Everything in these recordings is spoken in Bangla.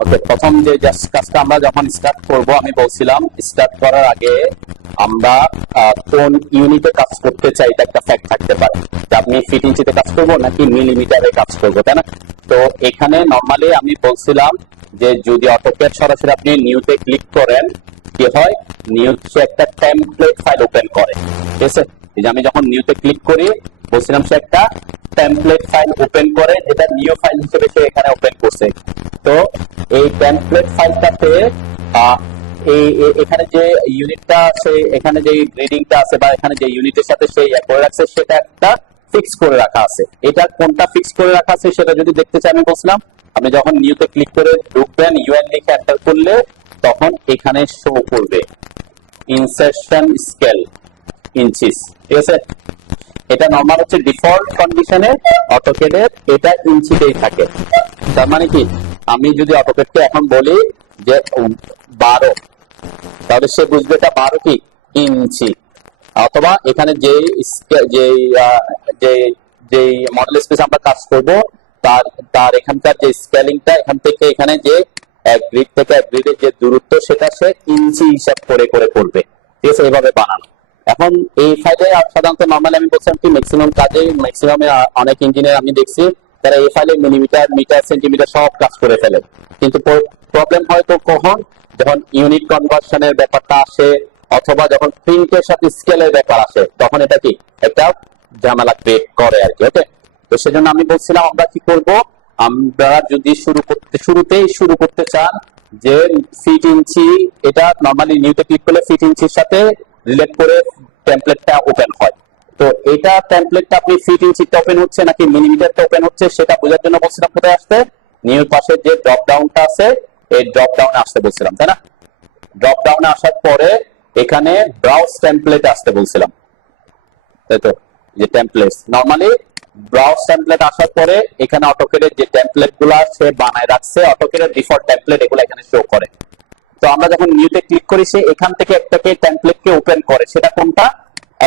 ওকে, প্রথম যে জাস্ট কাজটা আমরা যখন স্টার্ট করব, আমি বলছিলাম স্টার্ট করার আগে আমরা কোন ইউনিটে কাজ করতে চাই এটা একটা ফ্যাক্ট থাকতে পারে, যে আপনি ফিট ইঞ্চিতে কাজ করব নাকি মিলিমিটারে কাজ করব, তাই না? তো এখানে নরমালি আমি বলছিলাম যে যদি অটোক্যাড সরাসরি আপনি নিউতে ক্লিক করেন, কি হয়, নিউ সে একটা টেমপ্লেট ফাইল ওপেন করে, ঠিক আছে? এই যে আমি যখন নিউতে ক্লিক করি, বলছিলাম সে একটা টেমপ্লেট ফাইল ওপেন করে, যেটা নিউ ফাইল হিসেবে সে এখানে ওপেন করছে। তো এই টেমপ্লেট ফাইলটাতে এখানে যে ইউনিটটা আছে, এখানে যে গ্রেডিংটা আছে বা এখানে যে ইউনিটের সাথে সে করে রাখছে, সেটা একটা ফিক্স করে রাখা আছে। এটা কোনটা ফিক্স করে রাখা আছে সেটা যদি দেখতে চাই, আমি বলছিলাম আপনি যখন নিউতে ক্লিক করে ঢুকবেন, ইউএন লিখে এন্টার করলে তখন এখানে শো করবে ইনসারশন স্কেল ইঞ্চিস, ঠিক আছে? এটা নরমাল হচ্ছে ডিফল্ট কন্ডিশনে অটোক্যাডের এটা ইঞ্চিতেই থাকে। তার মানে কি, আমি যদি অটোক্যাডকে এখন বলি যে 12, তাহলে সে বুঝবে এটা 12 কি ইঞ্চি। অথবা এখানে যে যে যে মডেল স্পেস আমরা কাজ করব, তার তার এখানকার যে স্কেলিংটা, এখান থেকে এখানে যে এক গ্রিড থেকে এক গ্রিডের যে দূরত্ব, সেটা সে ইঞ্চি হিসাব করে করে করবে, ঠিক আছে? এইভাবে বানানো। এখন এই ফাইলে সাধারণত নরমালি আমি বলছিলাম কি ম্যাক্সিমাম কাজে, ম্যাক্সিমামে অনেক ইঞ্জিনিয়ার আমি দেখছি তারা এই ফাইলে মিলিমিটার, মিটার, সেন্টিমিটার সব কাজ করে ফেলে। কিন্তু প্রবলেম হয়তো কখন, যখন ইউনিট কনভার্সনের ব্যাপারটা আসে অথবা যখন প্রিন্টের সাথে স্কেলের ব্যাপার আসে, তখন এটা কি একটা ঝামেলা ক্রিয়েট করে আর কি। ওকে, তো সেজন্য আমি বলছিলাম আমরা কি করব, আমরা যদি শুরুতেই শুরু করতে চান যে ফিট ইঞ্চি, এটা নরমালি নিউতে ক্লিক করলে ফিট ইঞ্চির সাথে রিলেট করে টেমপ্লেটটা ওপেন হয়। তো এটা টেমপ্লেটটা আপনি ফিট ইঞ্চিটা ওপেন হচ্ছে নাকি মিলিমিটারটা ওপেন হচ্ছে সেটা বোঝার জন্য বলছিলাম কোথায় আসতে, নিউর পাশে যে ড্রপ ডাউনটা আছে এই ড্রপ ডাউনে আসতে বলছিলাম, তাই না? ড্রপ ডাউনে আসার পরে এখানে ব্রাউজ টেমপ্লেট আসতে বলছিলাম, তাই তো? যে টেমপ্লেটস নরমালি ব্রাউজ টেমপ্লেট আসার পরে এখানে অটোক্যাডের যে টেমপ্লেট গুলা সে বানায় রাখছে, অটোক্যাডের ডিফল্ট টেমপ্লেট এগুলো এখানে শো করে। তো আমরা যখন নিউতে ক্লিক করি, সে এখান থেকে একটাকে টেমপ্লেটকে ওপেন করে, সেটা কোনটা,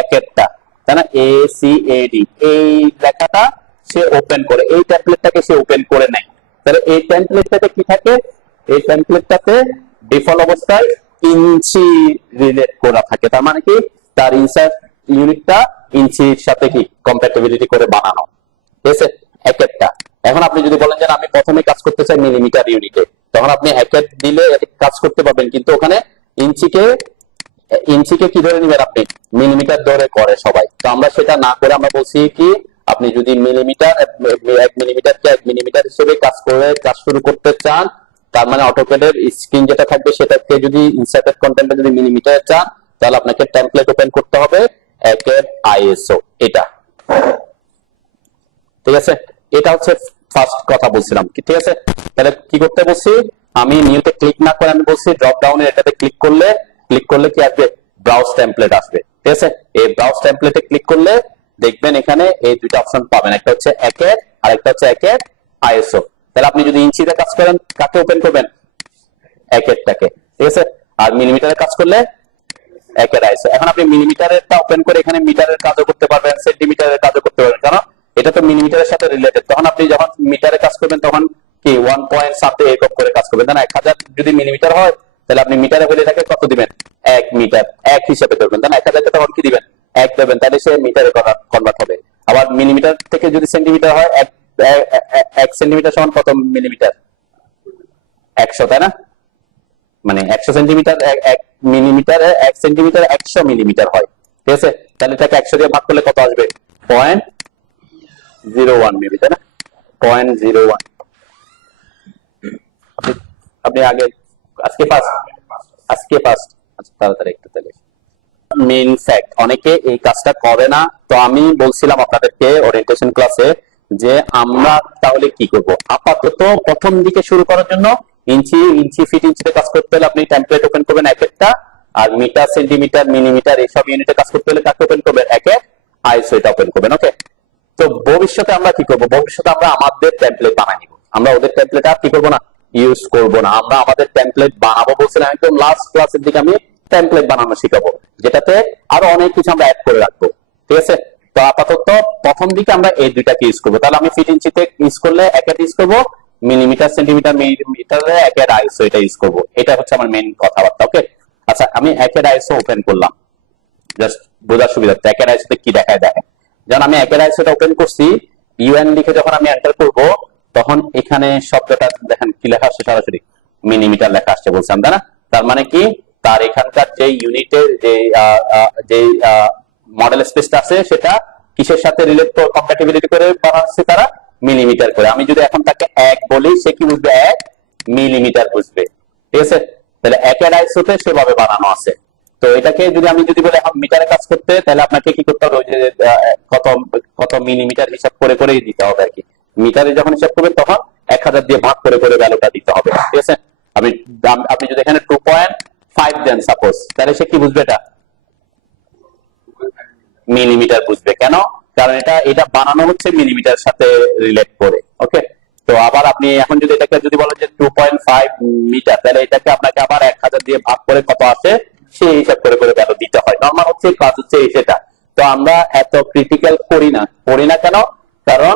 একেরটা, তাই না? ACAD এই লেখাটা সে ওপেন করে, এই টেমপ্লেটটাকে সে ওপেন করে নেয়। তাহলে এই টেমপ্লেটটাতে কি থাকে, এই টেমপ্লেটটাতে ডিফল্ট অবস্থায় ইঞ্চি রিলেট করা থাকে। তার মানে কি, তার ইনসার্ট ইউনিটটা ইঞ্চির সাথে কি কম্প্যাটিবিলিটি করে বানানো, ঠিক আছে? একেরটা। এখন আপনি যদি বলেন যে আমি প্রথমে কাজ করতে চাই মিলিমিটার ইউনিটে, তখন আপনি একের দিলে কাজ করতে পারবেন, কিন্তু ওখানে ইঞ্চিকে ইঞ্চিকে কি ধরে নেবেন আপনি, মিলিমিটার ধরে করে সবাই। তো আমরা সেটা না করে আমরা বলছি কি, আপনি যদি মিলিমিটার 1 মিলিমিটারকে 1 মিলিমিটার হিসেবে কাজ শুরু করতে চান, তার মানে অটোক্যাডের স্ক্রিন যেটা থাকবে সেটাকে যদি ইনসার্টেড কন্টেন্টটা যদি মিলিমিটারে চান, তাহলে আপনাকে টেমপ্লেট ওপেন করতে হবে একের আইএসও, এটা, ঠিক আছে? এটা হচ্ছে ফার্স্ট কথা বলছিলাম কি, ঠিক আছে? তাহলে কি করতে বলছি, আমি নিউতে ক্লিক না করে আমি বলছি ড্রপ ডাউনে এটাতে ক্লিক করলে কি আসবে, ব্রাউজ টেমপ্লেট আসবে, ঠিক আছে? এই ব্রাউজ টেমপ্লেটে ক্লিক করলে দেখবেন এখানে এই দুইটা অপশন পাবেন, একটা হচ্ছে একের আর একটা হচ্ছে একের আইএসও। তাহলে আপনি যদি ইঞ্চিতে কাজ করেন, কাকে ওপেন করবেন, একেরটাকে, ঠিক আছে? আর মিলিমিটারে কাজ করলে একের আইএসও। এখন আপনি মিলিমিটারেরটা ওপেন করে এখানে মিটারের কাজও করতে পারবেন, সেন্টিমিটারের কাজও করতে পারবেন, কারণ এটা তো মিলিমিটারের সাথে রিলেটেড। তখন আপনি যখন মিটারে কাজ করবেন তখন কি 1 পয়েন্ট সাথে একক করে কাজ করবেন, তাই না? 1000 যদি মিলিমিটার হয়, তাহলে আপনি মিটারে বলে থাকে কত দিবেন, 1 মিটার, 1 হিসেবে ধরবেন, তাই না? 1000 তখন কি দিবেন, 1 দেবেন, তাহলে সে মিটারে কনভার্ট হবে। আবার মিলিমিটার থেকে যদি সেন্টিমিটার হয়, 1 সেন্টিমিটার সমান কত মিলিমিটার, 100, তাই না? মানে 100 সেন্টিমিটার 1 মিলিমিটার, 1 সেন্টিমিটার 100 মিলিমিটার হয়, ঠিক আছে? তাহলে এটাকে 100 দিয়ে ভাগ করলে কত আসবে, 0.01 মেবি, তাই না? 0.01। আপনি আগে আজকে ফার্স্ট, আচ্ছা তাড়াতাড়ি একটু তাহলে। মেইন ফ্যাক্ট, অনেকে এই কাজটা করে না। তো আমি বলছিলাম আপনাদেরকে ওরিয়েন্টেশন ক্লাসে যে আমরা তাহলে কি করব, আপাতত প্রথম দিকে শুরু করার জন্য ফিট ইঞ্চিতে কাজ করতে হলে আপনি টেমপ্লেট ওপেন করবেন এক একটা, আর মিটার, সেন্টিমিটার, মিলিমিটার এইসব ইউনিটে কাজ করতে হলে কাকে ওপেন করবেন, একে আইএসও এটা ওপেন করবেন। ওকে, তো ভবিষ্যতে আমরা কি করব, ভবিষ্যতে আমরা আমাদের টেমপ্লেট বানাই নিব, আমরা ওদের টেমপ্লেট আর কি করব না, ইউজ করব না, আমরা আমাদের টেমপ্লেট বানাবো। বলছিলাম একদম লাস্ট ক্লাসের দিকে আমি টেমপ্লেট বানানো শিখাবো, যেটাতে আরো অনেক কিছু আমরা অ্যাড করে রাখবো, ঠিক আছে? তো আপাতত প্রথম দিকে আমরা এই দুইটাকে ইউজ করবো। তাহলে আমি ফিট ইঞ্চিতে ইউজ করলে একের ইউজ করবো, মিলিমিটার সেন্টিমিটার মিলিমিটারে একের আইএসও এটা ইউজ করব, এটা হচ্ছে আমার মেইন কথাবার্তা। ওকে, আচ্ছা আমি একের আইএসও ওপেন করলাম জাস্ট বোঝার সুবিধার্থে। একের আইএসওতে কি দেখায় দেখেন, যখন আমি একের আইএসওটা ওপেন করছি, ইউএন লিখে যখন আমি এন্টার করব, তখন এখানে শব্দটা দেখেন কি লেখা আসছে, সরাসরি মিলিমিটার লেখা আসছে বলছিলাম, তাই না? তার মানে কি, তার এখানকার যে ইউনিটের যে মডেল স্পেসটা আছে সেটা কিসের সাথে রিলেট কম্প্যাটিবিলিটি করে বানাচ্ছে তারা, মিলিমিটার করে। আমি যদি এখন তাকে এক বলি, সে কি বুঝবে, এক মিলিমিটার বুঝবে, ঠিক আছে? তাহলে একের আইএসওতে সেভাবে বানানো আছে। তো এটাকে যদি আমি যদি বলি এখন মিটারে কাজ করতে, তাহলে আপনাকে কি করতে হবে, ওই যে কত কত মিলিমিটার হিসাব করে করে দিতে হবে আর কি। মিটারে যখন হিসাব করবেন তখন 1000 দিয়ে ভাগ করে করে ভ্যালুটা দিতে হবে, ঠিক আছে? আপনি আপনি যদি এখানে 2.5 দেন সাপোজ, তাহলে সে কি বুঝবে, এটা মিলিমিটার বুঝবে। কেন? কারণ এটা এটা বানানো হচ্ছে মিলিমিটার সাথে রিলেট করে। ওকে, তো আবার আপনি এখন যদি এটাকে যদি বলেন যে 2.5 মিটার, তাহলে এটাকে আপনাকে আবার 1000 দিয়ে ভাগ করে কত আসে সেই হিসাব করে করে ভ্যালু দিতে হয়। নরমাল হচ্ছে কাজ হচ্ছে সেটা। তো আমরা এত ক্রিটিক্যাল করি না কেন? কারণ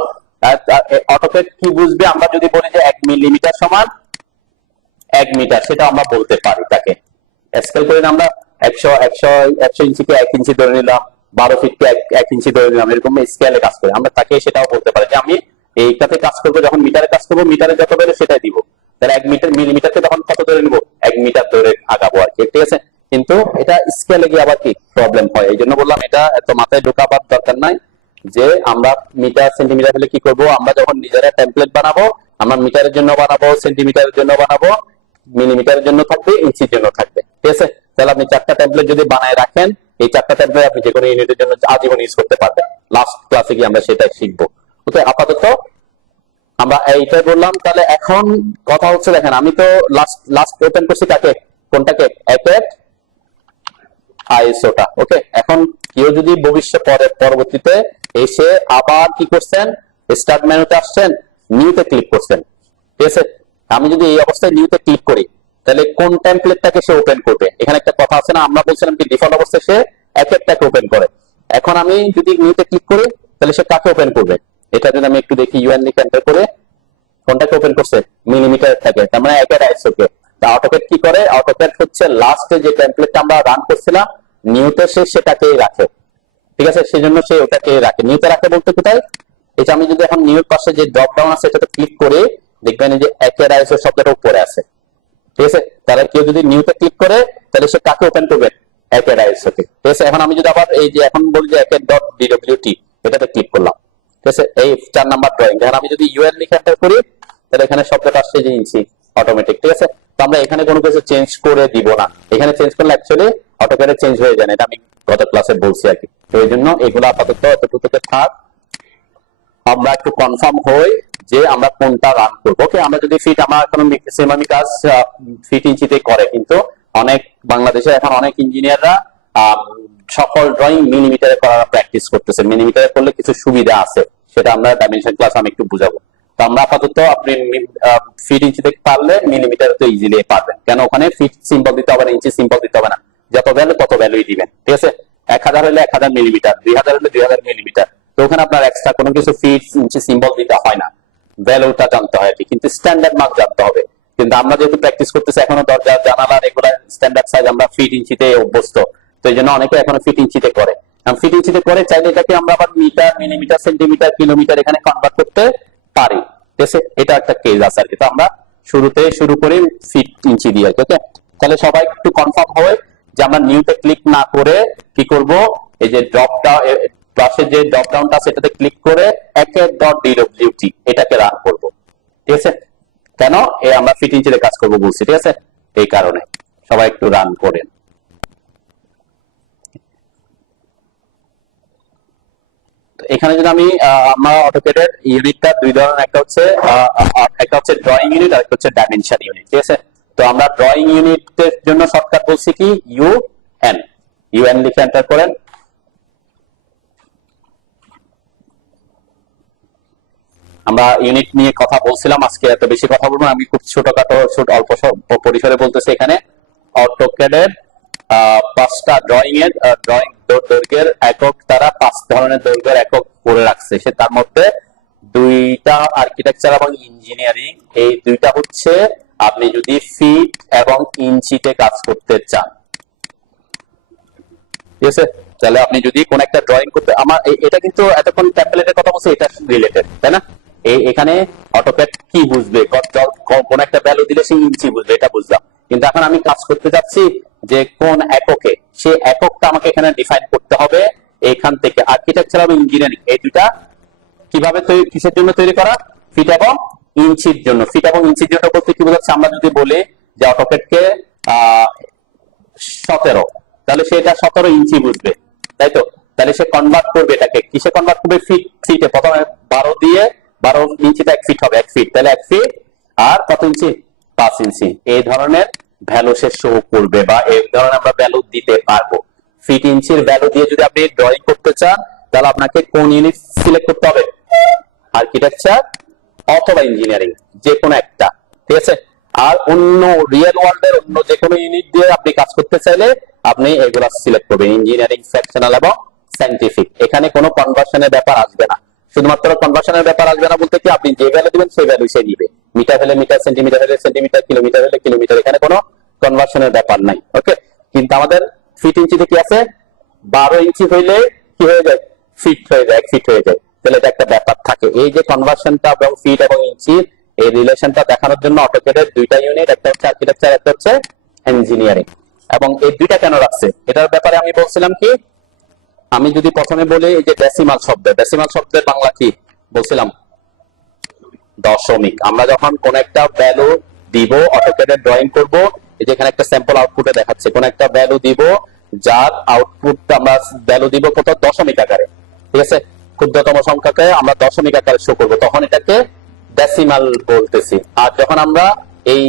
অটোক্যাড কি বুঝবে, আমরা যদি বলি যে 1 মিলিমিটার সমান 1 মিটার, সেটা আমরা বলতে পারি। তাকে স্কেল করে আমরা 100 ইঞ্চিকে 1 ইঞ্চি ধরে নিলাম, 12 ফিটকে 1 ইঞ্চি ধরে নিলাম, এরকম স্কেলে কাজ করে আমরা তাকে সেটাও বলতে পারি যে আমি এইটাতে কাজ করবো, যখন মিটারে কাজ করবো মিটারে যত বেরো সেটাই দিব। তাহলে 1 মিটার মিলিমিটারকে তখন কত ধরে নিব, 1 মিটার ধরে আগাবো আর কি, ঠিক আছে? কিন্তু এটা স্কেলে গিয়ে আবার কি প্রবলেম হয়, এই জন্য বললাম এটা এত মাথায় ঢোকাবার দরকার নাই যে আমরা মিটার সেন্টিমিটার হলে কি করব, আমরা যখন নিজেরা টেমপ্লেট বানাবো, আমরা মিটারের জন্য বানাবো, সেন্টিমিটারের জন্য বানাবো, মিলিমিটারের জন্য থাকবে, ইঞ্চির জন্য থাকবে, ঠিক আছে? তাহলে আপনি 4টা টেমপ্লেট যদি বানায় রাখেন, এই 4টা টেমপ্লেট আপনি যে কোনো ইউনিটের জন্য আজীবন ইউজ করতে পারবেন। লাস্ট ক্লাসে গিয়ে আমরা সেটাই শিখবো। ওকে, আপাতত আমরা এইটাই বললাম। তাহলে এখন কথা হচ্ছে, দেখেন আমি তো লাস্ট লাস্ট ওপেন করছি কাকে, কোনটাকে, একের আইএসওটা। ওকে, এখন কেউ যদি পরবর্তীতে এসে আবার কি করছেন, স্টার্ট মেনুতে আসছেন, নিউতে ক্লিক করছেন, ঠিক আছে? আমি যদি এই অবস্থায় নিউতে ক্লিক করি, তাহলে কোন টেমপ্লেটটাকে সে ওপেন করবে? এখানে একটা কথা আছে না, আমরা বলছিলাম কি ডিফল্ট অবস্থায় সে একেরটাকে ওপেন করে। এখন আমি যদি নিউতে ক্লিক করি, তাহলে সে কাকে ওপেন করবে? এটা যদি আমি একটু দেখি, ইউএন লিখে এন্টার করে কোনটাকে ওপেন করছে, মিলিমিটার থাকে, তার মানে একের আইএসওকে। অটোক্যাড কি করে, অটোক্যাড হচ্ছে লাস্টে যে টেমপ্লেটটা আমরা রান করছিলাম নিউতে, সে সেটাকেই রাখে, ঠিক আছে? সেজন্য সে ওটাকেই রাখে। নিউতে রাখে বলতে কোথায়, এটা আমি যদি এখন নিউর পাশে যে ড্রপ ডাউন আছে এটাতে ক্লিক করে দেখবেন যে একের আইএসও শব্দটা উপরে আছে, ঠিক আছে? তাহলে কেউ যদি নিউতে ক্লিক করে, তাহলে সে কাকে ওপেন করবে, একের আইএসওকে, ঠিক আছে? এখন আমি যদি আবার এই যে এখন বলি যে একের ডট ডিডব্লিউটি, এটাতে ক্লিক করলাম, ঠিক আছে? এই 4 নাম্বার ড্রয়িং, এখন আমি যদি ইউএন লিখে এন্টার করি, তাহলে এখানে শব্দটা আসছে যে ইঞ্চি, অটোমেটিক, ঠিক আছে? তো আমরা এখানে কোনো কিছু চেঞ্জ করে দিব না, এখানে চেঞ্জ করলে অ্যাকচুয়ালি অটোক্যাডে চেঞ্জ হয়ে যায়, এটা আমি গত ক্লাসে বলছি আর কি। তো এই জন্য এগুলো আপাতত এতটুকুতে থাক, আমরা একটু কনফার্ম হই যে আমরা কোনটা রান করবো। ওকে, আমরা যদি ফিট, আমরা এখন ম্যাক্সিমাম কাজ ফিট ইঞ্চিতে করে, কিন্তু অনেক বাংলাদেশে এখন অনেক ইঞ্জিনিয়াররা সকল ড্রয়িং মিলিমিটারে করার প্র্যাকটিস করতেছে। মিলিমিটারে করলে কিছু সুবিধা আছে, সেটা আমরা ডাইমেনশন ক্লাস আমি একটু বুঝাবো। তো আমরা আপাতত আপনি ফিট ইঞ্চিতে পারলে মিলিমিটারে তো ইজিলি পারবেন, কেন ওখানে ফিট সিম্বল দিতে হবে না, ইঞ্চি সিম্বল দিতে হবে না, যত ভ্যালু তত ভ্যালুই দিবেন, ঠিক আছে? 1000 হলে 1000 মিলিমিটার, 2000 হলে 2000 মিলিমিটার। তো ওখানে আপনার এক্সট্রা কোনো কিছু ফিট ইঞ্চি সিম্বল দিতে হয় না, ভ্যালুটা জানতে হয় আর কি, কিন্তু স্ট্যান্ডার্ড মার্ক জানতে হবে। কিন্তু আমরা যেহেতু প্র্যাকটিস করতেছি, এখনো দরজা জানালার এগুলা স্ট্যান্ডার্ড সাইজ আমরা ফিট ইঞ্চিতে অভ্যস্ত, তো এই জন্য অনেকে এখনো ফিট ইঞ্চিতে করে। ফিট ইঞ্চিতে করে চাইলে এটাকে আমরা আবার মিটার, মিলিমিটার, সেন্টিমিটার, কিলোমিটার এখানে কনভার্ট করতে পারি, ঠিক আছে? এটা একটা কেস আছে আর কি। তো আমরা শুরুতে শুরু করি ফিট ইঞ্চি দিয়ে, ওকে? তাহলে সবাই একটু কনফার্ম হয় যে আমরা নিউতে ক্লিক না করে কি করব, এই যে ড্রপটা ক্লাসে যে ড্রপ ডাউনটা আছে এটাতে ক্লিক করে একের ডট ডিডব্লিউটি এটাকে রান করব, ঠিক আছে? কেন, আমরা ফিট ইঞ্চিতে কাজ করব বলছি, ঠিক আছে? এই কারণে সবাই একটু রান করেন। এখানে যদি আমি আমরা অটোক্যাডের ইউনিটটা দুই ধরনের, একটা হচ্ছে ড্রয়িং ইউনিট আর একটা হচ্ছে ডাইমেনশন ইউনিট, ঠিক আছে? তো আমরা ড্রয়িং ইউনিটের জন্য শর্টকাট বলছি কি, ইউএন লিখে এন্টার করেন। আমরা ইউনিট নিয়ে কথা বলছিলাম, আজকে এত বেশি কথা বলবো, আমি খুব ছোটখাটো অল্প পরিসরে বলতেছি। এখানে অটোক্যাডের 5টা ড্রয়িং এর দৈর্ঘ্যের একক, তারা 5 ধরনের দৈর্ঘ্যের একক করে রাখছে। সে তার মধ্যে দুইটা আর্কিটেকচার এবং ইঞ্জিনিয়ারিং, এই দুইটা হচ্ছে আপনি যদি ফিট এবং ইঞ্চিতে কাজ করতে চান, ঠিক আছে? তাহলে আপনি যদি কোন একটা ড্রয়িং করতে, আমার এটা কিন্তু এতক্ষণ টেমপ্লেটের কথা বলছে, এটা রিলেটেড, তাই না? এখানে অটোক্যাড কি বুঝবে, কোন একটা ভ্যালু দিলে সে ইঞ্চি বুঝবে, এটা বুঝলাম। কিন্তু এখন আমি কাজ করতে যাচ্ছি যে কোন এককে, সে এককটা আমাকে এখানে ডিফাইন করতে হবে। এখান থেকে আর্কিটেকচার এবং ইঞ্জিনিয়ারিং এই দুইটা কিভাবে তৈরি, কিসের জন্য তৈরি করা? ফিট এবং ইঞ্চির জন্য। ফিট এবং ইঞ্চির জন্য বলতে কি বোঝাচ্ছে? আমরা যদি বলি যে অটোক্যাডকে 17, তাহলে সেটা 17 ইঞ্চি বুঝবে, তাই তো? তাহলে সে কনভার্ট করবে এটাকে কিসে কনভার্ট করবে? ফিটে। প্রথমে 12 দিয়ে 12 ইঞ্চিটা 1 ফিট হবে, 1 ফিট, তাহলে 1 ফিট আর কত ইঞ্চি? 5 ইঞ্চি। এই ধরনের ভ্যালু সে শো করবে বা এই ধরনের আমরা ভ্যালু দিতে পারবো। ফিট ইঞ্চির ভ্যালু দিয়ে যদি আপনি ড্রয়িং করতে চান, তাহলে আপনাকে কোন ইউনিট সিলেক্ট করতে হবে? আর্কিটেকচার অথবা ইঞ্জিনিয়ারিং, যে কোনো একটা, ঠিক আছে? আর অন্য রিয়েল ওয়ার্ল্ডের অন্য যে কোনো ইউনিট দিয়ে আপনি কাজ করতে চাইলে আপনি এগুলা সিলেক্ট করবেন, ইঞ্জিনিয়ারিং, ফ্র্যাকশনাল এবং সায়েন্টিফিক। এখানে কোনো কনভার্সনের ব্যাপার আসবে না। শুধুমাত্র কনভার্সনের ব্যাপার আসবে না বলতে কি, আপনি যে ভ্যালু দিবেন সেই ভ্যালু সে নিবে। মিটার হলে মিটার, সেন্টিমিটার হলে সেন্টিমিটার, কিলোমিটার হলে কিলোমিটার, এখানে কোনো কনভার্সনের ব্যাপার নাই। ওকে, কিন্তু আমাদের ফিট ইঞ্চিতে কি আছে? 12 ইঞ্চি হইলে কি হয়ে যায়? ফিট হয়ে যায়, 1 ফিট হয়ে যায়। তাহলে এটা একটা ব্যাপার থাকে। এই যে কনভার্সনটা এবং ফিট এবং ইঞ্চি, এই রিলেশনটা দেখানোর জন্য অটোক্যাডের দুইটা ইউনিট, একটা হচ্ছে আর্কিটেকচার, একটা হচ্ছে ইঞ্জিনিয়ারিং। এবং এই দুইটা কেন রাখছে এটার ব্যাপারে আমি বলছিলাম কি, আমি যদি প্রথমে বলি এই যে ডেসিমাল শব্দ, ডেসিমাল শব্দের বাংলা কি বলছিলাম? দশমিক। আমরা যখন কোন একটা ভ্যালু দিব, অটোক্যাডে ড্রয়িং করব, এই যে এখানে একটা স্যাম্পল আউটপুটে দেখাচ্ছে, কোন একটা ভ্যালু দিব যার আউটপুট আমরা ভ্যালু দিব কত? দশমিক আকারে, ঠিক আছে? ক্ষুদ্রতম সংখ্যাকে আমরা দশমিক আকারে শো করব, তখন এটাকে ডেসিমাল বলতেছি। আর যখন আমরা এই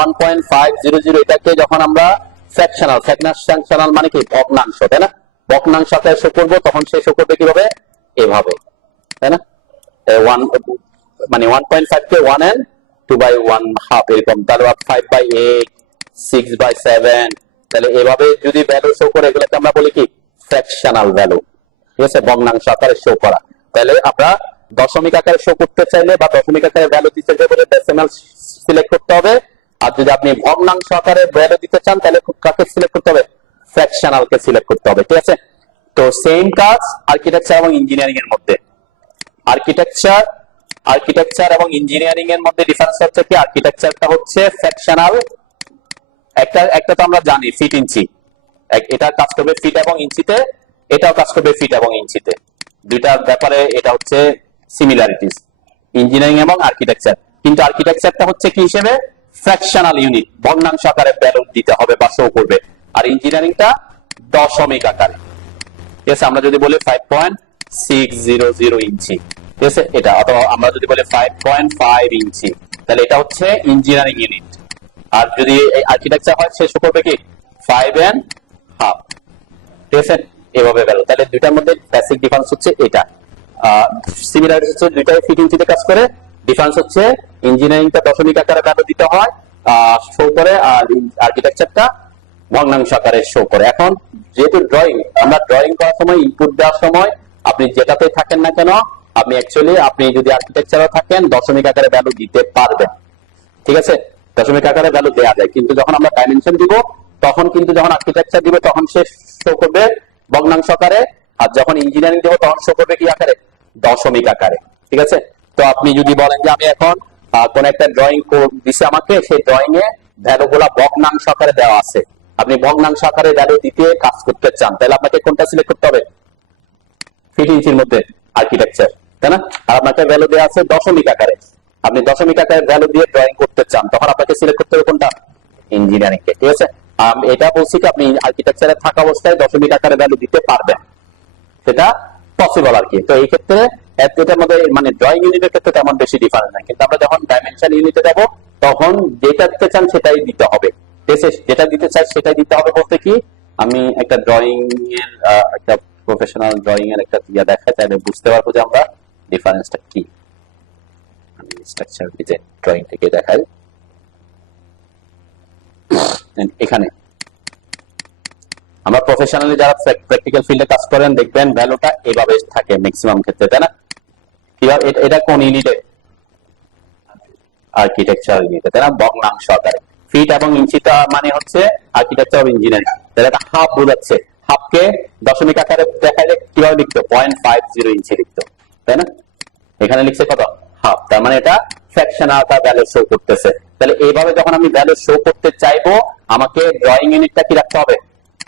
1.500 এটাকে যখন আমরা ফ্র্যাকশনাল, ফ্র্যাকশনাল মানে কি? ভগ্নাংশ, তাই না? ভগ্নাংশ আকারে শো করব, তখন সে শো করবে কিভাবে? এভাবে, তাই না? মানে 1.5 কে 1 and 2/1/2 এরকম, তাহলে 5/8, 6/7, তাহলে এভাবে যদি ভ্যালু শো করে, এগুলোকে আমরা বলি কি? ফ্র্যাকশনাল ভ্যালু, ঠিক আছে? ভগ্নাংশ আকারে শো করা। তাহলে আমরা দশমিক আকারে শো করতে চাইলে বা দশমিক আকারে ভ্যালু দিতে চাইলে ডেসিমাল সিলেক্ট করতে হবে। আর যদি আপনি ভগ্নাংশ আকারে ভ্যালু দিতে চান, তাহলে কাকে সিলেক্ট করতে হবে? ফ্র্যাকশনাল কে সিলেক্ট করতে হবে, ঠিক আছে? তো সেম কাজ আর্কিটেকচার এবং ইঞ্জিনিয়ারিং এর মধ্যে। আর্কিটেকচার এবং ইঞ্জিনিয়ারিং এর মধ্যে ডিফারেন্স হচ্ছে কি? আর্কিটেকচারটা হচ্ছে ফ্র্যাকশনাল, একটা তো আমরা জানি ফিট ইঞ্চি, এটা কাজ করবে ফিট এবং ইঞ্চিতে, এটাও কাজ করবে ফিট এবং ইঞ্চিতে। দুইটার ব্যাপারে এটা হচ্ছে সিমিলারিটিস, ইঞ্জিনিয়ারিং এবং আর্কিটেকচার। কিন্তু আর্কিটেকচারটা হচ্ছে কি হিসেবে? ফ্র্যাকশনাল ইউনিট, ভগ্নাংশ আকারে ভ্যালু দিতে হবে বা শো করবে। আর ইঞ্জিনিয়ারিংটা দশমিক আকারে, ঠিক আছে? আমরা যদি বলি 5.600 ইঞ্চি, ঠিক আছে? এটা, অথবা আমরা যদি বলি 5.5 ইঞ্চি, তাহলে এটা হচ্ছে ইঞ্জিনিয়ারিং ইউনিট। আর যদি আর্কিটেকচার হয়, সে শো করবে কি? 5.5, ঠিক আছে? এভাবে গেল। তাহলে দুইটার মধ্যে বেসিক ডিফারেন্স হচ্ছে এটা। সিমিলারিটি হচ্ছে দুইটাই ফিট ইঞ্চিতে কাজ করে। ডিফারেন্স হচ্ছে ইঞ্জিনিয়ারিংটা দশমিক আকারে ভ্যালু দিতে হয়, শো করে, আর আর্কিটেকচারটা ভগ্নাংশ আকারে শো করে। এখন যেহেতু ড্রয়িং, আমরা ড্রয়িং করার সময়, ইনপুট দেওয়ার সময় আপনি যেটাতে থাকেন না কেন, আপনি যদি আর্কিটেকচারও থাকেন, দশমিক আকারে ভ্যালু দিতে পারবেন, ঠিক আছে? দশমিক আকারে ভ্যালু দেওয়া যায়। কিন্তু যখন আমরা ডাইমেনশন দিব, তখন কিন্তু যখন আর্কিটেকচার দিব, তখন সে শো করবে ভগ্নাংশ আকারে। আর যখন ইঞ্জিনিয়ারিং দেবো, তখন শো করবে কি আকারে? দশমিক আকারে, ঠিক আছে? তো আপনি যদি বলেন যে আমি এখন কোন একটা ড্রয়িং দিছে আমাকে, সেই ড্রয়িং এ ভ্যালু গুলা ভগ্নাংশ আকারে দেওয়া আছে, আপনি ভগ্নাংশ আকারে ভ্যালু দিতে কাজ করতে চান, তাহলে আপনাকে কোনটা সিলেক্ট করতে হবে? ফিট ইঞ্চির মধ্যে আর্কিটেকচার, তাই না? আর আপনাকে ভ্যালু দেওয়া আছে দশমিক আকারে, আপনি দশমিক আকারে ভ্যালু দিয়ে ড্রয়িং করতে চান, তখন আপনাকে সিলেক্ট করতে হবে কোনটা? ইঞ্জিনিয়ারিং কে, ঠিক আছে? এটা বলছি কি, আপনি আর্কিটেকচারে থাকা অবস্থায় দশমিক আকারে ভ্যালু দিতে পারবেন, সেটা পসিবল আর কি। তো এই ক্ষেত্রে এটার মধ্যে মানে ড্রয়িং ইউনিটের ক্ষেত্রে তেমন বেশি ডিফারেন্স নাই। কিন্তু আমরা যখন ডাইমেনশন ইউনিটে যাব, তখন যেটা দিতে চান সেটাই দিতে হবে, যেটা দিতে চাই সেটাই দিতে হবে। বলতে কি, আমি একটা ড্রয়িং এর একটা প্রফেশনাল ড্রয়িং এর একটা দেখাই, তাহলে বুঝতে পারবো যে আমরা ডিফারেন্সটা কি। আমি স্ট্রাকচার ডিজাইন ড্রয়িং থেকে দেখাই। এখানে আমরা প্রফেশনালি যারা প্র্যাকটিক্যাল ফিল্ডে কাজ করেন, দেখবেন ভ্যালুটা এভাবে থাকে ম্যাক্সিমাম ক্ষেত্রে, তাই না? এটা কোন ইউনিটে? আর্কিটেকচার ইউনিটে, তাই না? ভগ্নাংশ আকারে। ফিট এবং ইঞ্চিটা মানে হচ্ছে আর্কিটেকচার অফ ইঞ্জিনিয়ারিং। তাহলে এটা হাফ বোঝাচ্ছে। হাফকে দশমিক আকারে দেখাইলে কিভাবে লিখতো? 0.50 ইঞ্চি লিখতো, তাই না? এখানে লিখছে কত? হাফ। তার মানে এটা ফ্র্যাকশন আকার ভ্যালু শো করতেছে। তাহলে এইভাবে যখন আমি ভ্যালু শো করতে চাইবো, আমাকে ড্রয়িং ইউনিটটা কি রাখতে হবে?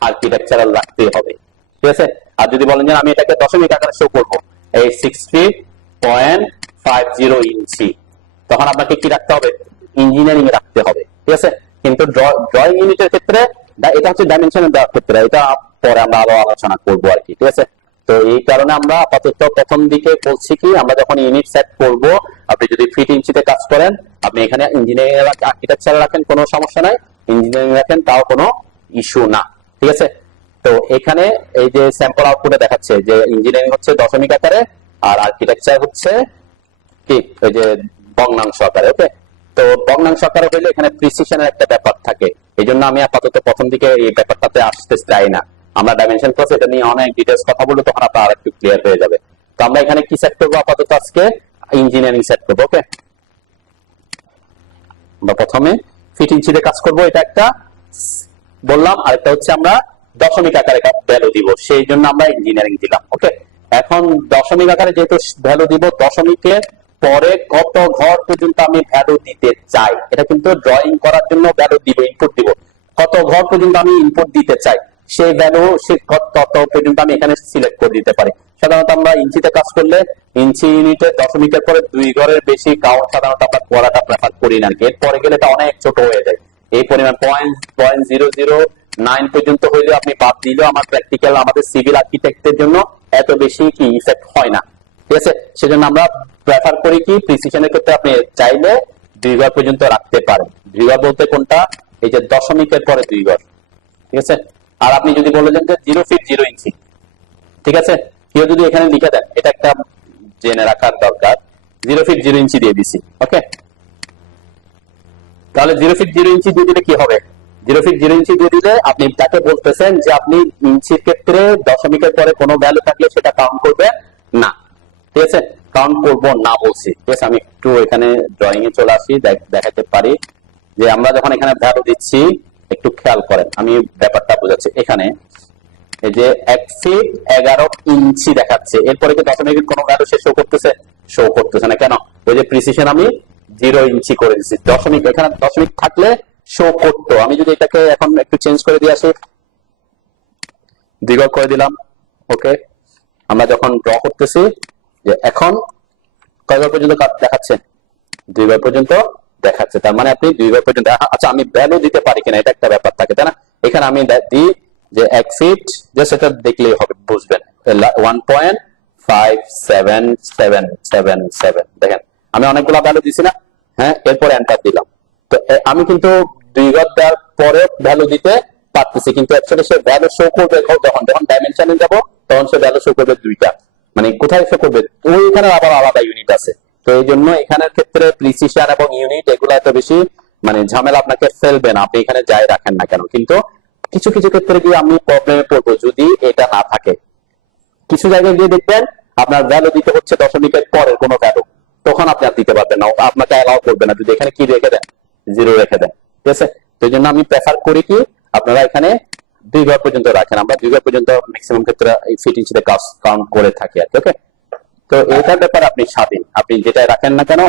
আর্কিটেকচারাল রাখতে হবে, ঠিক আছে? আর যদি বলেন যে আমি এটাকে দশমিক আকারে শো করবো, এই 60.50 ইঞ্চি, তখন আপনাকে কি রাখতে হবে? ইঞ্জিনিয়ারিং রাখতে হবে, ঠিক আছে? কিন্তু ড্রয়িং ইউনিটের ক্ষেত্রে এটা হচ্ছে ডাইমেনশনের দেওয়ার ক্ষেত্রে, এটা পরে আমরা আরো আলোচনা করবো আর কি, ঠিক আছে? তো এই কারণে আমরা আপাতত প্রথম দিকে বলছি কি, আমরা যখন ইউনিট সেট করব, আপনি যদি ফিট ইঞ্চিতে কাজ করেন, আপনি এখানে ইঞ্জিনিয়ারিং আর্কিটেকচার রাখেন, কোনো সমস্যা নাই। ইঞ্জিনিয়ারিং রাখেন, তাও কোনো ইস্যু না, ঠিক আছে? তো এখানে এই যে স্যাম্পল আউটপুটে দেখাচ্ছে যে ইঞ্জিনিয়ারিং হচ্ছে দশমিক আকারে, আর আর্কিটেকচার হচ্ছে কি ওই যে ভগ্নাংশ আকারে। ওকে, তো ভগ্নাংশ আকারে হইলে এখানে প্রিসিশনের একটা ব্যাপার থাকে, এই জন্য আমি আপাতত প্রথম দিকে এই ব্যাপারটাতে আসতে চাই না। আমরা ডাইমেনশন ক্লাস এটা নিয়ে অনেক ডিটেইলস কথা বলবো, তখন আপনার আরেকটু ক্লিয়ার হয়ে যাবে। তো আমরা এখানে কি সেট করবো আপাতত? আজকে ইঞ্জিনিয়ারিং সেট করবো। ওকে, আমরা প্রথমে ফিট ইঞ্চিতে কাজ করব, এটা একটা বললাম। আরেকটা হচ্ছে আমরা দশমিক আকারে ভ্যালু দিব, সেই জন্য আমরা ইঞ্জিনিয়ারিং দিলাম। ওকে, এখন দশমিক আকারে যেহেতু ভ্যালু দিব, দশমিকের পরে কত ঘর পর্যন্ত আমি ভ্যালু দিতে চাই, এটা কিন্তু ড্রয়িং করার জন্য ভ্যালু দিব, ইনপুট দিব। কত ঘর পর্যন্ত আমি ইনপুট দিতে চাই, সেই ভ্যালু সে তত পর্যন্ত আমি এখানে সিলেক্ট করে দিতে পারি। সাধারণত আমরা ইঞ্চিতে কাজ করলে ইঞ্চি ইউনিটে দশমিকের পরে 2 ঘরের বেশি কাউন্ট সাধারণত আমরা করাটা প্রেফার করি না। এরপরে গেলে এটা অনেক ছোট হয়ে যায়, এই পরিমাণ 0.009 পর্যন্ত হইলে আপনি বাদ দিলেও আমার প্র্যাকটিক্যাল, আমাদের সিভিল আর্কিটেক্টের জন্য এত বেশি কি ইফেক্ট হয় না, ঠিক আছে? সেজন্য আমরা প্রেফার করি কি, প্রিসিশনের ক্ষেত্রে আপনি চাইলে 2 ঘর পর্যন্ত রাখতে পারেন। 2 ঘর বলতে কোনটা? এই যে দশমিকের পরে 2 ঘর, ঠিক আছে? আর আপনি যদি বলেন যে 0 ফিট 0 ইঞ্চি, ঠিক আছে? কেউ যদি এখানে লিখে দেন, এটা একটা জেনে রাখার দরকার, 0 ফিট 0 ইঞ্চি দিয়ে দিছি। ওকে, তাহলে 0 ফিট 0 ইঞ্চি দিয়ে দিলে কি হবে? 0 ফিট 0 ইঞ্চি দিয়ে দিলে আপনি তাকে বলতেছেন যে আপনি ইঞ্চির ক্ষেত্রে দশমিকের পরে কোনো ভ্যালু থাকলে সেটা কাউন্ট করবে না, ঠিক আছে? কাউন্ট করবো না বলছি, ঠিক আছে? আমি একটু এখানে ড্রয়িং এ চলে আসি, দেখাতে পারি যে আমরা যখন এখানে ভ্যালু দিচ্ছি, একটু খেয়াল করেন, আমি ব্যাপারটা বোঝাচ্ছি। এখানে এই যে 1 ফিট 11 ইঞ্চি দেখাচ্ছে, এরপরে কি দশমিকের কোনো ভ্যালু সে শো করতেছে? শো করতেছে না। কেন? ওই যে প্রিসিশন আমি 0 ইঞ্চি করে দিচ্ছি। দশমিক, এখানে দশমিক থাকলে শো করতো। আমি যদি এটাকে এখন একটু চেঞ্জ করে দিয়ে আসি, 2 ঘর করে দিলাম। ওকে, আমরা যখন ড্র করতেছি, যে এখন কয় ঘর পর্যন্ত দেখাচ্ছে? 2 ঘর পর্যন্ত দেখাচ্ছে। তার মানে আপনি 2 ঘর পর্যন্ত, আচ্ছা আমি ভ্যালু দিতে পারি কিনা এটা একটা ব্যাপার থাকে, তাই না? এখানে আমি দিই যে 1 ফিট, জাস্ট এটা দেখলেই হবে, বুঝবেন। 1.577777, দেখেন আমি অনেকগুলো ভ্যালু দিছি না? হ্যাঁ, এরপর এন্টার দিলাম। তো আমি কিন্তু 2 ঘর দেওয়ার পরে ভ্যালু দিতে পারতেছি, কিন্তু অ্যাকচুয়ালি সে ভ্যালু শো করবে যখন ডাইমেনশনে যাব, তখন সে ভ্যালু শো করবে 2টা। মানে কোথায় শো করবে? ওইখানে আবার আলাদা ইউনিট আছে। তো এই জন্য এখানের ক্ষেত্রে প্রিসিশন এবং ইউনিট এগুলো এত বেশি মানে ঝামেলা আপনাকে ফেলবে না, আপনি এখানে যাই রাখেন না কেন। কিন্তু কিছু কিছু ক্ষেত্রে গিয়ে আমি প্রবলেমে পড়বো যদি এটা না থাকে। কিছু জায়গায় গিয়ে দেখবেন আপনার ভ্যালু দিতে হচ্ছে দশমিকের পরের কোনো ভ্যালু, তখন আপনি আর দিতে পারবেন না, আপনাকে অ্যালাউ করবে না যদি এখানে কি রেখে দেন, 0 রেখে দেন, ঠিক আছে? তো এই জন্য আমি প্রেফার করি কি আপনারা এখানে 2 ঘর পর্যন্ত রাখেন। আমরা 2 ঘর পর্যন্ত ম্যাক্সিমাম ক্ষেত্রে এই ফিট ইঞ্চিতে কাউন্ট করে থাকি আর কি। ওকে, তো এটার ব্যাপারে আপনি স্বাধীন, আপনি যেটাই রাখেন না কেন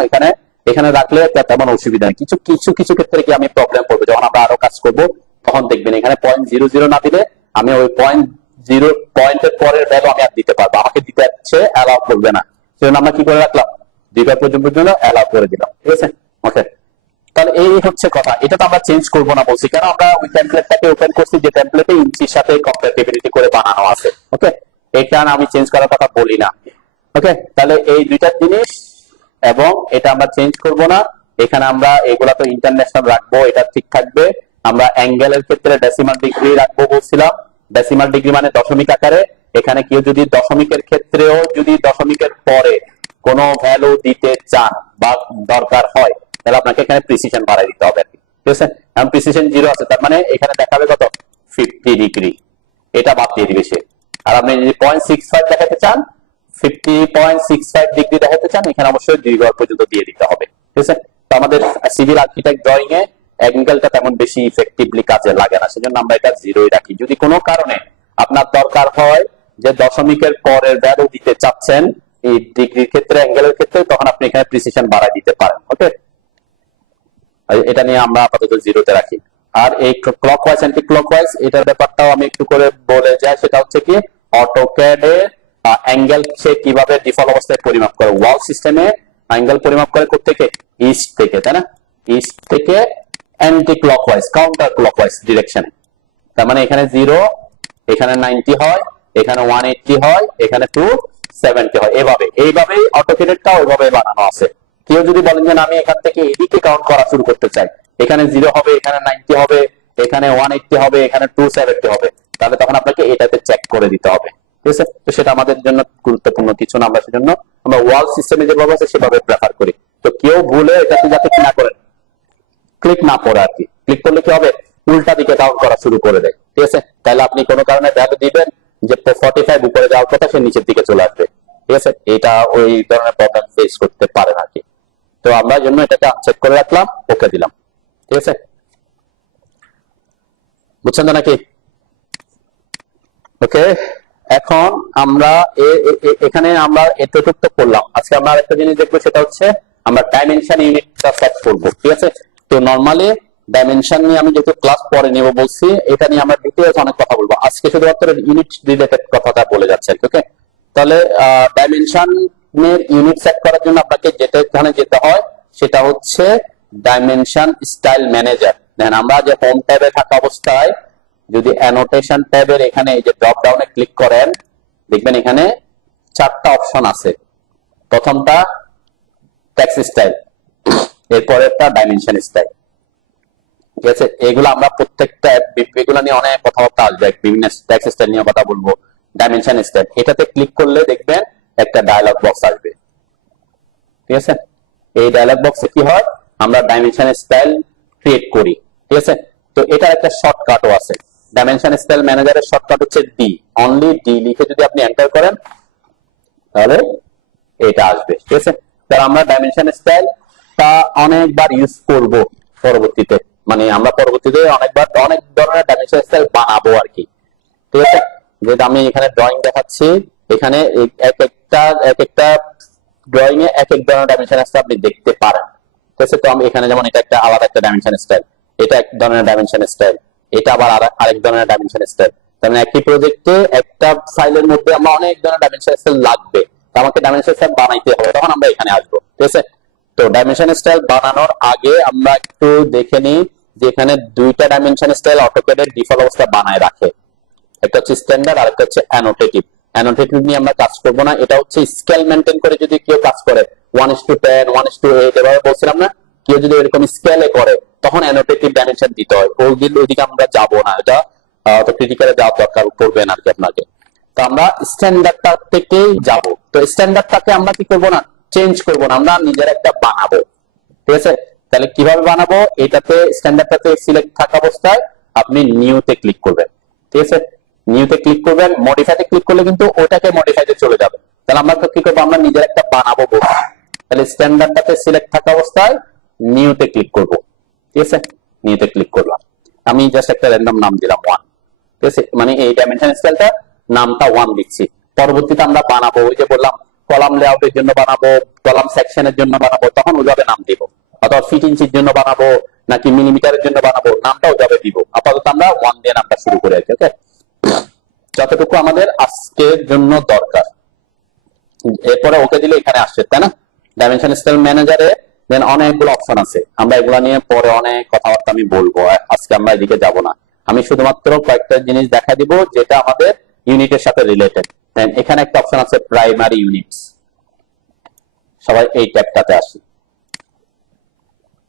এখানে রাখলে তেমন অসুবিধা নেই। কিছু কিছু কিছু ক্ষেত্রে কি আমি প্রবলেম করবো, যখন আমরা আরো কাজ করবো তখন দেখবেন এখানে 0.00 না দিলে আমি ওই 0.0 পয়েন্টের পরের ভ্যালু আমি আর দিতে পারবো, আমাকে দিতে হচ্ছে অ্যালাউ করবে না। সেজন্য আমরা কি করে রাখলাম, 2 ঘর পর্যন্ত অ্যালাউ করে দিলাম, ঠিক আছে? ওকে, তাহলে এই হচ্ছে কথা। এটা তো আমরা চেঞ্জ করবো না বলছি, কেন? আমরা ওই টেমপ্লেটটাকে ওপেন করছি, যে টেমপ্লেটে ইঞ্চির সাথে কম্প্যাটিবিলিটি করে বানানো আছে। ওকে, এটা আমি চেঞ্জ করার কথা বলি না। ওকে, তাহলে এই 2টা জিনিস, এবং এটা আমরা চেঞ্জ করব না। এখানে আমরা এগুলা তো ইন্টারন্যাশনাল রাখবো, এটা ঠিক থাকবে। আমরা অ্যাঙ্গেলের ক্ষেত্রে ডেসিমাল ডিগ্রি রাখবো বলছিলাম, ডেসিমাল ডিগ্রি মানে দশমিক আকারে। এখানে কেউ যদি দশমিকের ক্ষেত্রেও যদি দশমিকের পরে কোনো ভ্যালু দিতে চান বা দরকার হয়, তাহলে আপনাকে এখানে প্রিসিশন বাড়াই দিতে হবে, ঠিক আছে? এখন প্রিসিশন 0 আছে, তার মানে এখানে দেখাবে কত, 50 ডিগ্রি, এটা বাদ দিয়ে দিবে সে। আর আপনি যদি 0.65 দেখাতে চান, 50.65 ডিগ্রি দেখাতে চান, এখানে অবশ্যই 2 ঘর পর্যন্ত দিয়ে দিতে হবে। ঠিক আছে, তো আমাদের সিভিল আর্কিটেক্ট ড্রয়িং এ অ্যাঙ্গেলটা তেমন বেশি ইফেক্টিভলি কাজে লাগে না, সেজন্য আমরা এটা 0ই রাখি। যদি কোনো কারণে আপনার দরকার হয় যে দশমিকের পরের ভ্যালু দিতে চাচ্ছেন এই ডিগ্রির ক্ষেত্রে, অ্যাঙ্গেলের ক্ষেত্রে, তখন আপনি এখানে প্রিসিশন বাড়ায় দিতে পারেন। ওকে, এটা নিয়ে আমরা আপাতত 0তে রাখি। আর এই ক্লকওয়াইজ অ্যান্টি ক্লকওয়াইজ এটার ব্যাপারটাও আমি একটু করে বলে যাই। সেটা হচ্ছে কি, অটোক্যাডে অ্যাঙ্গেল সে কিভাবে ডিফল্ট অবস্থায় পরিমাপ করে। ওয়াল সিস্টেমে অ্যাঙ্গেল পরিমাপ করে কোত্থেকে, ইস্ট থেকে, তাই না? ইস্ট থেকে অ্যান্টি ক্লকওয়াইজ, কাউন্টার ক্লকওয়াইজ ডিরেকশনে। তার মানে এখানে 0, এখানে 90 হয়, এখানে 180 হয়, এখানে 270 হয়। এইভাবেই অটোক্যাডটাও ওইভাবে বানানো আছে। কেউ যদি বলেন যে আমি এখান থেকে এদিকে কাউন্ট করা শুরু করতে চাই, এখানে 0 হবে, এখানে 90 হবে, এখানে 180 হবে, এখানে 270 হবে, তাহলে তখন আপনাকে এটাতে চেক করে দিতে হবে। ঠিক আছে, তো সেটা আমাদের জন্য গুরুত্বপূর্ণ কিছু না, আমরা সেজন্য আমরা ওয়াল সিস্টেমে যেভাবে আছে সেভাবে প্রেফার করি। তো কেউ ভুলে এটাতে যাতে কি না করেন, ক্লিক না পড়ে আর কি। ক্লিক করলে কি হবে, উল্টা দিকে কাউন্ট করা শুরু করে দেয়। ঠিক আছে, তাহলে আপনি কোনো কারণে ভ্যালু দিবেন যে 45 উপরে যাওয়ার কথা, সে নিচের দিকে চলে আসবে। ঠিক আছে, এটা ওই ধরনের প্রবলেম ফেস করতে পারে আর কি। তো আমরা জন্য এটাকে আনচেক করে রাখলাম, ওকে দিলাম। ঠিক আছে, বুঝছেন তো নাকি? ওকে, এখন আমরা এখানে আমরা এতটুকু করলাম। আজকে আমরা আরেকটা জিনিস দেখবো, সেটা হচ্ছে আমরা ডাইমেনশন ইউনিটটা সেট করব। ঠিক আছে, তো নরমালি ডাইমেনশন নিয়ে আমি যেহেতু ক্লাস পরে নেব বলছি, এটা নিয়ে আমরা ডিটেইলস অনেক কথা বলবো। আজকে শুধুমাত্র ইউনিট রিলেটেড কথাটা বলে যাচ্ছে। ওকে, তাহলে ডাইমেনশনের ইউনিট সেট করার জন্য আপনাকে যেটা এখানে যেতে হয় সেটা হচ্ছে ডাইমেনশন স্টাইল ম্যানেজার। দেখেন, আমরা যে হোম ট্যাবে থাকা অবস্থায় যদি অ্যানোটেশন ট্যাবের এখানে এই যে ড্রপ ডাউনে ক্লিক করেন, দেখবেন এখানে 4টা অপশন আছে। প্রথমটা টেক্সট স্টাইল, এরপরেরটা ডাইমেনশন স্টাইল। ঠিক আছে, এগুলো আমরা প্রত্যেকটা এগুলো নিয়ে অনেক কথাবার্তা আসবে, বিভিন্ন টেক্সট স্টাইল নিয়ে কথা বলবো, ডাইমেনশন স্টাইল। এটাতে ক্লিক করলে দেখবেন একটা ডায়লগ বক্স আসবে। ঠিক আছে, এই ডায়লগ বক্সে কি হয়, আমরা ডাইমেনশন স্টাইল ক্রিয়েট করি। ঠিক আছে, তো এটার একটা শর্টকাটও আছে। ডাইমেনশন স্টাইল ম্যানেজারের শর্টকাট হচ্ছে ডি, অনলি ডি লিখে যদি আপনি এন্টার করেন তাহলে এটা আসবে। ঠিক আছে, তাহলে আমরা ডাইমেনশন স্টাইল তা অনেকবার ইউজ করব পরবর্তীতে, মানে আমরা পরবর্তীতে অনেকবার অনেক ধরনের ডাইমেনশন স্টাইল বানাবো আর কি। ঠিক আছে, যেটা আমি এখানে ড্রয়িং দেখাচ্ছি, এখানে এক একটা ড্রয়িং এ এক এক ধরনের ডাইমেনশন স্টাইল আপনি দেখতে পারেন। ঠিক আছে, তো আমি এখানে যেমন এটা একটা আলাদা একটা ডাইমেনশন স্টাইল, এটা এক ধরনের ডাইমেনশন স্টাইল, এটা আবার আরেক ধরনের ডাইমেনশন স্টাইল। তার মানে একই প্রজেক্টে একটা ফাইলের মধ্যে আমরা অনেক ধরনের ডাইমেনশন স্টাইল লাগবে, আমাকে ডাইমেনশন স্টাইল বানাইতে হবে, তখন আমরা এখানে আসবো। ঠিক আছে, তো ডাইমেনশন স্টাইল বানানোর আগে আমরা একটু দেখে নিই যে এখানে 2টা ডাইমেনশন স্টাইল অটোক্যাডের ডিফল্ট অবস্থা বানায় রাখে। একটা হচ্ছে স্ট্যান্ডার্ড আর একটা হচ্ছে অ্যানোটেটিভ। অ্যানোটেটিভ নিয়ে আমরা কাজ করব না, এটা হচ্ছে স্কেল মেইনটেইন করে যদি কেউ কাজ করে 1:10 1:8 এভাবে বলছিলাম না, কেউ যদি এরকম স্কেলে করে তখন অ্যানোটেটিভ ডাইমেনশন দিতে হয়। ওইদিকে আমরা যাব না, এটা তো ক্রিটিক্যালে যাওয়ার দরকার পড়বে না আর কি আপনাকে। তো আমরা স্ট্যান্ডার্ডটা থেকেই যাব। তো স্ট্যান্ডার্ডটাকে আমরা কি করব না, চেঞ্জ করব না, আমরা নিজের একটা বানাবো। ঠিক আছে, তাহলে কিভাবে বানাবো, এটাতে স্ট্যান্ডার্ডটাতে সিলেক্ট থাকা অবস্থায় আপনি নিউতে ক্লিক করবেন। ঠিক আছে, নিউতে ক্লিক করবেন, মডিফাইতে ক্লিক করলে কিন্তু ওটাকে মডিফাইতে চলে যাবে। তাহলে আমরা কি করবো, আমরা নিজের একটা বানাবো বলবো, তাহলে স্ট্যান্ডার্ডটাতে সিলেক্ট থাকা অবস্থায় নিউতে ক্লিক করব। ঠিক আছে, নিউতে ক্লিক করলাম, আমি জাস্ট একটা র্যান্ডম নাম দিলাম 1। ঠিক আছে, মানে এই ডাইমেনশন স্টাইলটা নামটা 1 দিচ্ছি। পরবর্তীতে আমরা বানাবো, ওই যে বললাম কলাম লেআউটের জন্য বানাবো, কলাম সেকশনের জন্য বানাবো, তখন ওইভাবে নাম দিব। অথবা ফিট ইঞ্চির জন্য বানাবো নাকি মিলিমিটারের জন্য বানাবো, নামটা ওইভাবে দিব। আপাতত আমরা 1 দিয়ে নামটা শুরু করে আছি। ওকে, যতটুকু আমাদের আজকের জন্য দরকার। এরপরে ওকে দিলে এখানে আসছে, তাই না? ডাইমেনশন স্টাইল ম্যানেজারে দেন অনেকগুলো অপশন আছে, আমরা এগুলা নিয়ে পরে অনেক কথাবার্তা আমি বলবো, আজকে আমরা এদিকে যাব না। আমি শুধুমাত্র কয়েকটা জিনিস দেখা দিব যেটা আমাদের ইউনিটের সাথে রিলেটেড। দেন এখানে একটা অপশন আছে প্রাইমারি ইউনিটস, সবাই এই ট্যাবটাতে আসি।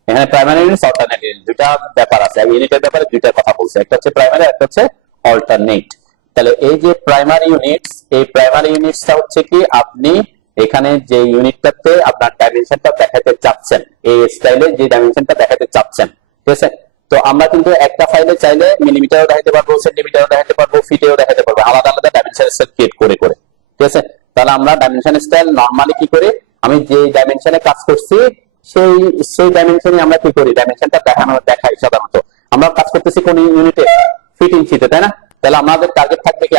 এখানে প্রাইমারি ইউনিটস, অল্টারনেট ইউনিট, দুটা ব্যাপার আছে। ইউনিটের ব্যাপারে দুইটা কথা বলছে, একটা হচ্ছে প্রাইমারি, একটা হচ্ছে অল্টারনেট। তাহলে এই যে প্রাইমারি ইউনিটস, এই প্রাইমারি ইউনিটসটা হচ্ছে কি, আপনি এখানে যে ইউনিটটাতে আপনার ডাইমেনশনটা দেখাতে চাচ্ছেন, এই স্টাইলে যে ডাইমেনশনটা দেখাতে চাচ্ছেন। ঠিক আছে, তো আমরা কিন্তু একটা ফাইলে চাইলে মিলিমিটারও দেখাতে পারবো, সেন্টিমিটারও দেখাতে পারবো, ফিটেও দেখাতে পারবো, আলাদা আলাদা ডাইমেনশন ক্রিয়েট করে করে। ঠিক আছে, তাহলে আমরা ডাইমেনশন স্টাইল নরমালি কি করি, আমি যে ডাইমেনশনে কাজ করছি সেই সেই ডাইমেনশনে আমরা কি করি, ডাইমেনশনটা দেখাই সাধারণত। আমরা কাজ করতেছি কোন ইউনিটে, ফিট ইঞ্চিতে, তাই না? তাহলে আমাদের টার্গেট থাকবে কি,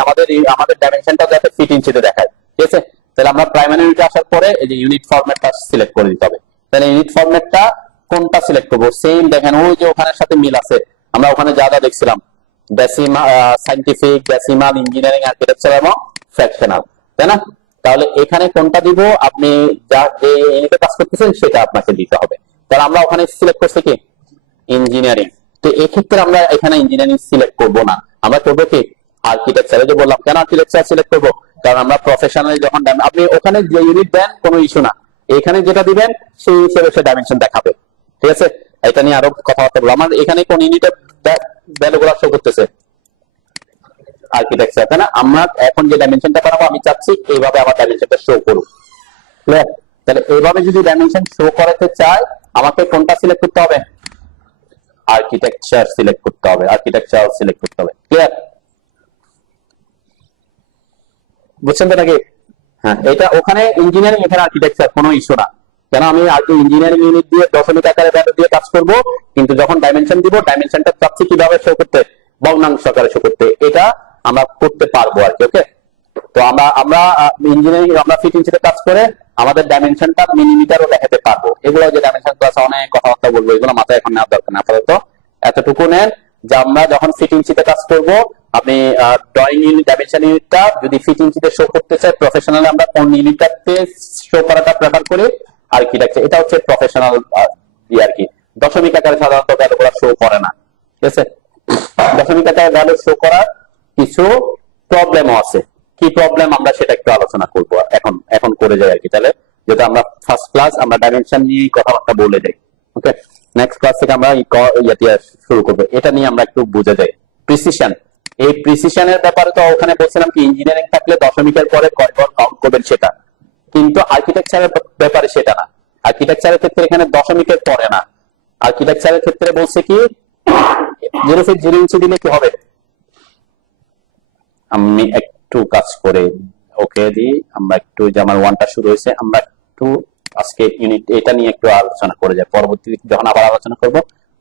আমাদের ডাইমেনশনটা যাতে ফিট ইঞ্চিতে দেখায়, ঠিক আছে? তাহলে আমরা প্রাইমারি ইউনিটে আসার পরে এই যে ইউনিট ফরম্যাটটা সিলেক্ট করে দিতে হবে। তাহলে ইউনিট ফরম্যাটটা কোনটা সিলেক্ট করবো, সেম দেখেন ওই যে ওখানের সাথে মিল আছে, আমরা ওখানে যা যা দেখছিলাম, decimal, scientific, decimal, engineering, architecture এবং ফ্র্যাকশনাল, তাই না? তাহলে এখানে কোনটা দিব, আপনি যা যে ইউনিটে কাজ করতেছেন সেটা আপনাকে দিতে হবে। তাহলে আমরা ওখানে সিলেক্ট করছি কি ইঞ্জিনিয়ারিং। তো এই ক্ষেত্রে আমরা এখানে ইঞ্জিনিয়ারিং সিলেক্ট করব না, আমরা করবো কি আর্কিটেকচার। যে বললাম কেন আর্কিটেকচার সিলেক্ট করবো, কারণ আমরা প্রফেশনালি যখন আপনি ওখানে যে ইউনিট দেন কোনো ইস্যু না, এখানে যেটা দিবেন সেই হিসেবে সে ডাইমেনশন দেখাবে, ঠিক আছে? এটা নিয়ে আরো কথাবার্তা বলবো। আমার এখানে কোন ইউনিটের ভ্যালুগুলো শো করতেছে, আর্কিটেকচার, তাই না? আমরা এখন যে ডাইমেনশনটা বানাবো আমি চাচ্ছি এইভাবে আমার ডাইমেনশনটা শো করুক, ক্লিয়ার? তাহলে এইভাবে যদি ডাইমেনশন শো করাতে চাই আমাকে কোনটা সিলেক্ট করতে হবে, আর্কিটেকচার সিলেক্ট করতে হবে, আর্কিটেকচার সিলেক্ট করতে হবে, ক্লিয়ার? বুঝছেন তো নাকি? হ্যাঁ, এটা ওখানে ইঞ্জিনিয়ারিং, এখানে আর্কিটেকচার, কোনো ইস্যু না। কেন আমি ইঞ্জিনিয়ারিং ইউনিট দিয়ে দশমিক আকারে ভ্যালু দিয়ে কাজ করব, কিন্তু যখন ডাইমেনশন দিব ডাইমেনশনটা চাচ্ছি কিভাবে শো করতে, ভগ্নাংশ আকারে শো করতে, এটা আমরা করতে পারবো আর কি। ওকে, তো আমরা ইঞ্জিনিয়ারিং আমরা ফিট ইঞ্চিতে কাজ করে আমাদের ডাইমেনশনটা মিলিমিটারও দেখাতে পারবো। এগুলো যে ডাইমেনশন ক্লাসে অনেক কথাবার্তা বলবো, এগুলো মাথায় এখন নেওয়ার দরকার না, আপাতত এতটুকু নেন যে আমরা যখন ফিট ইঞ্চিতে কাজ করব, আপনি ড্রয়িং ইউনিট ডাইমেনশন ইউনিটটা যদি ফিট ইঞ্চিতে শো করতে চাই, প্রফেশনালি আমরা কোন ইউনিটটাতে শো করাটা প্রেফার করি, আর্কিটেকচার। এটা হচ্ছে প্রফেশনাল আর কি। দশমিক আকারে সাধারণত ভ্যালুগুলো শো করে না, ঠিক আছে? দশমিক আকারে ভ্যালু শো করার কিছু প্রবলেমও আছে। কি প্রবলেম আমরা সেটা একটু আলোচনা করবো এখন করে যাই আর কি। তাহলে যেটা আমরা ফার্স্ট ক্লাস আমরা ডাইমেনশন নিয়ে কথাবার্তা বলে যাই, ওকে? নেক্সট ক্লাস থেকে আমরা শুরু করবো, এটা নিয়ে আমরা একটু বুঝে যাই প্রিসিশন। এই প্রিসিশনের ব্যাপারে তো ওখানে বলছিলাম কি ইঞ্জিনিয়ারিং থাকলে দশমিকের পরে কয় ঘর কাউন্ট করবেন সেটা, কিন্তু আর্কিটেকচারের ব্যাপারে সেটা না। আর্কিটেকচারের ক্ষেত্রে এখানে দশমিকের পরে না, আর্কিটেকচারের ক্ষেত্রে বলছে কি 0 ফিট 0 ইঞ্চি দিলে কি হবে, আমি একটু কাজ করে ওকে দিই, আমরা একটু যে আমার ওয়ানটা শুরু হয়েছে, আমরা একটু আজকে ইউনিট এটা নিয়ে একটু আলোচনা করে যাই, পরবর্তীতে যখন আবার আলোচনা করব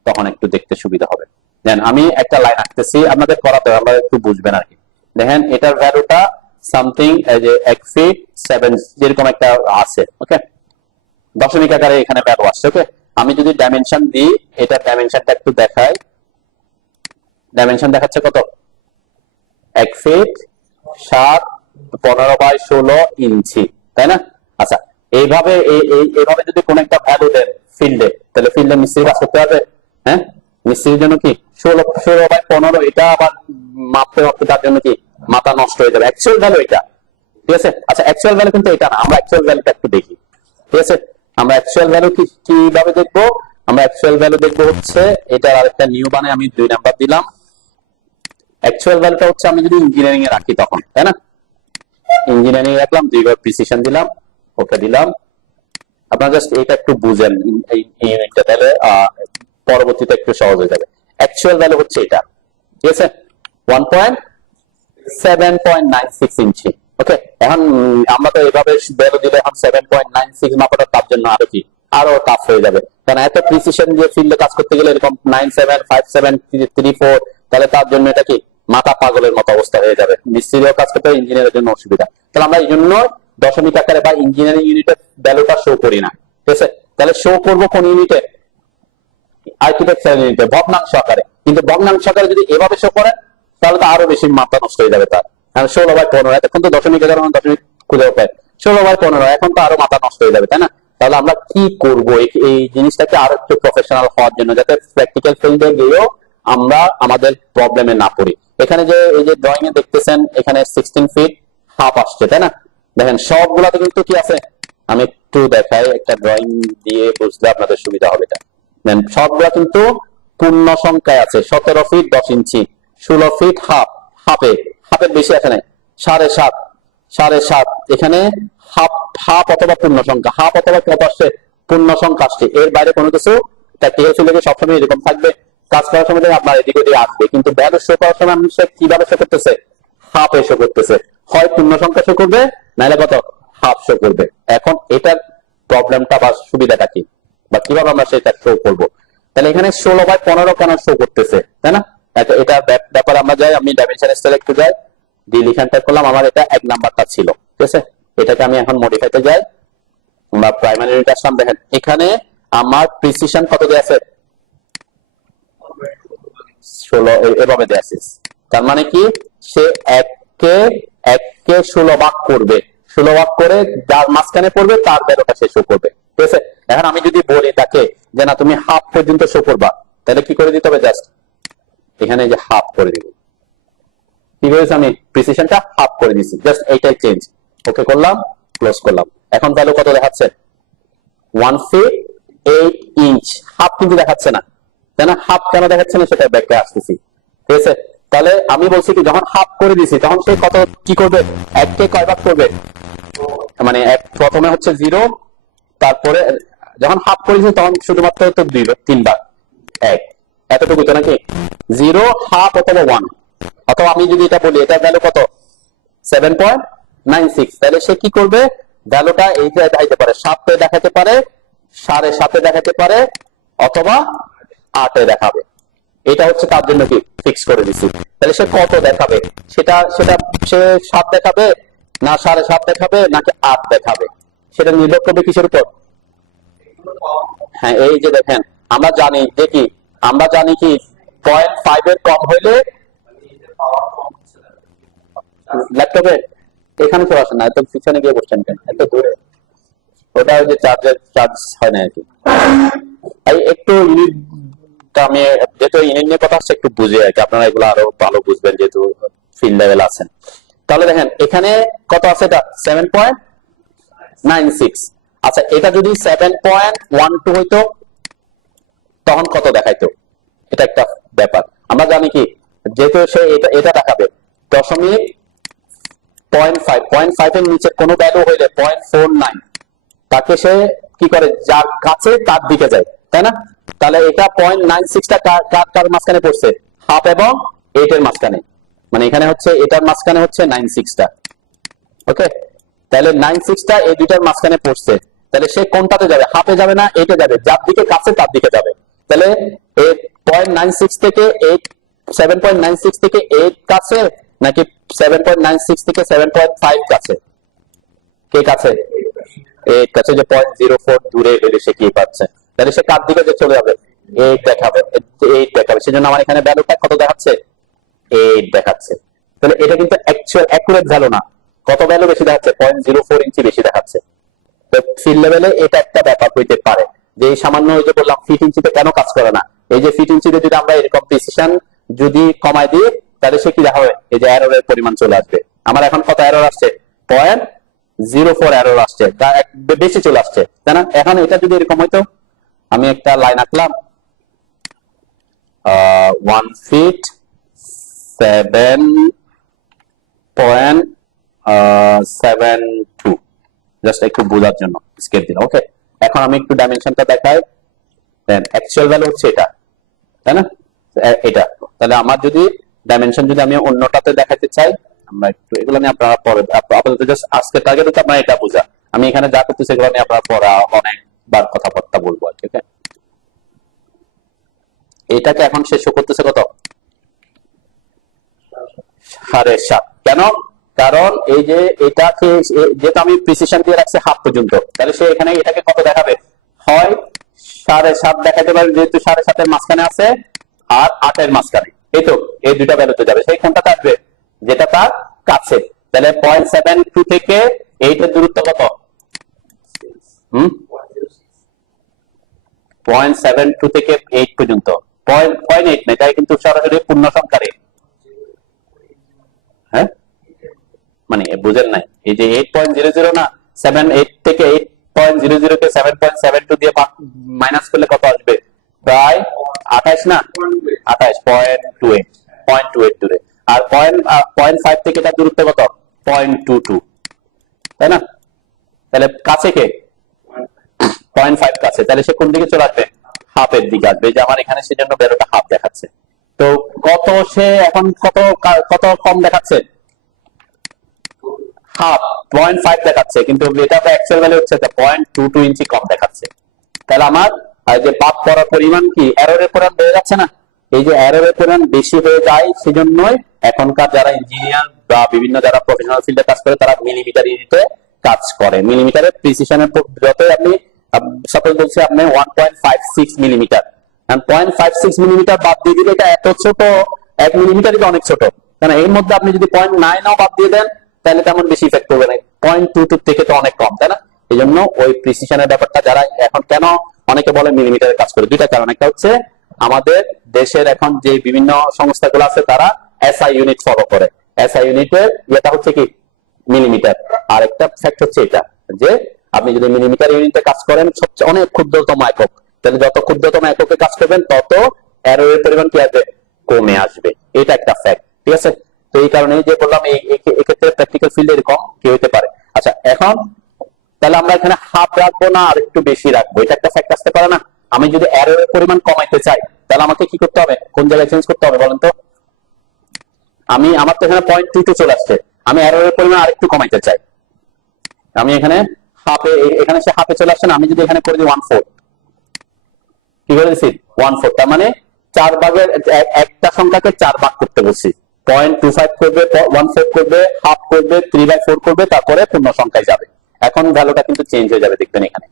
তখন একটু দেখতে সুবিধা হবে। দেন আমি একটা লাইন আঁকতেছি, আপনাদের করাতে হবে, আমরা একটু বুঝবেন আর কি। দেখেন এটার ভ্যালুটা সামথিং এই যে 1 ফিট 7 যেরকম একটা আছে, ওকে? দশমিক আকারে এখানে ভ্যালু আসছে, ওকে? আমি যদি ডাইমেনশন দিই, এটা ডাইমেনশনটা একটু দেখাই, ডাইমেনশন দেখাচ্ছে কত, 1 ফিট 7 15 বাই 16 ইঞ্চি, তাই না? আচ্ছা, এইভাবে এইভাবে যদি কোন একটা ভ্যালু দেন ফিল্ডে, তাহলে ফিল্ডে মিস্ত্রি কাজ করতে হবে। হ্যাঁ, মিস্ত্রির জন্য কি 16 বাই 15, এটা আবার মাপতে মাপতে তার জন্য কি মাথা নষ্ট হয়ে যাবে। অ্যাকচুয়াল ভ্যালু এটা, ঠিক আছে? আচ্ছা, অ্যাকচুয়াল ভ্যালু কিন্তু এটা না, আমরা অ্যাকচুয়াল ভ্যালুটা একটু দেখি, ঠিক আছে? আমরা অ্যাকচুয়াল ভ্যালু কিভাবে দেখবো, আমরা অ্যাকচুয়াল ভ্যালু দেখবো হচ্ছে এটা আরেকটা নিউ বানায় আমি 2 নাম্বার দিলাম। অ্যাকচুয়াল ভ্যালুটা হচ্ছে আমি যদি ইঞ্জিনিয়ারিং এ রাখি তখন, তাই না? ইঞ্জিনিয়ারিং এ রাখলাম, 2 বার প্রিসিশন দিলাম, ওকে দিলাম। আপনারা জাস্ট এটা একটু বুঝেন এই ইউনিটটা, তাহলে পরবর্তীতে একটু সহজ হয়ে যাবে। অ্যাকচুয়াল ভ্যালু হচ্ছে এটা, ঠিক আছে? 1.7.96 ইঞ্চি, ওকে? এখন আমরা তো এইভাবে ভ্যালু দিলে এখন 7.96 মাপাটা তার জন্য আরো টাফ হয়ে যাবে, কারণ এত প্রিসিশন দিয়ে ফিল্ডে কাজ করতে গেলে এরকম 975734, তাহলে তার জন্য এটা কি মাথা পাগলের মতো অবস্থা হয়ে যাবে, মিস্ত্রিও কাজ করতে হবে, ইঞ্জিনিয়ারের জন্য অসুবিধা। তাহলে আমরা এই জন্য দশমিক আকারে বা ইঞ্জিনিয়ারিং ইউনিটের ভ্যালুটা শো করি না, ঠিক আছে? তাহলে শো করবো কোন ইউনিটে, আর্কিটেকচার ইউনিটে, ভগ্নাংশ আকারে। কিন্তু ভগ্নাংশ আকারে যদি এভাবে শো করেন তাহলে তো আরো বেশি মাথা নষ্ট হয়ে যাবে তার। 16 বাই 15, এতক্ষণ তো দশমিক 11 দশমিক খুঁজে পায়, 16 বাই 15, এখন তো আরো মাথা নষ্ট হয়ে যাবে, তাই না? তাহলে আমরা কি করব এই জিনিসটাকে আরো একটু প্রফেশনাল হওয়ার জন্য, যাতে প্র্যাকটিক্যাল ফিল্ডে গিয়েও আমরা আমাদের প্রবলেমে না পড়ি। এখানে যে এই যে ড্রয়িং এ দেখতেছেন এখানে 16 ফিট হাফ আসছে, তাই না? দেখেন সবগুলাতে কিন্তু কি আছে, আমি একটু দেখাই, একটা ড্রয়িং দিয়ে বুঝলে আপনাদের সুবিধা হবে। দেন সবগুলা কিন্তু পূর্ণ সংখ্যায় আছে, 17 ফিট 10 ইঞ্চি, 16 ফিট হাফের বেশি আছে না, 7.5 এখানে হাফ অথবা পূর্ণ সংখ্যা, হাফ অথবা কত আসছে, পূর্ণ সংখ্যা আসছে। এর বাইরে কোনো কিছু প্র্যাকটিক্যাল ফিল্ডে সবসময় এরকম থাকবে, কাজ করার সময় আপনার এদিক ওদিক আসবে, কিন্তু ভ্যালু শো করার সময় সে কিভাবে শো করতেছে, হাফ শো করতেছে, হয় পূর্ণ সংখ্যা শো করবে নাহলে কত হাফ শো করবে। এখন এটার প্রবলেমটা বা সুবিধাটা কি, বা কিভাবে আমরা সেটা শো করবো? তাহলে এখানে 16/15 কেন শো করতেছে, তাই না? এটা ব্যাপার আমরা যাই, আমি ডাইমেনশন স্টাইল একটু যাই, ডিলিশনটা করলাম, আমার এটা 1 নাম্বারটা ছিল, ঠিক আছে? এটাকে আমি এখন মডিফাইতে যাই, আমরা প্রাইমারি ইউনিট আসলাম। দেখেন এখানে আমার প্রিসিশন কত দেয়া আছে, 16 এভাবে দেয়া আছে। তার মানে কি, সে 1কে 16 ভাগ করবে, 16 ভাগ করে যার মাঝখানে পড়বে তার ভ্যালুটা সে শো করবে, ঠিক আছে? এখন আমি যদি বলি তাকে যে না তুমি হাফ পর্যন্ত শো করবা, তাহলে কি করে দিতে হবে? জাস্ট এখানে যে হাফ করে দিব, কি করেছি আমি? প্রিসিশনটা হাফ করে দিছি, জাস্ট এইটাই চেঞ্জ। ওকে করলাম, ক্লোজ করলাম। এখন ভ্যালু কত দেখাচ্ছে? 1 feet 8 inch। হাফ কিন্তু দেখাচ্ছে না, তাই না? হাফ কেন দেখাচ্ছে না সেটা ব্যাকে আসতেছি, ঠিক আছে? তাহলে আমি বলছি কি, যখন হাফ করে দিছি তখন সে কত কি করবে? 1কে কয় ভাগ করবে? মানে প্রথমে হচ্ছে 0, তারপরে যখন হাফ করে দিছি তখন শুধুমাত্র তো 3 ভাগ 1, এতটুকু তো নাকি? 0, হাফ অথবা 1, অথবা আমি যদি এটা বলি এটার ভ্যালু কত? 7.96। তাহলে সে কি করবে? ভ্যালুটা এই যে দেখাইতে পারে, 7 দেখাতে পারে, 7.5 দেখাতে পারে, অথবা 8 দেখাবে। এটা হচ্ছে তার জন্য কি ফিক্স করে দিছি। তাহলে সে কত দেখাবে সেটা সেটা সে 7 দেখাবে না 7.5 দেখাবে নাকি 8 দেখাবে, সেটা নির্ভর করবে কিসের উপর? হ্যাঁ, এই যে দেখেন আমরা জানি দেখি, আমরা জানি কি 0.5 এর কম হইলে ল্যাপটপে এখানে চলে আসেন না, এত পিছনে গিয়ে বসছেন কেন, এত দূরে? ওটা ওই যে চার্জ হয় না আর কি। একটু ইউনিটটা আমি যেহেতু ইউনিট নিয়ে কথা হচ্ছে একটু বুঝে আর কি, আপনারা এগুলো আরো ভালো বুঝবেন যেহেতু ফিল্ড লেভেল আছেন। তাহলে দেখেন এখানে কত আছে? এটা 7.96। আচ্ছা, এটা যদি 7.12 হইতো তখন কত দেখাইতো? এটা একটা ব্যাপার। আমরা জানি কি, যেহেতু সে এটা দেখাবে 0.5 এর নিচে কোনো ভ্যালু হইলে 0.49, তাকে সে কি করে? যার কাছে তার দিকে যায়, তাই না? তাহলে এটা 0.96টা কার মাঝখানে পড়ছে? হাফ এবং 8 এর মাঝখানে, মানে এখানে হচ্ছে এটার মাঝখানে হচ্ছে 96টা। ওকে, তাহলে 96টা এই দুইটার মাঝখানে পড়ছে, তাহলে সে কোনটাতে যাবে? হাফে যাবে না 8 যাবে? যার দিকে কাছে তার দিকে যাবে। তাহলে 0.96 থেকে 8, 7.96 থেকে 8 কাছে নাকি 7.96 থেকে 7.5 কাছে? কে কাছে? 8 কাছে। যে 0.04 দূরে হলে সে কি পাচ্ছে? তাহলে সে কার দিকে চলে যাবে? 8 দেখাবে, 8 দেখাবে। সেজন্য আমার এখানে ভ্যালুটা কত দেখাচ্ছে? 8 দেখাচ্ছে। তাহলে এটা কিন্তু অ্যাকুরেট ভ্যালু না। কত ভ্যালু বেশি দেখাচ্ছে? 0.04 ইঞ্চি বেশি দেখাচ্ছে। তো ফিল্ড লেভেলে এটা একটা ব্যাপার হইতে পারে যে এই সামান্য, ওই যে বললাম ফিট ইঞ্চিতে কেন কাজ করে না, এই যে ফিট ইঞ্চিতে যদি আমরা এরকম প্রিসিশন যদি কমায় দিই তাহলে সে কি দেখা হবে? এই যে এররের পরিমাণ চলে আসবে। আমার এখন কত এরর আসছে? 0.04 এরর আসছে, বেশি চলে আসছে, তাই না? এখন এটা যদি এরকম হইতো, আমি একটা লাইন আঁকলাম, 1 feet 7.72, জাস্ট একটু বোঝার জন্য স্কেল দিলাম। ওকে, এখন আমি একটু ডাইমেনশনটা দেখাই। দেন অ্যাকচুয়াল ভ্যালু হচ্ছে এটা, তাই না? এটা। তাহলে আমার যদি ডাইমেনশন যদি আমি অন্যটাতে দেখাতে চাই, আমরা একটু এগুলো নিয়ে আপনারা পরে, আপাতত জাস্ট আজকে টার্গেট হচ্ছে আপনারা এটা বোঝা। আমি এখানে যা করতেছি এগুলো নিয়ে আপনারা পরে অনেকবার কথাবার্তা বলবো, ঠিক আছে? এটাকে এখন শেষ করতেছে কত? 7.5। কেন? কারণ এই যে এটাকে যেটা আমি প্রিসিশন দিয়ে রাখছি হাফ পর্যন্ত, তাহলে সে এখানে এটাকে কত দেখাবে? হয় 7.5 দেখাতে পারে, যেহেতু 7.5 এর মাঝখানে আছে, আর 8 এর মাঝখানে, এই তো এই দুইটা ভ্যালুতে যাবে। সেই কোনটা আসবে? যেটা তার কাছে। তাহলে 0.72 থেকে 8 এর দূরত্ব কত? 0.72 থেকে 8 পর্যন্ত 0.8 না, তাই কিন্তু সরাসরি পূর্ণ সংখ্যারে। হ্যাঁ, মানে বুঝেন নাই? এই যে 8.00 না, 8 থেকে 8.00 কে 7.72 দিয়ে মাইনাস করলে কত আসবে? প্রায় 28 না? 28.28 দূরে। আর 0.5 থেকে তার দূরত্ব কত? 0.22, তাই না? তাহলে কাছে কে? 0.5 কাছে। তাহলে সে কোন দিকে চলে আসবে? হাফের দিকে আসবে। যে আমার এখানে সেজন্য বেরোটা হাফ দেখাচ্ছে। তো কত সে এখন কত কম দেখাচ্ছে? হাফ 0.5 দেখাচ্ছে, কিন্তু এটা তো অ্যাকচুয়াল ভ্যালু হচ্ছে 0.22 ইঞ্চি কম দেখাচ্ছে। তাহলে আমার যে বাদ করার পরিমাণ কি এররের পরিমাণ বেড়ে যাচ্ছে না? এই যে এররের পরিমাণ বেশি হয়ে যায়, সেজন্যই এখনকার যারা ইঞ্জিনিয়ার বা বিভিন্ন যারা প্রফেশনাল ফিল্ডে কাজ করে তারা মিলিমিটার ইউনিটে কাজ করে। মিলিমিটারের প্রিসিশনের যতই আপনি সাপোজ বলছি আপনি 1.56 মিলিমিটার, 0.56 মিলিমিটার বাদ দিয়ে দিলে এটা এত ছোট, 1 মিলিমিটারই অনেক ছোট। কারণ এর মধ্যে আপনি যদি 0.9ও বাদ দিয়ে দেন তাহলে তেমন বেশি ইফেক্ট করবে না, 0.22 থেকে তো অনেক কম, তাই না? এই জন্য ওই প্রিসিশনের ব্যাপারটা যারা এখন কেন অনেকে বলে মিলিমিটারে কাজ করে, দুইটা কারণ। একটা হচ্ছে আমাদের দেশের এখন যে বিভিন্ন সংস্থাগুলো আছে তারা এসআই ইউনিট ফলো করে, এসআই ইউনিটের এটা হচ্ছে কি মিলিমিটার। আর একটা ফ্যাক্ট হচ্ছে এটা যে আপনি যদি মিলিমিটার ইউনিটে কাজ করেন সবচেয়ে অনেক ক্ষুদ্রতম একক, তাহলে যত ক্ষুদ্রতম এককে কাজ করবেন তত এররের পরিমাণ কি আসবে, কমে আসবে। এটা একটা ফ্যাক্ট, ঠিক আছে? তো এই কারণে যে বললাম এই ক্ষেত্রে প্র্যাকটিক্যাল ফিল্ডে এরকম কি হতে পারে। আচ্ছা, এখন তাহলে আমরা এখানে হাফ রাখবো না আর একটু বেশি রাখবো, এটা একটা ফ্যাক্ট আসতে পারে না? আমি যদি এররের পরিমাণ কমাইতে চাই তাহলে আমাকে কি করতে হবে, কোন জায়গায় চেঞ্জ করতে হবে বলেন তো? আমার তো এখানে 0.22 চলে আসছে, আমি এররের পরিমাণ আরেকটু কমাইতে চাই, আমি এখানে হাফে, এখানে সে হাফে চলে আসছে না, আমি যদি এখানে করে দিই 1/4, কি করে দিচ্ছি 1/4, তার মানে 4 ভাগের একটা সংখ্যাকে 4 ভাগ করতে বলছি। 0.25 করবে, 1/4 করবে, হাফ করবে, 3/4 করবে, তারপরে পূর্ণ সংখ্যায় যাবে। এখন ভ্যালুটা কিন্তু চেঞ্জ হয়ে যাবে, দেখবেন এখানে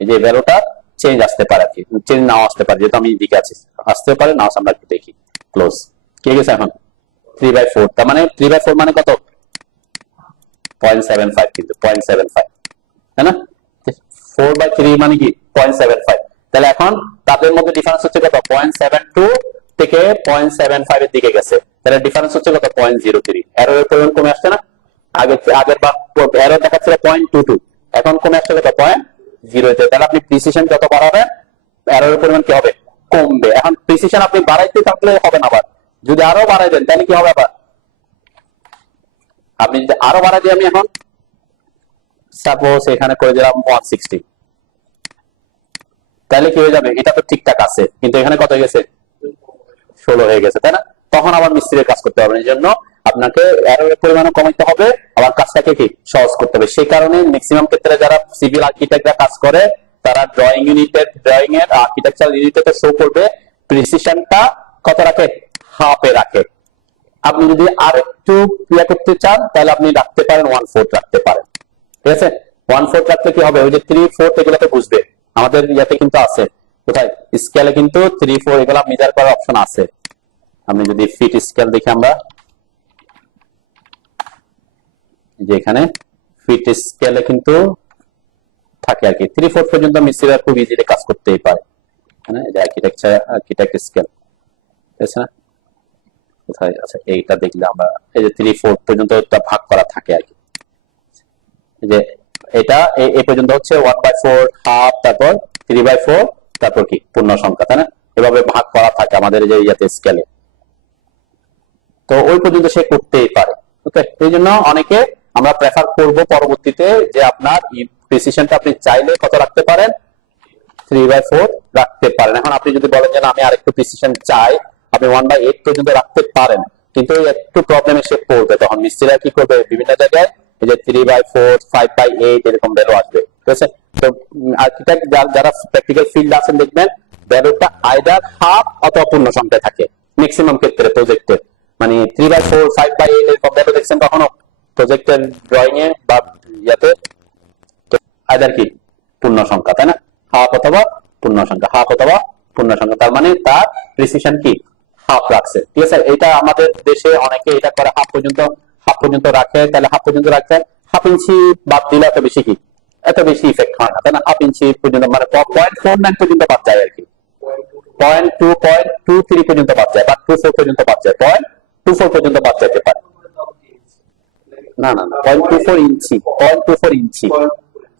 এই যে ভ্যালুটা চেঞ্জ আসতে পারে, আর কি চেঞ্জ নাও আসতে পারে, যেহেতু আমি দিকে আছি আসতে পারে নাও। আমরা একটু দেখি ক্লোজ কি গেছে এখন 3/4, তার মানে 3/4 মানে কত 0.75, কিন্তু 0.75, তাই না? 4/3 মানে কি 0.75, তাহলে এখন তাদের মধ্যে ডিফারেন্স হচ্ছে কত 0.72 থেকে 0.75 এর দিকে গেছে, তাহলে ডিফারেন্স হচ্ছে কত 0.03। এররের পরিমাণ কমে আসছে না? আগের বার এরর দেখাচ্ছিল 0.22, এখন কমে আসছে কত 0.03। তাহলে আপনি প্রিসিশন যত বাড়াবেন এররের পরিমাণ কি হবে, কমবে। এখন প্রিসিশন আপনি বাড়াইতে থাকলে হবে না, আবার যদি আরো বাড়াই দেন তাহলে কি হবে, আবার আপনি যদি আরো বাড়াই দিই, আমি এখন সাপোজ এখানে করে দিলাম 160, তাহলে কি হয়ে যাবে, এটা তো ঠিকঠাক আছে, কিন্তু এখানে কত হয়ে গেছে 16 হয়ে গেছে, তাই না? তখন আবার মিস্ত্রির কাজ করতে হবে, এই জন্য আপনাকে এররের পরিমাণও কমাইতে হবে, আবার কাজটাকে কি সহজ করতে হবে। সেই কারণে ম্যাক্সিমাম ক্ষেত্রে যারা সিভিল আর্কিটেক্টরা কাজ করে তারা ড্রয়িং এর আর্কিটেকচারাল ইউনিটে শো করবে প্রিসিশনটা কত রাখে, হাফে রাখে। আপনি যদি আর একটু ক্রিয়া করতে চান তাহলে আপনি রাখতে পারেন 1/4 রাখতে পারেন, ঠিক আছে? 1/4 রাখতে কি হবে, ওই যে 3/4 এগুলো তো বুঝবে, আমাদের ইয়াতে কিন্তু আছে, কোথায় স্কেলে কিন্তু 3/4 এগুলো মেজার করার অপশন আছে। আপনি যদি ফিট স্কেল দেখি আমরা, যে এখানে ফিট স্কেলে কিন্তু থাকে আর কি 3/4 পর্যন্ত মিস্ত্রিরা খুব ইজিলি কাজ করতেই পারে, হ্যাঁ? যে আর্কিটেক্ট স্কেল, ঠিক আছে না? কোথায় আছে এইটা দেখলে আমরা, এই যে 3/4 পর্যন্ত একটা ভাগ করা থাকে আর কি, যে এটা এই পর্যন্ত হচ্ছে 1/4, হাফ, তারপর 3/4, তারপর কি পূর্ণ সংখ্যা, তাই না? এভাবে ভাগ করা থাকে আমাদের যে ইয়াতে স্কেলে, তো ওই পর্যন্ত সে করতেই পারে। ওকে, এই জন্য অনেকে আমরা প্রেফার করব পরবর্তীতে যে আপনার প্রিসিশনটা আপনি চাইলে কত রাখতে পারেন, 3/4 রাখতে পারেন। এখন আপনি যদি বলেন যে না আমি আরেকটু প্রিসিশন চাই, আপনি 1/8 পর্যন্ত রাখতে পারেন, কিন্তু একটু প্রবলেম এসে পড়বে, তখন মিস্ত্রিরা কি করবে বিভিন্ন জায়গায় এই যে 3/4, 5/8 এরকম ভ্যালু আসবে, ঠিক আছে? তো আর্কিটেক্ট যারা প্র্যাকটিক্যাল ফিল্ড আছেন দেখবেন ভ্যালুটা আইদার হাফ অথবা পূর্ণ সংখ্যায় থাকে ম্যাক্সিমাম ক্ষেত্রে প্রজেক্টের, মানে 3/4, 5/8 এরকম ভ্যালু দেখছেন কখনো প্রজেক্টের ড্রয়িং এ বা ইয়াতে? আইদার কি পূর্ণ সংখ্যা, তাই না? হাফ অথবা পূর্ণ সংখ্যা, হাফ অথবা পূর্ণ সংখ্যা, তার মানে তার প্রিসিশন কি হাফ রাখছে, ঠিক আছে? এটা আমাদের দেশে অনেকে এটা করে হাফ পর্যন্ত রাখে, তাহলে হাফ পর্যন্ত রাখতে হাফ ইঞ্চি বাদ দিলে এত বেশি ইফেক্ট হয় না, তাই না? হাফ ইঞ্চি পর্যন্ত মানে 0.49 পর্যন্ত বাদ যায় আর কি, 0.23 পর্যন্ত বাদ যায় বা 24 পর্যন্ত বাদ যায়, 0.24 পর্যন্ত বাদ যেতে পারে। না না না 0.24 ইঞ্চি, 0.24 ইঞ্চি,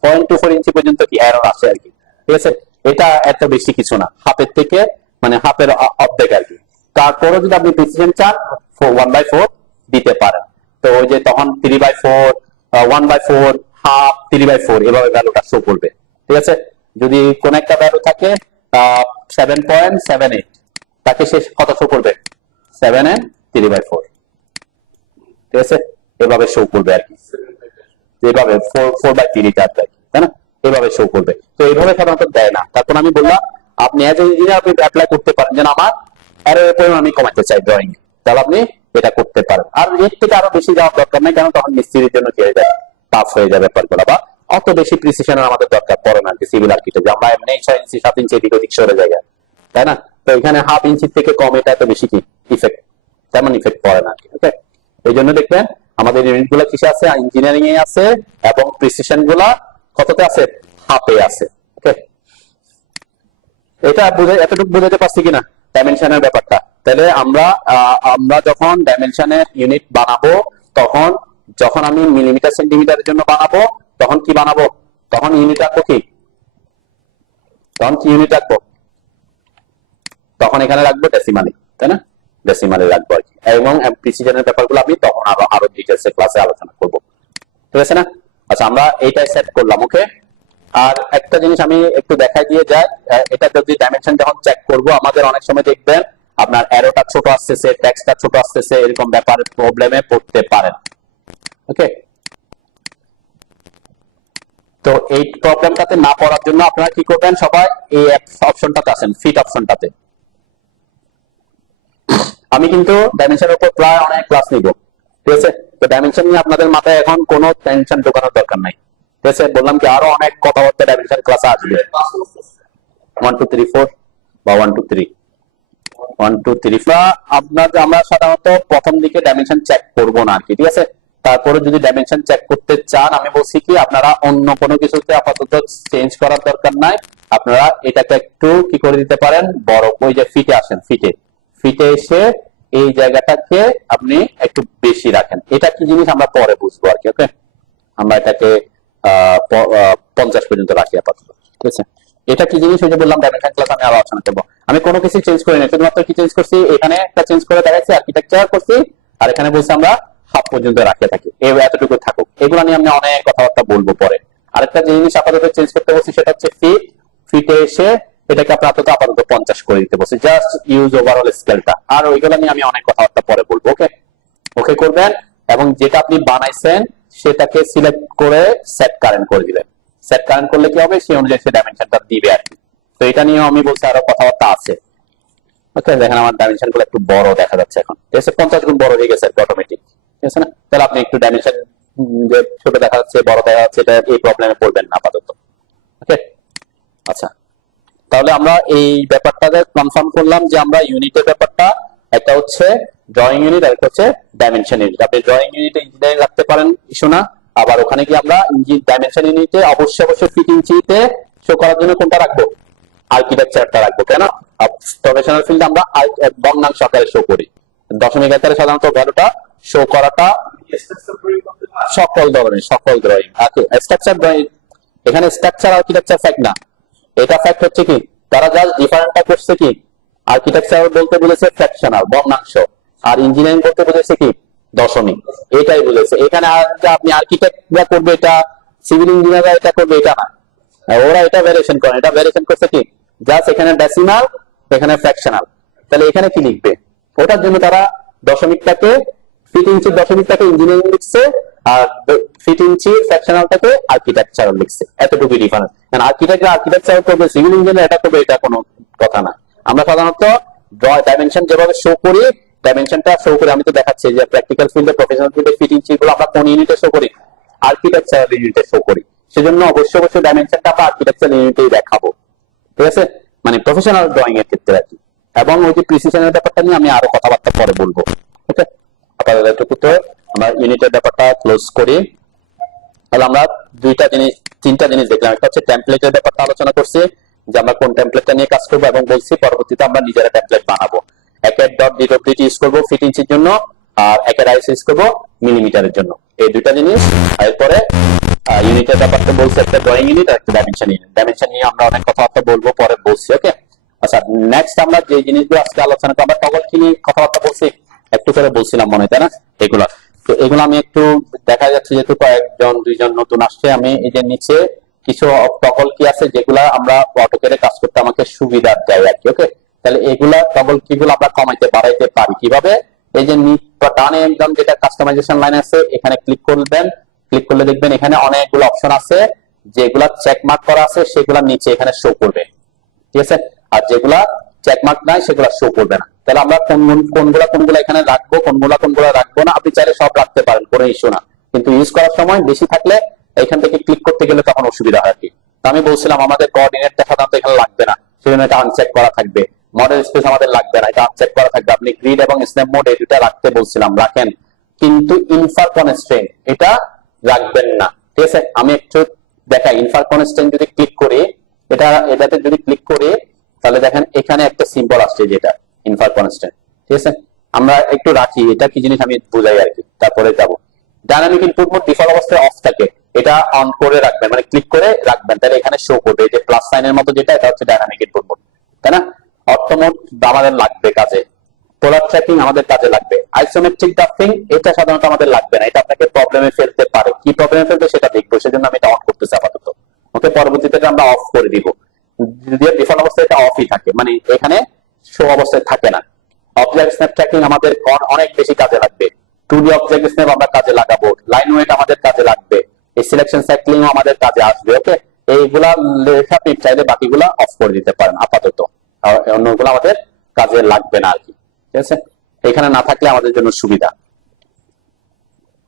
0.24 ইঞ্চি পর্যন্ত কি এরর আসে আর কি, ঠিক আছে? এটা এত বেশি কিছু না, হাফের থেকে মানে হাফের অর্ধেক আর কি। তারপরে যদি আপনি প্রিসিশন চান 1/4 দিতে পারেন, তো ওই যে তখন 3/4, 1/4, হাফ, 3/4 এভাবে ভ্যালুটা শো করবে, ঠিক আছে? যদি কোন একটা ভ্যালু থাকে 7.78, তাকে সে কত শো করবে 7 and 3/4, ঠিক আছে? এভাবে শো করবে আর কি। যেভাবে 4/3 লিটার দেয়, তাই না? এভাবে শো করবে। তো এইভাবে সাধারণত দেয় না। তারপর আমি বললাম আপনি এজ এ ইঞ্জিনিয়ার আপনি অ্যাপ্লাই করতে পারেন যে আমার এরর পরিমাণ আমি কমাতে চাই ড্রয়িং, তাহলে আপনি এটা করতে পারেন। আর এর থেকে আরো বেশি যাওয়ার দরকার নেই, কারণ তখন মিস্ত্রির জন্য কি হয়ে যায়, টাফ হয়ে যাবে ব্যাপারগুলো, বা অত বেশি প্রিসিশনের আমাদের দরকার পড়ে না সিভিল আর্কিটেক্ট, আমরা এমনি 6 ইঞ্চি 7 ইঞ্চি এদিক ওদিক সরে যায়, তাই না? তো এখানে হাফ ইঞ্চির থেকে কম এটা এত বেশি কি ইফেক্ট, তেমন ইফেক্ট পড়ে না। ওকে, এই জন্য দেখবেন আমাদের ইউনিট গুলা কিসে আছে, ইঞ্জিনিয়ারিং এ আছে, এবং প্রিসিশন গুলা কততে আছে, হাফে আছে। ওকে, এটা এতটুকু বুঝাতে পারছি কিনা ডাইমেনশনের ব্যাপারটা? তাহলে আমরা যখন ডাইমেনশনের ইউনিট বানাবো, তখন যখন আমি মিলিমিটার সেন্টিমিটারের জন্য বানাবো, তখন কি বানাবো, তখন ইউনিট রাখবো কি, তখন কি ইউনিট রাখবো, তখন এখানে রাখবো ডেসিমালি, তাই না? ডেসিমালে রাখবো আর কি। এবং প্রিসিশনের ব্যাপারগুলো আমি তখন আরো ডিটেলস এ ক্লাসে আলোচনা করবো, ঠিক আছে না? আচ্ছা, আমরা এইটাই সেট করলাম। ওকে, আর একটা জিনিস আমি একটু দেখাই দিয়ে যাই, এটা যদি ডাইমেনশন যখন চেক করব, আমাদের অনেক সময় দেখবেন আপনার অ্যারোটা ছোট আসতেছে, টেক্সটটা ছোট আসতেছে, এরকম ব্যাপার প্রবলেমে পড়তে পারেন। ওকে, তো এই প্রবলেমটাতে না পড়ার জন্য আপনারা কি করবেন, সবাই এই অপশনটাতে আসেন, ফিট অপশনটাতে। আমি কিন্তু ডাইমেনশনের উপর প্রায় অনেক ক্লাস নিব, ঠিক আছে? তো ডাইমেনশন নিয়ে আপনাদের মাথায় এখন কোনো টেনশন ঢোকানোর দরকার নাই, ঠিক আছে? বললাম কি আরো অনেক কথাবার্তা ডাইমেনশন ক্লাসে আসবে, 1 2 3 4 বা 1 2 3 1 2 3। আমরা সাধারণত প্রথম দিকে ডাইমেনশন চেক করব না আর কি, ঠিক আছে? তারপরে যদি ডাইমেনশন চেক করতে চান, আমি বলছি কি আপনারা অন্য কোনো কিছুতে আপাতত চেঞ্জ করার দরকার নাই, আপনারা এটাকে একটু কি করে দিতে পারেন, বড় ওই যে ফিটে আসেন, ফিটে এসে এই জায়গাটাকে আপনি একটু বেশি রাখেন। এটা কি জিনিস আমরা পরে বুঝবো আর কি। ওকে, আমরা এটাকে 50 পর্যন্ত রাখি আপাতত, ঠিক আছে? এটা কি জিনিস, ওই যে বললাম ডাইমেনশন ক্লাস আমি আলোচনা করবো। আমি কোনো কিছু চেঞ্জ করি না, শুধুমাত্র কি চেঞ্জ করছি, এখানে একটা চেঞ্জ করে দেখাচ্ছি, আর্কিটেকচার করছি, আর এখানে বলছি আমরা হাফ পর্যন্ত রাখতে থাকি, এতটুকু থাকুক। এগুলো নিয়ে আমি অনেক কথাবার্তা বলবো পরে। আরেকটা জিনিস আপাতত চেঞ্জ করতে বলছি, সেটা হচ্ছে ফিটে এসে এটাকে আপাতত 50 করে দিতে বলছি, জাস্ট ইউজ ওভারঅল স্কেলটা। আর ওইগুলো নিয়ে আমি অনেক কথাবার্তা পরে বলবো। ওকে, ওকে করবেন, এবং যেটা আপনি বানাইছেন সেটাকে সিলেক্ট করে সেট কারেন্ট করে দিবেন। সেট কারেন্ট করলে কি হবে, সেই অনুযায়ী সে ডাইমেনশনটা দিবে আর কি। তো এটা নিয়েও আমি বলছি আরো কথাবার্তা আছে। ওকে, দেখেন আমার ডাইমেনশন গুলো একটু বড় দেখা যাচ্ছে এখন, ঠিক আছে? 50 গুণ বড় হয়ে গেছে অটোমেটিক, ঠিক আছে না? তাহলে আপনি একটু ডাইমেনশন যে ছোট দেখা যাচ্ছে, বড় দেখা যাচ্ছে, এটা এই প্রবলেমে পড়বেন না আপাতত। ওকে, আচ্ছা, তাহলে আমরা এই ব্যাপারটাকে কনফার্ম করলাম যে আমরা ইউনিটের ব্যাপারটা, একটা হচ্ছে ড্রয়িং ইউনিট, আর একটা হচ্ছে ডাইমেনশন ইউনিট। আপনি ড্রয়িং ইউনিটে ইঞ্জিনিয়ারিং রাখতে পারেন, ইস্যু না। আবার ওখানে গিয়ে আমরা ডাইমেনশন ইউনিটে অবশ্যই ফিট ইঞ্চিতে শো করার জন্য কোনটা রাখবো, আর্কিটেকচারটা রাখবো, কেন? প্রফেশনাল ফিল্ডে আমরা বর্ণাংশ আকারে শো করি, দশমিক আকারে সাধারণত ভ্যালুটা শো করাটা সকল ড্রয়িং আছে। স্ট্রাকচার ড্রয়িং, এখানে স্ট্রাকচার আর্কিটেকচার ফ্যাক্ট না, এটা ফ্যাক্ট হচ্ছে কি, তারা জাস্ট ডিফারেন্টটা করছে কি, আর্কিটেকচার বলতে বলেছে ফ্র্যাকশনাল বর্ণাংশ, আর ইঞ্জিনিয়ারিং বলতে বলেছে কি দশমিক, এটাই বলেছে। এখানে আপনি আর্কিটেক্টরা করবে এটা, সিভিল ইঞ্জিনিয়াররা এটা করবে এটা না, ওরা এটা ভ্যারিয়েশন করে, এটা ভ্যারিয়েশন করছে কি জাস্ট এখানে ডেসিমাল, এখানে ফ্র্যাকশনাল। তাহলে এখানে কি লিখবে, ওটার জন্য তারা দশমিকটাকে, ফিট ইঞ্চির দশমিকটাকে ইঞ্জিনিয়ারিং লিখছে, আর ফিট ইঞ্চি ফ্র্যাকশনালটাকে আর্কিটেকচার লিখছে, এতটুকু ডিফারেন্স। কারণ আর্কিটেকচার করবে, সিভিল ইঞ্জিনিয়ার এটা করবে, এটা কোনো কথা না। আমরা সাধারণত ডাইমেনশন যেভাবে শো করি, ডাইমেনশনটা শো করি, আমি তো দেখাচ্ছি যে প্র্যাকটিক্যাল ফিল্ডে, প্রফেশনাল ফিল্ডে ফিট ইঞ্চি গুলো আমরা কোন ইউনিটে শো করি, আর্কিটেকচার ইউনিটে শো করি। সেজন্য অবশ্যই ডাইমেনশনটা আমরা আর্কিটেকচার ইউনিটেই দেখাবো, ঠিক আছে? মানে প্রফেশনাল ড্রয়িং এর ক্ষেত্রে আর কি। এবং ওই যে প্রিসিশনের ব্যাপারটা নিয়ে আমি আরো কথাবার্তা পরে বলবো। ওকে, আপনাদের এতটুকু তো আমরা ইউনিটের ব্যাপারটা ক্লোজ করি। তাহলে আমরা তিনটা জিনিস দেখলাম। একটা হচ্ছে টেমপ্লেটের ব্যাপারটা আলোচনা করছি, যে আমরা কোন টেমপ্লেটটা নিয়ে কাজ করবো, এবং বলছি পরবর্তীতে আমরা নিজেরা টেমপ্লেট বানাবো। একের DWT ইউজ করবো ফিট ইঞ্চির জন্য, আর একের আইস ইউজ করবো মিলিমিটারের জন্য, এই দুইটা জিনিস। এরপরে ইউনিটের ব্যাপারটা বলছি, একটা ড্রয়িং ইউনিট আর একটা ডাইমেনশন ইউনিট। ডাইমেনশন নিয়ে আমরা অনেক কথাবার্তা বলবো, পরে বলছি। ওকে, আচ্ছা, নেক্সট আমরা যে জিনিসগুলো আজকে আলোচনা করবো, আমরা টগল কি নিয়ে কথাবার্তা বলছি, একটু করে বলছিলাম মনে হয়, তাই না? এগুলো তো এগুলো আমি একটু, দেখা যাচ্ছে যেহেতু কয়েকজন দুইজন নতুন আসছে, আমি এই যে নিচে কিছু টগল কি আছে যেগুলা আমরা অটোক্যাডে কাজ করতে আমাকে সুবিধা দেয় আর কি। ওকে, তাহলে এগুলা টগল কিগুলো আমরা কমাইতে বাড়াইতে পারি কিভাবে? এই যে ডানে একদম যেটা কাস্টমাইজেশন লাইন আছে, এখানে ক্লিক করবেন, ক্লিক করলে দেখবেন এখানে অনেকগুলো অপশন আছে, যেগুলা চেক মার্ক করা আছে সেগুলা নিচে এখানে শো করবে, ঠিক আছে, আর যেগুলা চেক মার্ক নাই সেগুলা শো করবে না। তাহলে আমরা কোনগুলা এখানে রাখবো, কোনগুলা রাখবো না, আপনি চাইলে সব রাখতে পারেন, কোনো ইস্যু না, কিন্তু ইউজ করার সময় বেশি থাকলে এখান থেকে ক্লিক করতে গেলে তখন অসুবিধা হয় আর কি। তো আমি বলছিলাম আমাদের কোঅর্ডিনেটটা সাধারণত এখানে লাগবে না, সেজন্য এটা আনচেক করা থাকবে। মডেল স্পেস আমাদের লাগবে না, এটা আনচেক করা থাকবে। আপনি গ্রিড এবং স্ন্যাপ মোড এই দুটা রাখতে বলছিলাম, রাখেন, কিন্তু ইনফার কনস্ট্রেইন এটা রাখবেন না, ঠিক আছে। আমি একটু দেখাই, ইনফার কনস্ট্রেইন যদি ক্লিক করি, এটাতে যদি ক্লিক করি তাহলে দেখেন এখানে একটা সিম্বল আসছে যেটা ইনফার কনস্ট্রেইন, ঠিক আছে। আমরা একটু রাখি, এটা কি জিনিস আমি বুঝাই আর কি, তারপরে যাব। ডাইনামিক ইনপুট মোড ডিফল্ট অবস্থায় অফ থাকে, এটা অন করে রাখবেন, মানে ক্লিক করে রাখবেন, তাহলে এখানে শো করবে এই যে প্লাস সাইনের মতো যেটা, এটা হচ্ছে ডাইনামিক ইনপুট মোড, তাই না। অর্থ মোড আমাদের লাগবে কাজে, পোলার ট্র্যাকিং আমাদের কাজে লাগবে, আইসোমেট্রিক ড্রাফটিং এটা সাধারণত আমাদের লাগবে না, এটা আপনাকে প্রবলেমে ফেলতে পারে, কি প্রবলেমে ফেলবে সেটা দেখবো, সেজন্য আমি এটা অন করতেছি আপাতত। ওকে, পরবর্তীতে আমরা অফ করে দিব, যদিও ডিফল্ট অবস্থায় এটা অফই থাকে, মানে এখানে শো অবস্থায় থাকে না। অবজেক্ট স্ন্যাপ ট্র্যাকিং আমাদের অনেক বেশি কাজে লাগবে, 2D অবজেক্ট স্ন্যাপ আমরা কাজে লাগাবো, লাইন ওয়েট আমাদের কাজে লাগবে, এই সিলেকশন সাইক্লিং আমাদের কাজে আসবে। ওকে, এইগুলা লেখা আপনি চাইলে বাকিগুলা অফ করে দিতে পারেন আপাতত, আর অন্যগুলো আমাদের কাজে লাগবে না আর কি, ঠিক আছে। এখানে না থাকলে আমাদের জন্য সুবিধা।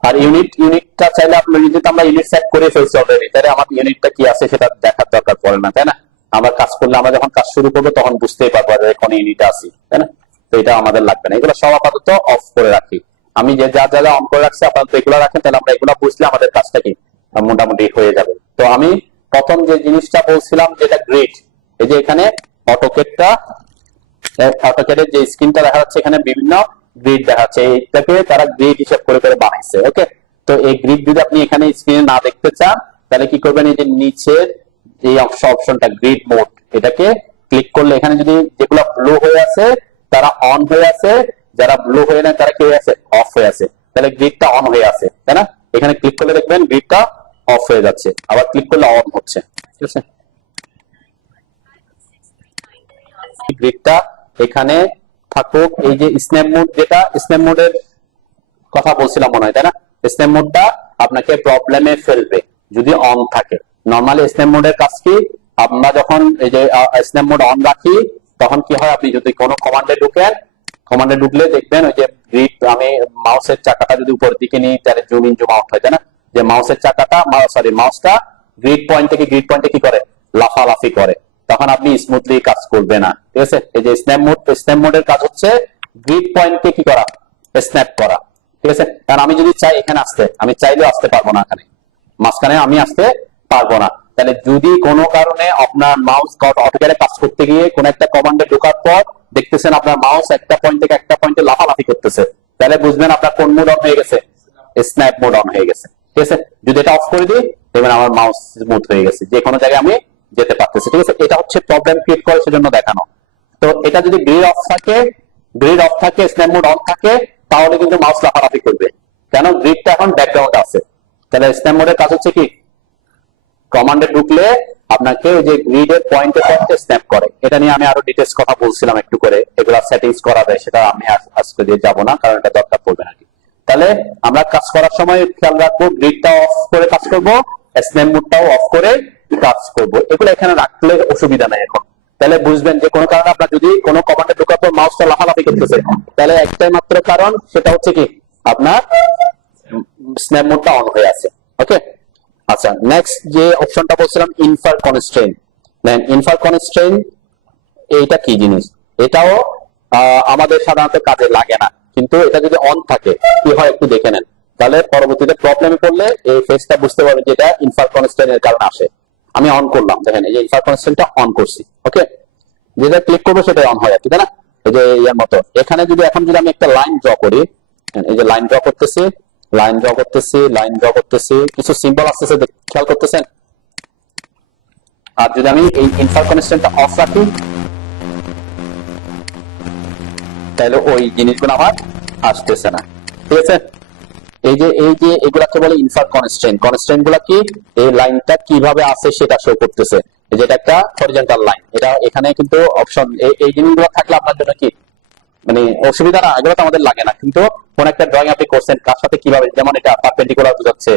আর ইউনিটটা চাইলে আপনি যদি আমরা ইউনিট সেট করে ফেলছি অলরেডি, তাহলে আমাদের ইউনিটটা কি আছে সেটা দেখার দরকার পড়ে না, তাই না। আমরা কাজ করলে, আমরা যখন কাজ শুরু করবো তখন বুঝতেই পারবো যে কোন ইউনিট আছে, তাই না। তো এটা আমাদের লাগবে না, এগুলো সব আপাতত অফ করে রাখি। আমি যে যা যা অন করে রাখছি আপাতত এগুলো রাখেন, তাহলে আমরা এগুলো বুঝলে আমাদের কাজটা কি মোটামুটি হয়ে যাবে। তো আমি প্রথম যে জিনিসটা বলছিলাম যেটা গ্রিড, এই যে এখানে অটোক্যাডের যে স্ক্রিনটা দেখা যাচ্ছে, এখানে বিভিন্ন গ্রিড দেখা যাচ্ছে, এটাকে তারা গ্রিড হিসাব করে করে বানাইছে। ওকে, তো এই গ্রিড যদি আপনি এখানে স্ক্রিনে না দেখতে চান তাহলে কি করবেন, এই যে নিচের যে অপশনটা গ্রিড মোড, এটাকে ক্লিক করলে এখানে যদি যেগুলো ব্লু হয়ে আছে তারা অন হয়ে আছে, যারা ব্লু হয়ে নেয় তারা কি হয়ে আছে, অফ হয়ে আছে, তাহলে গ্রিডটা অন হয়ে আছে, তাই না। এখানে ক্লিক করলে দেখবেন গ্রিডটা অফ হয়ে যাচ্ছে, আবার ক্লিক করলে অন হচ্ছে, ঠিক আছে। গ্রিডটা এখানে থাকুক। এই যে স্ন্যাপ মোড, যেটা স্ন্যাপ মোডের কথা বলছিলাম মনে হয়, তাই না। স্ন্যাপ মোডটা আপনাকে প্রবলেমে ফেলবে যদি অন থাকে। নরমালি স্ন্যাপ মোডের কাজ কি, আমরা যখন এই যে স্ন্যাপ মোড অন রাখি তখন কি হয়, আপনি যদি কোনো কমান্ডে ঢুকেন, কমান্ডে ঢুকলে দেখবেন ওই যে গ্রিড, আমি মাউসের চাকাটা যদি উপরের দিকে নিই তাহলে জুম ইন জুম আউট হয়, তাই না। যে মাউসের চাকাটা, মাউসটা গ্রিড পয়েন্ট থেকে গ্রিড পয়েন্টে কি করে, লাফালাফি করে, তখন আপনি স্মুথলি কাজ করবে না, ঠিক আছে। এই যে স্ন্যাপ মোডের কাজ হচ্ছে গ্রিড পয়েন্টকে কি করা, স্ন্যাপ করা, ঠিক আছে। কারণ আমি যদি চাই এখানে আসতে, আমি চাইলেও আসতে পারবো না, এখানে মাঝখানে আমি আসতে পারবো না। তাহলে যদি কোনো কারণে আপনার মাউস অটোক্যাডে কাজ করতে গিয়ে কোন একটা কমান্ডে ঢোকার পর দেখতেছেন আপনার মাউস একটা পয়েন্ট থেকে একটা পয়েন্টে লাফালাফি করতেছে, তাহলে বুঝবেন আপনার কোন মোড অন হয়ে গেছে, স্ন্যাপ মোড অন হয়ে গেছে, ঠিক আছে। যদি এটা অফ করে দিই দেখবেন আমার মাউস স্মুথ হয়ে গেছে, যে কোনো জায়গায় আমি যেতে পারতেছি, ঠিক আছে। এটা হচ্ছে প্রবলেম ক্রিয়েট করে সেজন্য দেখানো। তো এটা যদি গ্রিড অফ থাকে, স্ন্যাপ মোড অন থাকে, তাহলে কিন্তু মাউস লাফালাফি করবে, কেন, গ্রিডটা এখন ব্যাকগ্রাউন্ডে আছে। তাহলে স্ন্যাপ মোডের কাজ হচ্ছে কি, কমান্ডে ঢুকলে আপনাকে ওই যে গ্রিডের পয়েন্টে পয়েন্টে স্ন্যাপ করে। এটা নিয়ে আমি আরো ডিটেইলস কথা বলছিলাম একটু করে, এগুলা সেটিংস করা যায়, সেটা আমি আজকে দিয়ে যাবো না, কারণ এটা দরকার পড়বে নাকি। তাহলে আমরা কাজ করার সময় খেয়াল রাখবো, গ্রিডটা অফ করে কাজ করবো, স্ন্যাপ মোডটাও অফ করে কাজ করবো, এগুলো এখানে রাখলে অসুবিধা নাই এখন। তাহলে বুঝবেন যে কোনো কারণে আপনার যদি কোনো কমান্ডে ঢোকার পর মাউসটা লাফালাফি করতেছে, তাহলে একটাই মাত্র কারণ, সেটা হচ্ছে কি আপনার স্ন্যাপ মোডটা অন হয়ে আছে। ওকে, আচ্ছা, নেক্সট যে অপশনটা বলছিলাম ইনফার কনস্ট্রেইন। ইনফার কনস্ট্রেইন এইটা কি জিনিস, এটাও আমাদের সাধারণত কাজে লাগে না, কিন্তু এটা যদি অন থাকে কি হয় একটু দেখে নেন, তাহলে পরবর্তীতে প্রবলেমে পড়লে এই ফেসটা বুঝতে পারবেন যে এটা ইনফার কনস্ট্রেইনের কারণে আসে। আমি অন করলাম, দেখেন এই যে ইনফার কনস্ট্রেইনটা অন করছি। ওকে, যেটা ক্লিক করবো সেটা অন হয়, তাই না। এই যে ইয়ার মতো এখানে যদি এখন যদি আমি একটা লাইন ড্র করি, এই যে লাইন ড্র করতেছি, কিছু সিম্বল আসতেছে খেয়াল করতেছেন। আর যদি আমি এই ইনফার কনস্ট্রেইনটা অফ রাখি তাহলে ওই জিনিসগুলো আমার আসতেছে না, ঠিক আছে। এই যে এগুলাকে বলে ইনফার কনস্ট্রেইন গুলা কি, এই লাইনটা কিভাবে আছে সেটা শো করতেছে, যেটা একটা হরিজন্টাল লাইন। এটা এখানে কিন্তু অপশন, এই জিনিসগুলো থাকলে আপনার জন্য কি মানে অসুবিধা না, এগুলো তো আমাদের লাগে না, কিন্তু কোন একটা ড্রয়িং আপনি করছেন কার সাথে কিভাবে, যেমন এটা পারপেন্ডিকুলার বোঝাচ্ছে,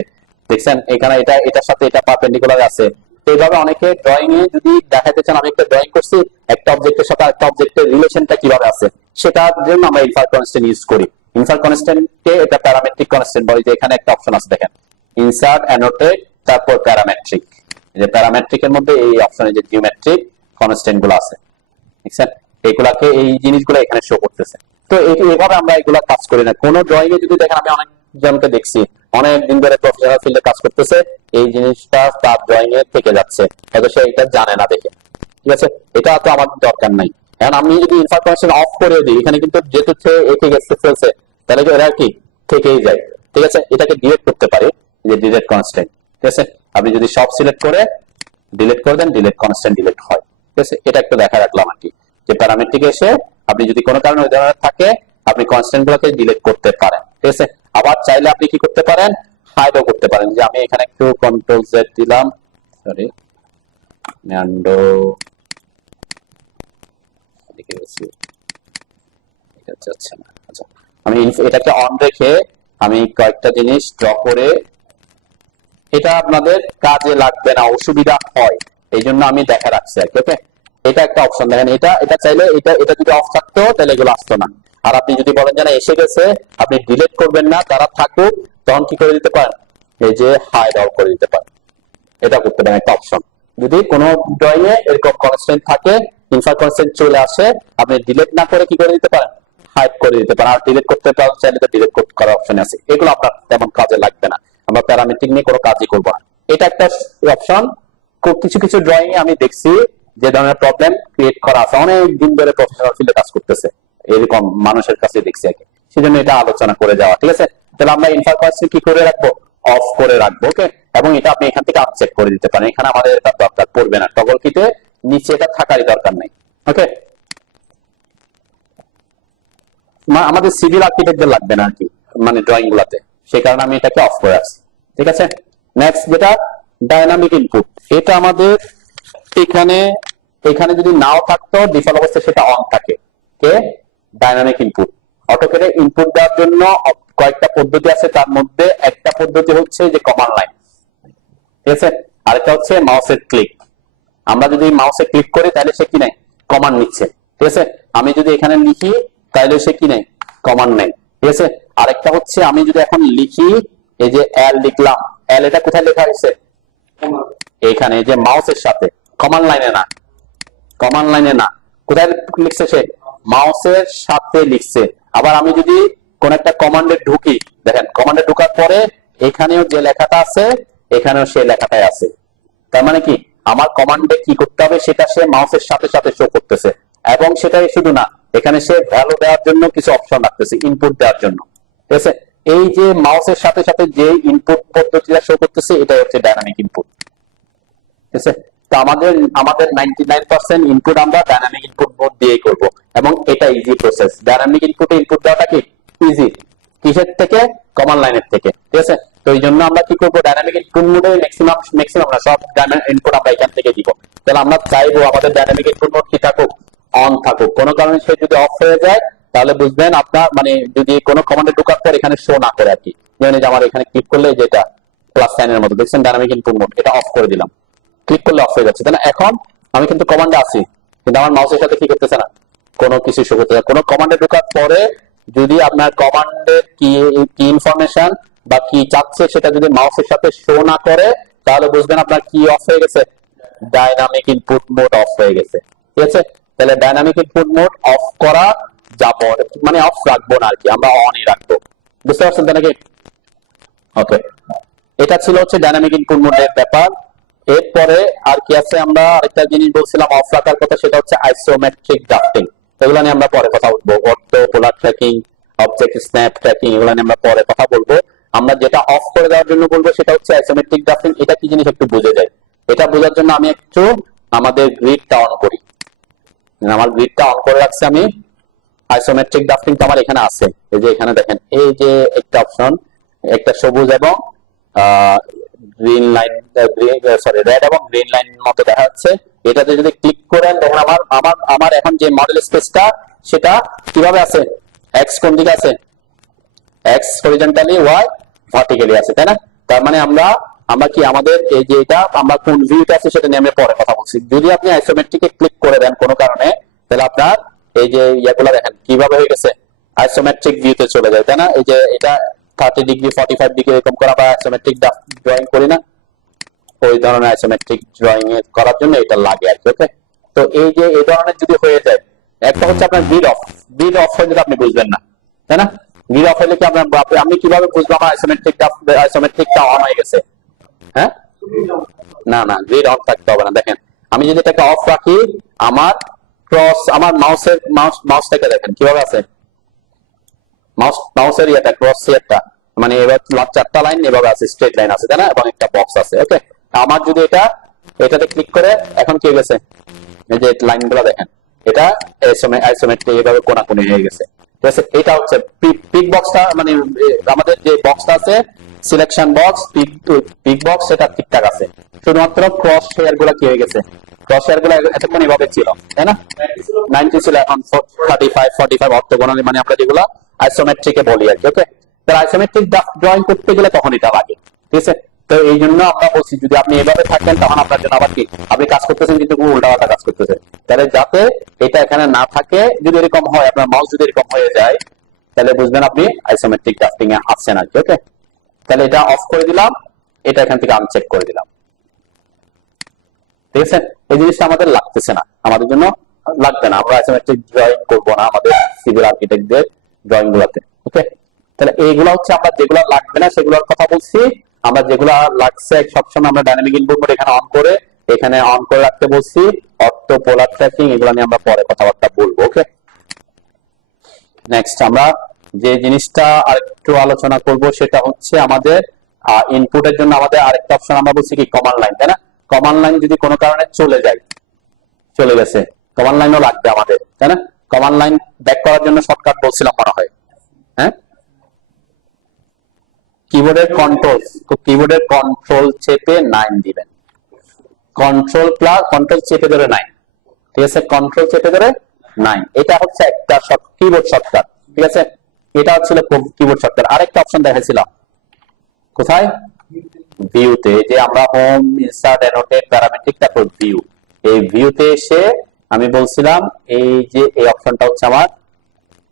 দেখছেন এখানে এটা এটার সাথে এটা পারপেন্ডিকুলার আছে। তো এইভাবে অনেকে ড্রয়িং এ যদি দেখাতে চান আমি একটা ড্রয়িং করছি একটা অবজেক্টের সাথে আরেকটা অবজেক্টের রিলেশনটা কিভাবে আছে সেটার জন্য আমরা ইনফার কনস্ট্যান্ট ইউজ করি। ইনফার কনস্ট্যান্টকে এটা প্যারামেট্রিক কনস্ট্যান্ট বলে। যে এখানে একটা অপশন আছে দেখেন, ইনসার্ট অ্যানোটেট তারপর প্যারামেট্রিক। এই যে প্যারামেট্রিকের মধ্যে এই অপশনে যে জিওমেট্রিক কনস্ট্যান্ট গুলো আছে দেখছেন, এইগুলাকে এই জিনিসগুলো এখানে শো করতেছে। তো এইভাবে আমরা এগুলা কাজ করি না। কোন ড্রয়িং এ যদি দেখেন, আমি অনেক জনকে দেখছি অনেক দিন ধরে প্রফেশনাল ফিল্ডে কাজ করতেছে, এই জিনিসটা তার ড্রয়িং এ থেকে যাচ্ছে, হয়তো সে এটা জানে না দেখে। ঠিক আছে, এটা তো আমার দরকার নাই। এখন আমি যদি ইনফরমেশন অফ করে দিই, এখানে কিন্তু যেহেতু সে একে গেছে ফেলছে, তাহলে এরা কি থেকেই যায়। ঠিক আছে, এটাকে ডিলিট করতে পারি, যে ডিলিট কনস্ট্যান্ট। ঠিক আছে, আপনি যদি সব সিলেক্ট করে ডিলিট করে দেন, ডিলিট কনস্ট্যান্ট ডিলিট হয়। ঠিক আছে, এটা একটু দেখা রাখলাম আর কি, যে প্যারামেট্রিক এসে আপনি যদি কোনো কারণে ওই ধরনের থাকে আপনি কনস্ট্যান্ট গুলোকে ডিলিট করতে পারেন। ঠিক আছে, আবার চাইলে আপনি কি করতে পারেন, হাইডও করতে পারেন। যে আমি এখানে একটু কন্ট্রোল জেড দিলাম, সরি ন্যান্ডো যাচ্ছে না। আচ্ছা, আমি এটাকে অন রেখে আমি কয়েকটা জিনিস ড্র করে, এটা আপনাদের কাজে লাগবে না, অসুবিধা হয় এই জন্য আমি দেখা রাখছি আর কি। ওকে, এটা একটা অপশন দেখেন, এটা এটা চাইলে এটা এটা যদি অফ থাকতো তাহলে এগুলো আসতো না। আর আপনি যদি বলেন যে না এসে গেছে, আপনি ডিলিট করবেন না, তারা থাকুক, তখন কি করে দিতে পারেন, এই যে হাইড আউট করে দিতে পারেন। এটা করতে পারেন, একটা অপশন। যদি কোনো ড্রয়িং এ এরকম কনস্ট্যান্ট থাকে, ইনফার কনস্ট্যান্ট চলে আসে, আপনি ডিলিট না করে কি করে দিতে পারেন, হাইড করে দিতে পারেন। আর ডিলিট করতে পারেন চাইলে তো ডিলিট করার অপশন আছে। এগুলো আপনার তেমন কাজে লাগবে না, আমরা প্যারামেট্রিক নিয়ে কোনো কাজই করবো না। এটা একটা অপশন। খুব কিছু কিছু ড্রয়িং এ আমি দেখছি যে ধরনের প্রবলেম ক্রিয়েট করা আছে, অনেক দিন ধরে প্রফেশনাল ফিল্ডে কাজ করতেছে, এরকম মানুষের কাছে দেখছি আর কি। সেজন্য এটা আলোচনা করে যাওয়া। ঠিক আছে, তাহলে আমরা ইনফার কনস্ট্যান্ট কি করে রাখবো, অফ করে রাখবো। ওকে, এবং এটা আপনি এখান থেকে আনচেক করে দিতে পারেন, এখানে আমাদের এটা দরকার পড়বে না, টগল কিতে নিচে এটা থাকারই দরকার নেই। ওকে, আমাদের সিভিল আর্কিটেক্টদের লাগবে না আর কি, মানে ড্রয়িং গুলাতে, সেই কারণে আমি এটাকে অফ করে আসছি। ঠিক আছে, নেক্সট যেটা ডাইনামিক ইনপুট, এটা আমাদের এখানে এখানে যদি নাও থাকতো ডিফল্ট অবস্থায় সেটা অন থাকে। কে ডাইনামিক ইনপুট, অটোকেটে ইনপুট দেওয়ার জন্য কয়েকটা পদ্ধতি আছে, তার মধ্যে একটা পদ্ধতি হচ্ছে যে কমান্ড লাইন। ঠিক আছে, আরেকটা হচ্ছে মাউসের ক্লিক। আমরা যদি মাউসে ক্লিক করি তাহলে সে কি নেয়, কমান্ড নিচ্ছে। ঠিক আছে, আমি যদি এখানে লিখি তাহলে সে কি নেয়, কমান্ড নেয়। ঠিক আছে, আরেকটা হচ্ছে আমি যদি এখন লিখি, এই যে এল লিখলাম, এল এটা কোথায় লেখা হয়েছে, এখানে যে মাউসের সাথে, কমান্ড লাইনে না, কমান্ড লাইনে না, কোথায় লিখছে সে, মাউসের সাথে লিখছে। আবার আমি যদি কোন একটা কমান্ডে ঢুকি, দেখেন কমান্ডে ঢোকার পরে এখানেও যে লেখাটা আছে এখানেও সেই লেখাটাই আছে। তার মানে কি আমার কমান্ডে কি করতে হবে সেটা সে মাউসের সাথে সাথে শো করতেছে। এবং সেটাই শুধু না, এখানে সে ভ্যালু দেওয়ার জন্য কিছু অপশন রাখতেছে, ইনপুট দেওয়ার জন্য। ঠিক আছে, এই যে মাউসের সাথে সাথে যে ইনপুট পদ্ধতিটা শো করতেছে এটাই হচ্ছে ডাইনামিক ইনপুট। ঠিক আছে, তো আমাদের 99% ইনপুট আমরা ডাইনামিক ইনপুট মোড দিয়েই করব, এবং এটা ইজি প্রসেস। ডাইনামিক ইনপুটে ইনপুট দেওয়াটা কি ইজি, কিসের থেকে, কমান্ড লাইনের থেকে। ঠিক আছে, তো এই জন্য আমরা কি করবো, ডাইনামিক ইনপুট মোডে ম্যাক্সিমাম না সব ডাইনামিক ইনপুট আমরা এখান থেকে দিব। তাহলে আমরা চাইবো আমাদের ডাইনামিক ইনপুট মোড কি থাকুক, অন থাকুক। কোনো কারণে সে যদি অফ হয়ে যায় তাহলে বুঝবেন আপনার, মানে যদি কোনো কমান্ডে ঢোকার পর এখানে শো না করে আর কি, যেমন যে আমার এখানে ক্লিক করলে যেটা প্লাস সাইনের মতো দেখছেন ডাইনামিক ইনপুট মোড, এটা অফ করে দিলাম, ক্লিক করলে অফ হয়ে যাচ্ছে। তাহলে এখন আমি কিন্তু কমান্ডে আছি, কিন্তু আমার মাউসের সাথে কি করতেছে না, কোনো কিছু শো করতেছে না। কোনো কমান্ডে ঢোকার পরে যদি আপনার কমান্ডের কি ইনফরমেশন বা কি চাচ্ছে সেটা যদি মাউসের সাথে শো না করে তাহলে বুঝবেন আপনার কি অফ হয়ে গেছে, ডাইনামিক ইনপুট মোড অফ হয়ে গেছে। ঠিক আছে, তাহলে ডাইনামিক ইনপুট মোড অফ করা যাব, মানে অফ রাখবো না আর কি, আমরা অনই রাখবো। বুঝতে পারছেন তো নাকি? ওকে, এটা ছিল হচ্ছে ডাইনামিক ইনপুট মোডের ব্যাপার। এরপরে আর কি আছে, আমরা আরেকটা জিনিস বলছিলাম অফ রাখার কথা, সেটা হচ্ছে আইসোমেট্রিক ড্রাফটিং। এগুলো নিয়ে আমরা পরে কথা বলবো, অটো পোলার ট্র্যাকিং, অবজেক্ট স্ন্যাপ ট্র্যাকিং, এগুলো নিয়ে আমরা পরে কথা বলবো। আমরা যেটা অফ করে দেওয়ার জন্য বলবো সেটা হচ্ছে আইসোমেট্রিক ড্রাফটিং। এটা কি জিনিস একটু বুঝে যায়, এটা বোঝার জন্য আমি একটু আমাদের গ্রিডটা অন করি। আমার গ্রিডটা অন করে রাখছি আমি, আইসোমেট্রিক ড্রাফটিং তো আমার এখানে আছে। এই যে এখানে দেখেন, এই যে একটা অপশন, একটা সবুজ এবং গ্রিন লাইন, সরি রেড এবং গ্রিন লাইন মতো দেখা যাচ্ছে। এটাতে যদি ক্লিক করেন দেখেন আমার আমার আমার এখন যে মডেল স্পেসটা সেটা কিভাবে আছে, এক্স কোন দিকে আছে, এক্স হরিজন্টালি, ওয়াই ভার্টিক্যালি আছে, তাই না? তার মানে আমরা আমরা কি আমাদের এই যে এটা আমরা কোন ভিউতে আছে সেটা নিয়ে আমি পরে কথা বলছি। যদি আপনি আইসোমেট্রিকে ক্লিক করে দেন কোনো কারণে, তাহলে আপনার এই যে ইয়াগুলো দেখেন কিভাবে হয়ে গেছে, আইসোমেট্রিক ভিউতে চলে যায়, তাই না? এই যে এটা 30 ডিগ্রি 45 ডিগ্রি এরকম করা বা আইসোমেট্রিক ড্রয়িং করি না, ওই ধরনের আইসোমেট্রিক ড্রয়িং করার জন্য এটা লাগে আর কি। ওকে, তো এই যে এই ধরনের যদি হয়ে যায়, একটা হচ্ছে আপনার গ্রিড অফ হয়ে গেলে আপনি বুঝবেন না, তাই না? গ্রিড অফ হলে কি আপনার আমি কিভাবে বুঝবো আমার আইসোমেট্রিকটা অন হয়ে গেছে? হ্যাঁ, না না, গ্রিড অন থাকতে হবে না। দেখেন আমি যদি এটাকে অফ রাখি, আমার ক্রস আমার মাউসটাকে দেখেন কিভাবে আছে, মাউসের ইয়েটা ক্রস ইয়ারটা মানে এবার 4টা লাইন এভাবে আছে, স্ট্রেট লাইন আছে, তাই না? এবং একটা বক্স আছে। ওকে, আমার যদি এটাতে ক্লিক করে এখন কি হয়ে গেছে, এই যে লাইনগুলো দেখেন, এটা আইসোমেট্রিক এভাবে কোনাকুনি হয়ে গেছে, ঠিক আছে? এটা হচ্ছে পিক বক্সটা, মানে আমাদের যে বক্সটা আছে সিলেকশন বক্স, পিক বক্স, সেটা ঠিকঠাক আছে, শুধুমাত্র ক্রস হেয়ার গুলা কি হয়ে গেছে, ক্রস হেয়ার গুলা এতক্ষণ এভাবে ছিল, তাই না? 90 ছিল, এখন 35 45 অর্থগোনালি, মানে আমরা যেগুলো আইসোমেট্রিকে বলি আর কি। ওকে, তার আইসোমেট্রিক ড্রয়িং করতে গেলে তখন এটা লাগে, ঠিক আছে? তো এই জন্য আমরা বলছি যদি আপনি এভাবে থাকেন তখন আপনার জন্য আবার কি, আপনি কাজ করতেছেন কিন্তু উল্টাপাল্টা কাজ করতেছেন, তাহলে যাতে এটা এখানে না থাকে, যদি এরকম হয় আপনার মাউস যদি এরকম হয়ে যায়, তাহলে বুঝবেন আপনি আইসোমেট্রিক ড্রাফটিং এ আছেন আর কি। ওকে, তাহলে এটা অফ করে দিলাম, এটা এখান থেকে আনচেক করে দিলাম, ঠিক আছে? এই জিনিসটা আমাদের লাগতেছে না, আমাদের জন্য লাগবে না, আমরা আইসোমেট্রিক ড্রয়িং করবো না আমাদের সিভিল আর্কিটেক্টদের ড্রয়িং গুলাতে। ওকে, তাহলে এইগুলো হচ্ছে আমরা যেগুলো লাগবে না সেগুলোর কথা বলছি। আমরা যেগুলো লাগছে সবসময় আমরা ডাইনামিক ইনপুট মোড এখানে অন করে রাখতে বলছি। অর্থো পোলার ট্র্যাকিং এগুলো নিয়ে আমরা পরে কথাবার্তা বলবো। ওকে, নেক্সট আমরা যে জিনিসটা আরেকটু আলোচনা করব সেটা হচ্ছে আমাদের ইনপুটের জন্য আমাদের আরেকটা অপশন আমরা বলছি কি কমান্ড লাইন, তাই না? কমান্ড লাইন যদি কোনো কারণে চলে গেছে, কমান্ড লাইনও লাগবে আমাদের, তাই না? কমান্ড লাইন ব্যাক করার জন্য শর্টকাট বলছিলাম মনে হয়, হ্যাঁ, কিবোর্ডের কন্ট্রোল চেপে 9 দিবেন, কন্ট্রোল চেপে ধরে 9, ঠিক আছে? কন্ট্রোল চেপে ধরে 9, এটা হচ্ছে একটা কিবোর্ড শর্টকাট, ঠিক আছে? এটা হচ্ছিল কিবোর্ড শর্টকাট। আরেকটা অপশন দেখাইছিলাম কোথায়, ভিউতে, যে আমরা হোম, ইনসার্ট, অ্যানোটেট, প্যারামেট্রিক, তারপর ভিউ, এই ভিউতে এসে আমি বলছিলাম এই যে এই অপশনটা হচ্ছে আমার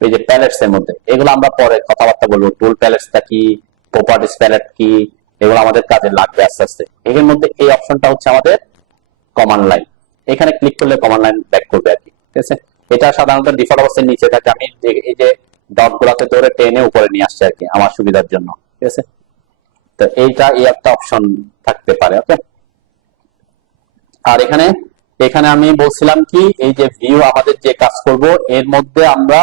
এই যে প্যালেটস এর মধ্যে, এগুলো আমরা পরে কথাবার্তা বলবো, টুল প্যালেটসটা কি, প্রপার্টিস প্যালেট কি, এগুলো আমাদের কাজে লাগবে আস্তে আস্তে। এর মধ্যে এই অপশনটা হচ্ছে আমাদের কমান্ড লাইন, এখানে ক্লিক করলে কমান্ড লাইন ব্যাক করবে আর কি, ঠিক আছে? এটা সাধারণত ডিফল্ট অবস্থায় নিচে থাকে, আমি এই যে ডট গুলাতে ধরে টেনে উপরে নিয়ে আসছি আর কি আমার সুবিধার জন্য, ঠিক আছে? তো এইটা এই একটা অপশন থাকতে পারে। ওকে, আর এখানে আমি বলছিলাম কি এই যে ভিউ আমাদের যে কাজ করব এর মধ্যে আমরা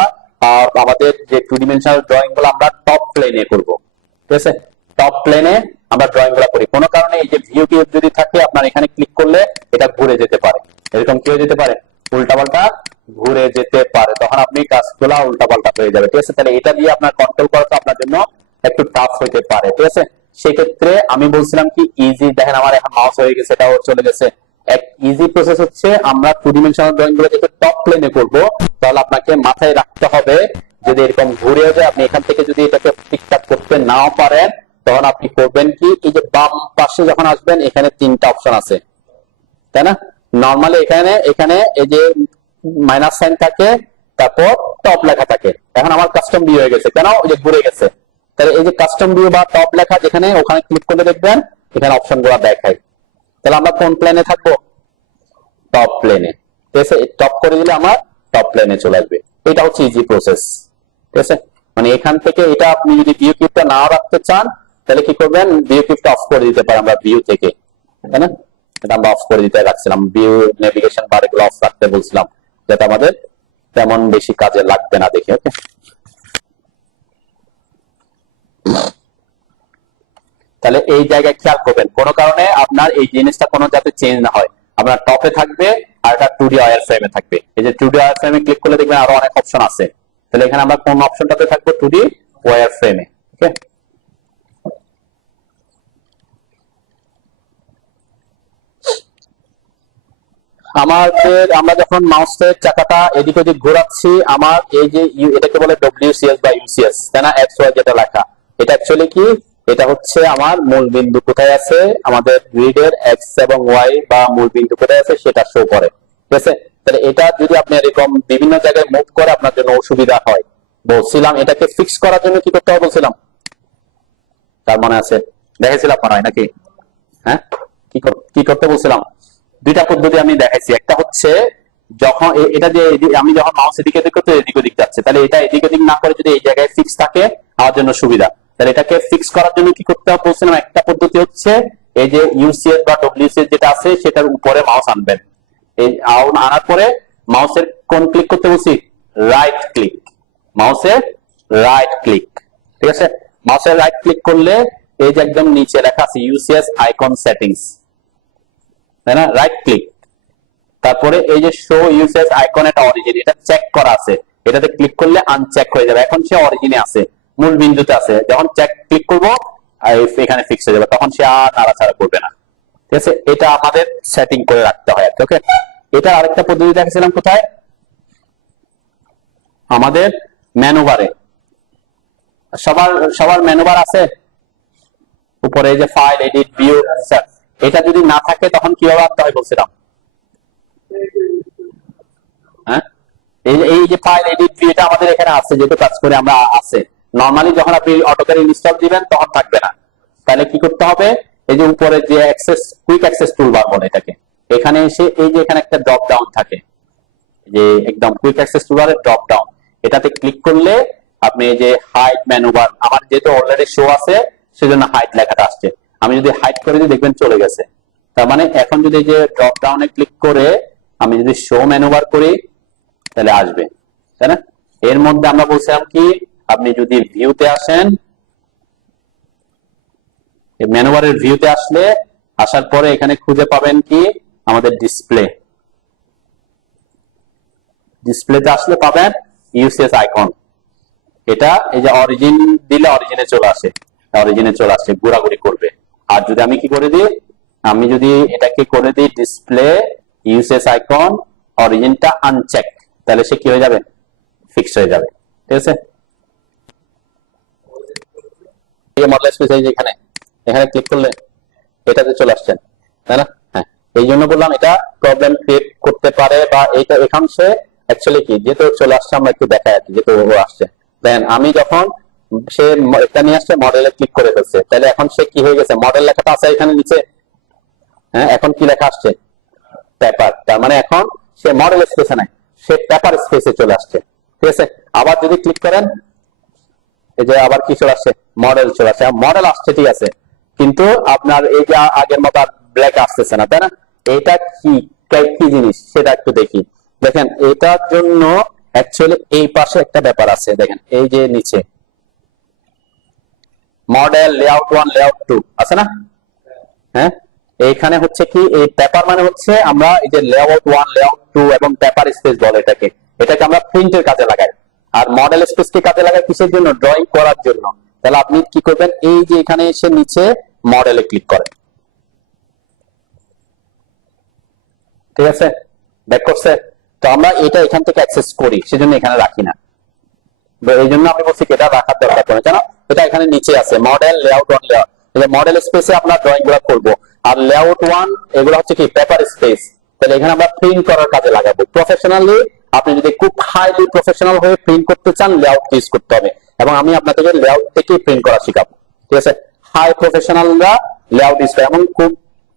আমাদের যে 2 ডিমেনশনাল ড্রয়িং গুলো আমরা টপ প্লেনে করব, ঠিক আছে? টপ প্লেনে আমরা ড্রয়িং গুলো করি, কোনো কারণে এই যে ভিউ টিউব যদি থাকে আপনার এখানে ক্লিক করলে এটা ঘুরে যেতে পারে, এরকম কি হয়ে যেতে পারে, উল্টাপাল্টা ঘুরে যেতে পারে, তখন আপনি কাজগুলো উল্টাপাল্টা হয়ে যাবে, ঠিক আছে? তাহলে এটা দিয়ে আপনার কন্ট্রোল করাটা আপনার জন্য একটু টাফ হইতে পারে, ঠিক আছে? সেক্ষেত্রে আমি বলছিলাম কি ইজি, দেখেন আমার এখন মাউস হয়ে গেছে, এটাও চলে গেছে। এক ইজি প্রসেস হচ্ছে আমরা 2 ডিমেনশনাল ড্রয়িং গুলো যেহেতু টপ প্লেনে করব, তাহলে আপনাকে মাথায় রাখতে হবে যদি এরকম ঘুরে যায়, আপনি এখান থেকে যদি এটাকে ঠিকঠাক করতে নাও পারেন তখন আপনি করবেন কি, এই যে বাম পাশে যখন আসবেন এখানে 3টা অপশন আছে, তাই না? নরমালি এখানে এই যে মাইনাস সাইন থাকে, তারপর টপ লেখা থাকে। এখন আমার কাস্টম ভিউ হয়ে গেছে, কেন? ওই যে ঘুরে গেছে। তাহলে এই যে কাস্টম ভিউ বা টপ লেখা যেখানে, ওখানে ক্লিক করলে দেখবেন এখানে অপশন গুলো দেখায়। তাহলে আমরা কোন প্লেনে থাকবো? টপ প্লেনে, ঠিক আছে? টপ করে দিলে আমার টপ প্লেনে চলে আসবে। এটা হচ্ছে ইজি প্রসেস, ঠিক আছে? মানে এখান থেকে এটা আপনি যদি ভিউ কিউবটা নাও রাখতে চান তাহলে কি করবেন, ভিউ কিউবটা অফ করে দিতে পারেন আমরা ভিউ থেকে, তাই না? এটা আমরা অফ করে দিতে রাখছিলাম, ভিউ নেভিগেশন বার এগুলো অফ রাখতে বলছিলাম যাতে আমাদের তেমন বেশি কাজে লাগবে না দেখে। ওকে, তাহলে এই জায়গায় খেয়াল করবেন কোনো কারণে আপনার এই জিনিসটা কোনো যাতে চেঞ্জ না হয়, আপনার টপে থাকবে আর এটা 2D ওয়্যার ফ্রেমে থাকবে। এই যে 2D ওয়্যার ফ্রেমে ক্লিক করলে দেখবেন আরো অনেক অপশন আছে, তাহলে এখানে আমরা কোন অপশনটাতে থাকবো, 2D ওয়্যার ফ্রেমে। ওকে, আমরা যখন মাউসের চাকাটা এদিক ওদিক ঘোরাচ্ছি, আমার এই যে এটাকে বলে WCS বা UCS, তাই না? XY যেটা লেখা, এটা অ্যাকচুয়ালি কি, এটা হচ্ছে আমার মূল বিন্দু কোথায় আছে, আমাদের গ্রিডের এক্স এবং ওয়াই বা মূল বিন্দু কোথায় আছে সেটা শো করে। ঠিক আছে, তাহলে এটা যদি আপনি এরকম বিভিন্ন জায়গায় মুভ করে আপনার জন্য অসুবিধা হয়, বলছিলাম এটাকে ফিক্স করার জন্য কি করতে হবে বলছিলাম, তার মনে আছে, দেখেছিলাম মনে হয় নাকি? হ্যাঁ, কি করতে বলছিলাম? দুইটা পদ্ধতি আমি দেখাইছি। একটা হচ্ছে যখন এটা যে আমি যখন মাউস এদিকে দিক করতে এদিক ওদিক যাচ্ছে, তাহলে এটা এদিক ওদিক না করে যদি এই জায়গায় ফিক্স থাকে আমার জন্য সুবিধা। তাহলে এটাকে ফিক্স করার জন্য কি করতে হবে বলছিলাম, একটা পদ্ধতি হচ্ছে এই যে ইউসিএস বা ডব্লিউসিএস যেটা আছে সেটার উপরে মাউস আনবেন। এই আনার পরে মাউসের কোন ক্লিক করতে বলছি, রাইট ক্লিক, মাউসের রাইট ক্লিক। ঠিক আছে, মাউসের রাইট ক্লিক করলে এই যে একদম নিচে লেখা আছে ইউসিএস আইকন সেটিংস, তাই না? রাইট ক্লিক, তারপরে এই যে শো ইউসেজ আইকন, এটা অরিজিন, এটা চেক করা আছে, এটাতে ক্লিক করলে আনচেক হয়ে যাবে। এখন সে অরিজিনে আছে, মূল বিন্দুতে আছে, যখন চেক ক্লিক করব এখানে ফিক্স হয়ে যাবে, তখন সে আর নাড়াচাড়া করবে না। ঠিক আছে, এটা আমাদের সেটিং করে রাখতে হয়। ওকে, এটা আরেকটা পদ্ধতি দেখেছিলাম কোথায়, আমাদের মেনুবারে। সবার মেনুবার আছে উপরে, এই যে ফাইল, এডিট, ভিউ, এটা যদি না থাকে তখন কিভাবে আনতে হয় বলছিলাম? হ্যাঁ, এই যে ফাইল, এডিট, ভিউ, এটা আমাদের এখানে আছে, যেহেতু কাজ করে আমরা আছে। নরমালি যখন আপনি অটোক্যাড ইনস্টল দিবেন তখন থাকবে না, তাহলে কি করতে হবে, এই যে উপরে যে অ্যাক্সেস, কুইক অ্যাক্সেস টুলবার বলে এটাকে, এখানে এসে এই যে এখানে একটা ড্রপ ডাউন থাকে, যে একদম কুইক অ্যাক্সেস টুলবারের ড্রপ ডাউন, এটাতে ক্লিক করলে আপনি এই যে হাইড মেনুবার, আমার যেহেতু অলরেডি শো আছে সেজন্য হাইড লেখাটা আসছে, আমি যদি হাইড করে দিই দেখবেন চলে গেছে। তার মানে এখন যদি এই যে ড্রপ ডাউনে ক্লিক করে আমি যদি শো মেনুবার করি তাহলে আসবে, তাই না? এর মধ্যে আমরা বলছিলাম কি, আপনি যদি ভিউতে আসেন, মেনুবারের ভিউতে আসলে, আসার পরে এখানে খুঁজে পাবেন কি আমাদের ডিসপ্লে, ডিসপ্লেতে আসলে পাবেন ইউসিএস আইকন। এটা এই যে অরিজিন দিলে অরিজিনে চলে আসে, অরিজিনে চলে আসে, ঘোরাঘুরি করবে। আর যদি আমি কি করে দিই, আমি যদি এটাকে করে দিই ডিসপ্লে ইউসিএস আইকন অরিজিনটা আনচেক, তাহলে সে কি হয়ে যাবে, ফিক্স হয়ে যাবে। ঠিক আছে, এই মডেল স্পেস এই যে এখানে ক্লিক করলে এটাতে চলে আসছেন, তাই না? হ্যাঁ, এই জন্য বললাম এটা প্রবলেম ক্রিয়েট করতে পারে, বা এইটা এখান সে অ্যাকচুয়ালি কি যেহেতু চলে আসছে আমরা একটু দেখাই আর কি, যেহেতু ও আসছে। দেন আমি যখন সে এটা নিয়ে আসছে মডেলে ক্লিক করে ফেলছে, তাহলে এখন সে কি হয়ে গেছে, মডেল লেখাটা আছে এখানে নিচে, হ্যাঁ, এখন কি লেখা আসছে, পেপার। তার মানে এখন সে মডেল স্পেসে নাই, সে পেপার স্পেসে চলে আসছে। ঠিক আছে, আবার যদি ক্লিক করেন এই যে আবার কি চলে আসছে, মডেল চলে আসছে, মডেল আসছে ঠিক আছে, কিন্তু আপনার এই যে আগের মতো ব্ল্যাক আসতেছে না, তাই না? এটা কি কি জিনিস সেটা একটু দেখি। দেখেন এটার জন্য অ্যাকচুয়ালি এই পাশে একটা ব্যাপার আছে, দেখেন এই যে নিচে মডেল লেআউট 1 লেআউট 2 আছে না? হ্যাঁ, এইখানে হচ্ছে কি, এই পেপার মানে হচ্ছে আমরা এই যে লেআউট 1 লেআউট 2 এবং পেপার স্পেস বলে এটাকে, এটাকে আমরা প্রিন্টের কাজে লাগাই। আর মডেল স্পেসকে কাজে লাগাই কিসের জন্য, ড্রয়িং করার জন্য। তাহলে আপনি কি করবেন, এই যে এখানে এসে নিচে মডেলে ক্লিক করেন। ঠিক আছে, ব্যাক করছে, তো আমরা এটা এখান থেকে অ্যাক্সেস করি, সেজন্য এখানে রাখি না। এই জন্য আমি বলছি এটা রাখার দরকার পড়ে, কেন, এটা এখানে নিচে আছে মডেল লেআউট 1 লেআউট, মডেল স্পেসে আমরা ড্রয়িং গুলো করবো। আর লেআউট 1 এগুলো হচ্ছে কি পেপার স্পেস, তাহলে এখানে আমরা প্রিন্ট করার কাজে লাগাবো। প্রফেশনালি আপনি যদি খুব হাইলি প্রফেশনাল হয়ে প্রিন্ট করতে চান লেআউট ইউজ করতে হবে, এবং আমি আপনাদেরকে লেআউট থেকে প্রিন্ট করা শেখাবো। ঠিক আছে, হাই প্রফেশনালরা লেআউট ইউজ করে, এবং খুব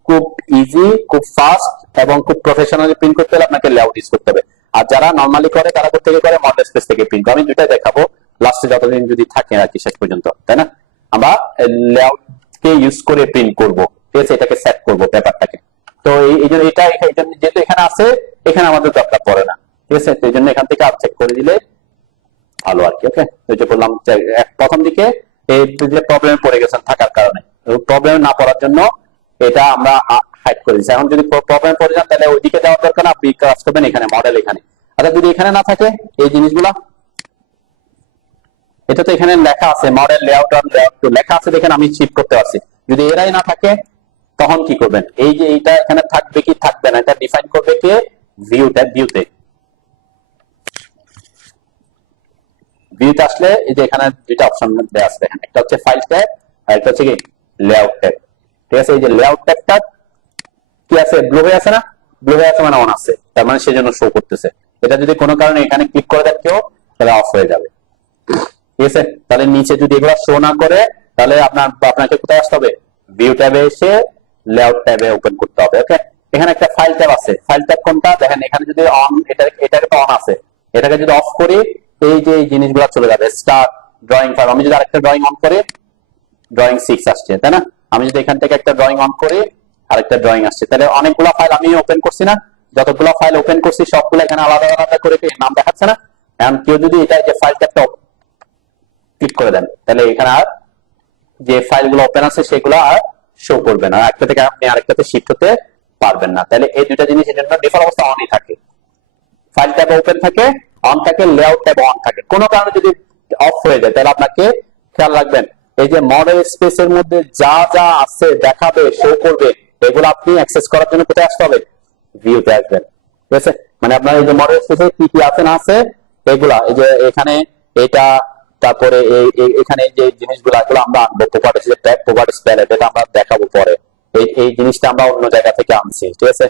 খুব ইজি, খুব ফাস্ট এবং খুব প্রফেশনালি প্রিন্ট করতে হলে আপনাকে লেআউট ইউজ করতে হবে। আর যারা নরমালি করে তারা থেকে করে মডেল স্পেস থেকে প্রিন্ট। আমি দুইটা দেখাবো লাস্টে যতদিন যদি থাকে আর কি, শেষ পর্যন্ত, তাই না? আমরা লেআউট কে ইউজ করে প্রিন্ট করব, ঠিক আছে, এটাকে সেট করব পেপারটাকে। তো এই জন্য এটা যেহেতু এখানে আছে, এখানে আমাদের দরকার পড়ে না। ঠিক আছে, তো এই জন্য এখান থেকে আপচেক করে দিলে ভালো আর কি। ওকে, তো যে বললাম প্রথম দিকে এই যে প্রবলেমে পড়ে গেছেন থাকার কারণে, প্রবলেমে না পড়ার জন্য এটা আমরা হাইড করে দিচ্ছি। এখন যদি প্রবলেমে পড়ে যান তাহলে ওইদিকে যাওয়ার দরকার না, আপনি কাজ করবেন এখানে মডেল এখানে। আচ্ছা, যদি এখানে না থাকে এই জিনিসগুলা, এটা তো এখানে লেখা আছে মডেল লেআউট 1 লেআউট 2 লেখা আছে, দেখেন আমি শিফট করতে পারছি। যদি এরাই না থাকে তখন কি করবেন, এই যে এইটা এখানে থাকবে কি থাকবে না এটা ডিফাইন করবে কে, ভিউতে ভিউতে আসলে এই যে এখানে দুইটা অপশন দেওয়া আছে, দেখেন একটা হচ্ছে ফাইল ট্যাব আর একটা হচ্ছে কি লেআউট ট্যাগ। ঠিক আছে, এই যে লেআউট ট্যাগটা কি আছে, ব্লু হয়ে আছে না, ব্লু হয়ে আছে মানে অন আছে, তার মানে সেজন্য শো করতেছে। এটা যদি কোনো কারণে এখানে ক্লিক করে দেন কেউ, তাহলে অফ হয়ে যাবে। ঠিক আছে, তাহলে নিচে যদি এগুলো শো না করে, তাহলে আপনাকে কোথায় আসতে হবে, ভিউ ট্যাবে এসে লেআউট ট্যাবে ওপেন করতে হবে। ওকে, এখানে একটা ফাইল ট্যাব আছে, ফাইল ট্যাব কোনটা দেখেন, এখানে যদি অন, এটাকে তো অন আছে, এটাকে যদি অফ করি, এই যে এই জিনিসগুলো চলে যাবে, স্টার্ট ড্রয়িং ফাইল। আমি যদি আরেকটা ড্রয়িং অন করি, ড্রয়িং 6 আসছে, তাই না? আমি যদি এখান থেকে একটা ড্রয়িং অন করি, আরেকটা ড্রয়িং আসছে, তাহলে অনেকগুলো ফাইল আমি ওপেন করছি না, যতগুলো ফাইল ওপেন করছি সবগুলো এখানে আলাদা আলাদা করে নাম দেখাচ্ছে না। এখন কেউ যদি এটা যে ফাইল ট্যাবটা ক্লিক করে দেন, তাহলে এখানে আর যে ফাইলগুলো ওপেন আছে সেগুলো আর শো করবে না, একটা থেকে আপনি আরেকটাতে শিফট হতে পারবেন না। তাহলে এই দুইটা জিনিস এর জন্য ডিফল্ট অবস্থা অনই থাকে, ফাইল ট্যাব ওপেন থাকে, অন থাকে, লেআউট ট্যাব অন থাকে। কোনো কারণে যদি অফ হয়ে যায়, তাহলে আপনাকে খেয়াল রাখবেন, এই যে মডেল স্পেসের মধ্যে যা যা আছে দেখাবে, শো করবে, এগুলো আপনি অ্যাক্সেস করার জন্য কোথায় আসতে হবে, ভিউতে আসবেন। ঠিক আছে, মানে আপনার এই যে মডেল স্পেসে কি কি আছে না আছে এগুলা, এই যে এখানে এটা, তারপরে এখানে যে জিনিসগুলো, এগুলো আমরা আনবো, প্রপার্টিজ ট্যাগ, প্রপার্টিজ প্যালেট, এটা আমরা দেখাবো পরে। এই জিনিসটা আমরা অন্য জায়গা থেকে আনছি। ঠিক আছে,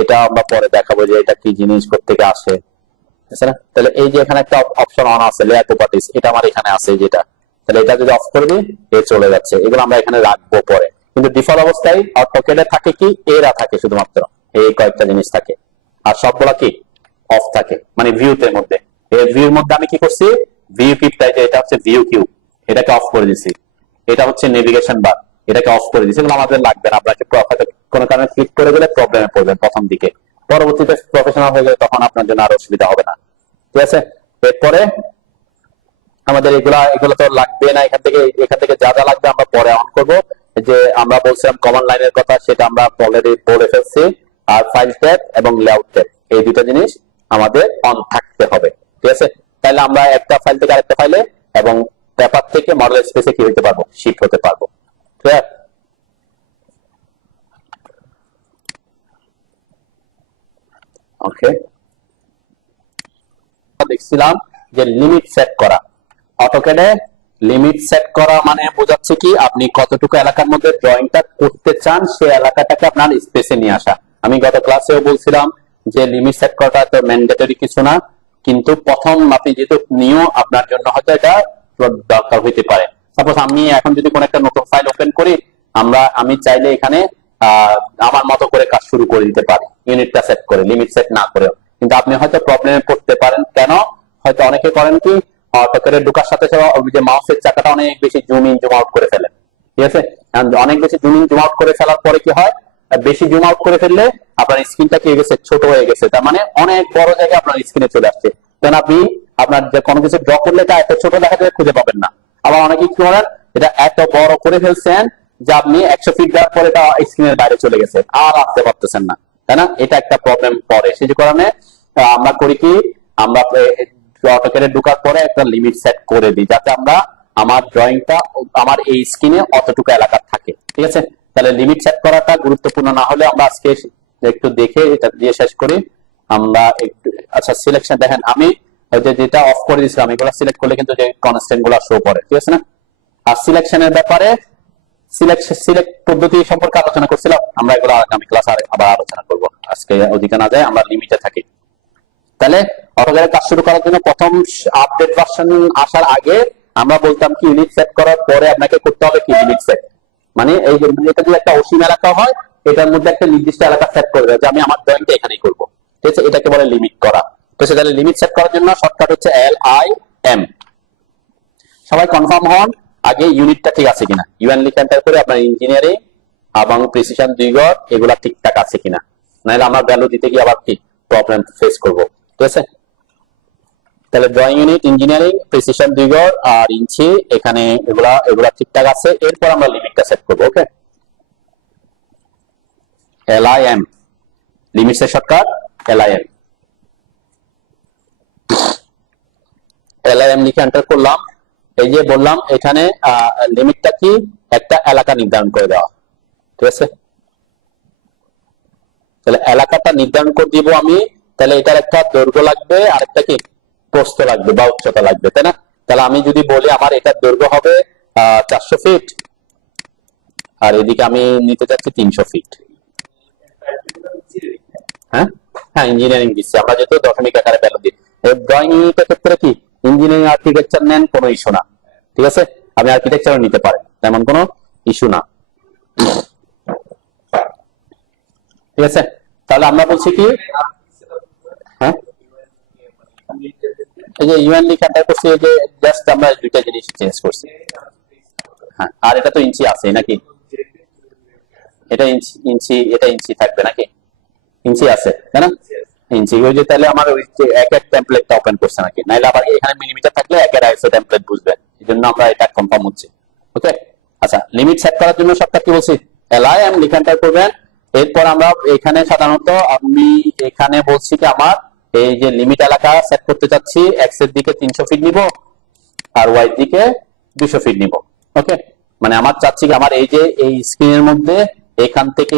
এটা আমরা পরে দেখাবো যে এটা কি জিনিস থেকে আসে। তাহলে এই যে এখানে একটা অপশন অন আছে, লেয়ার প্রপার্টিজ, এটা আমার এখানে আছে যেটা, তাহলে এটা যদি অফ করে দিই, এ চলে যাচ্ছে। এগুলো আমরা এখানে রাখবো পরে, কিন্তু ডিফল্ট অবস্থায় অটোক্যাডে থাকে কি, এরা থাকে শুধুমাত্র, এই কয়েকটা জিনিস থাকে, আর সবগুলা কি অফ থাকে, মানে ভিউতে মধ্যে। এই ভিউর মধ্যে আমি কি করছি, ভিউ কিউবটা, এটা হচ্ছে ভিউ কিউব, এটাকে অফ করে দিছি। এটা হচ্ছে নেভিগেশন বার, এটাকে অফ করে দিছি। এগুলো আমাদের লাগবে না, আপনাকে কোনো কারণে ক্লিক করে গেলে প্রবলেমে পড়বেন প্রথম দিকে, পরবর্তীতে প্রফেশনাল হয়ে গেলে তখন আপনার জন্য আর অসুবিধা হবে না। ঠিক আছে, এরপরে আমাদের এগুলো তো লাগবে না, এখান থেকে যা যা লাগবে আমরা পরে অন করব। যে আমরা বলছিলাম কমান্ড লাইনের কথা, সেটা আমরা অলরেডি বলে ফেলছি। আর ফাইল ট্যাব এবং লেআউট ট্যাব, এই দুটো জিনিস আমাদের অন থাকতে হবে। ঠিক আছে, তাহলে আমরা একটা ফাইল থেকে আরেকটা ফাইলে এবং পেপার থেকে মডেল স্পেসে কি হতে পারবো, শিফট হতে পারবো। ঠিক আছে, ওকে, দেখছিলাম যে লিমিট সেট করা। অটোক্যাডে লিমিট সেট করা মানে বোঝাচ্ছে কি, আপনি কতটুকু এলাকার মধ্যে ড্রয়িংটা করতে চান, সেই এলাকাটাকে আপনার স্পেসে নিয়ে আসা। আমি গত ক্লাসেও বলছিলাম যে লিমিট সেট করাটা তো ম্যান্ডেটরি কিছু না, কিন্তু প্রথম আপনি যেহেতু নিউ, আপনার জন্য হয়তো এটা দরকার হইতে পারে। সাপোজ আমি এখন যদি কোনো একটা নতুন ফাইল ওপেন করি, আমি চাইলে এখানে আমার মতো করে কাজ শুরু করে দিতে পারি, ইউনিটটা সেট করে, লিমিট সেট না করেও। কিন্তু আপনি হয়তো প্রবলেমে পড়তে পারেন, কেন, হয়তো অনেকে করেন কি, অটোক্যাডে ঢোকার সাথে সাথে যে মাউসের চাকাটা অনেক বেশি জুম ইন জুম আউট করে ফেলে। ঠিক আছে, অনেক বেশি জুম ইন জুম আউট করে ফেলার পরে কি হয়, বেশি জুম আউট করে ফেললে আপনার স্ক্রিনটা কি হয়ে গেছে, ছোট হয়ে গেছে, তার মানে অনেক বড় জায়গায় আপনার স্ক্রিনে চলে আসছে। কারণ আপনি আপনার যে কোনো কিছু ড্র করলে তা এত ছোট দেখা যায়, খুঁজে পাবেন না। আবার অনেকে কি করেন, এটা এত বড় করে ফেলছেন যে আপনি 100 ফিট যাওয়ার পরে এটা স্ক্রিনের বাইরে চলে গেছে, আর আসতে পারতেছেন না, তাই না? এটা একটা প্রবলেম পড়ে। সেই কারণে আমরা করি কি, আমরা অটোক্যাডে ঢোকার পরে একটা লিমিট সেট করে দিই, যাতে আমার ড্রয়িংটা আমার এই স্ক্রিনে অতটুকু এলাকা থাকে। ঠিক আছে, তাহলে লিমিট সেট করাটা গুরুত্বপূর্ণ না হলে আমরা আজকে একটু দেখে এটা দিয়ে শেষ করি। আমরা একটু, আচ্ছা, সিলেকশন দেখেন, আমি যেটা অফ করে দিয়েছিলাম, এগুলো সিলেক্ট করলে কিন্তু যে কনস্ট্যান্ট গুলো শো করে। ঠিক আছে না? আর সিলেকশনের ব্যাপারে সিলেক্ট পদ্ধতি সম্পর্কে আলোচনা করছিলাম আমরা, এগুলো আগামী ক্লাস আবার আলোচনা করব, আজকে ওদিকে না যায়, আমরা লিমিটে থাকি। তাহলে অটোক্যাডে কাজ শুরু করার জন্য প্রথম আপডেট ভার্সন আসার আগে আমরা বলতাম কি, ইউনিট সেট করার পরে আপনাকে করতে হবে কি, লিমিট সেট। মানে এই যে এটা যদি একটা অসীম এলাকা হয়, এটার মধ্যে একটা নির্দিষ্ট এলাকা সেট করে দেয় যে আমি আমার ড্রয়িংটা এখানেই করবো। ঠিক আছে, এটাকে বলে লিমিট করা। তো সেটা লিমিট সেট করার জন্য শর্টকাট হচ্ছে LIM। সবাই কনফার্ম হন আগে ইউনিটটা ঠিক আছে কিনা, ইউএন লিখে এন্টার করে আপনার ইঞ্জিনিয়ারিং এবং প্রিসিশন 2 গড় এগুলা ঠিকঠাক আছে কিনা, নাহলে আমরা ভ্যালু দিতে গিয়ে আবার কি প্রবলেম ফেস করব। ঠিক আছে, তাহলে ড্রয়িং ইউনিট, ইঞ্জিনিয়ারিং, প্রিসিশন 2 গড় আর ইঞ্চি, এখানে এগুলা ঠিকঠাক আছে। এরপর আমরা লিমিটটা সেট করব। ওকে, LIM, limit set shortcut LIM। LIM লিখে এন্টার করলাম। এই যে বললাম এখানে লিমিটটা কি, একটা এলাকা নির্ধারণ করে দেওয়া। ঠিক আছে, তাহলে এলাকাটা নির্ধারণ করে দিব আমি। তাহলে এটার একটা দৈর্ঘ্য লাগবে, আর একটা কি প্রস্থ লাগবে বা উচ্চতা লাগবে, তাই না? তাহলে আমি যদি বলি আমার এটার দৈর্ঘ্য হবে 400 ফিট, আর এদিকে আমি নিতে চাচ্ছি 300 ফিট। হ্যাঁ হ্যাঁ, ইঞ্জিনিয়ারিং দিচ্ছি আমরা, যেহেতু দশমিক আকারে ভ্যালু দিই। ড্রয়িং ইউনিটের ক্ষেত্রে কি ইঞ্জিনিয়ারিং আর্কিটেকচার নেন, কোনো ইস্যু না, ঠিক আছে। আপনি আর্কিটেকচারও নিতে পারেন, তেমন কোনো ইস্যু না, ঠিক আছে। তাহলে আমরা বলছি কি, হ্যাঁ এই যে ইউএন লিখাটা করছি, এই যে জাস্ট আমরা দুইটা জিনিস চেঞ্জ করছি। হ্যাঁ, আর এটা তো ইঞ্চি আছে নাকি, এটা ইঞ্চি ইঞ্চি, এটা ইঞ্চি থাকবে নাকি, ইঞ্চি আছে তাই না, ইঞ্চি। ওই যে তাহলে আমার ওই যে এক এক টেমপ্লেটটা ওপেন করছে নাকি, নাইলে আবার এখানে মিলিমিটার থাকলে একের আইএসও টেমপ্লেট বুঝবেন, এই জন্য আমরা এটা কনফার্ম হচ্ছে। ওকে, আচ্ছা লিমিট সেট করার জন্য সবটা কি বলছি, এলআই এম লিখানটা করবেন। এরপর আমরা এখানে সাধারণত আমি এখানে বলছি কি আমার এই যে লিমিট এলাকা সেট করতে চাচ্ছি, এক্স এর দিকে 300 ফিট নিব আর ওয়াই এর দিকে 200 ফিট নিব। ওকে, মানে আমার চাচ্ছি কি আমার এই যে এই স্ক্রিনের মধ্যে এখান থেকে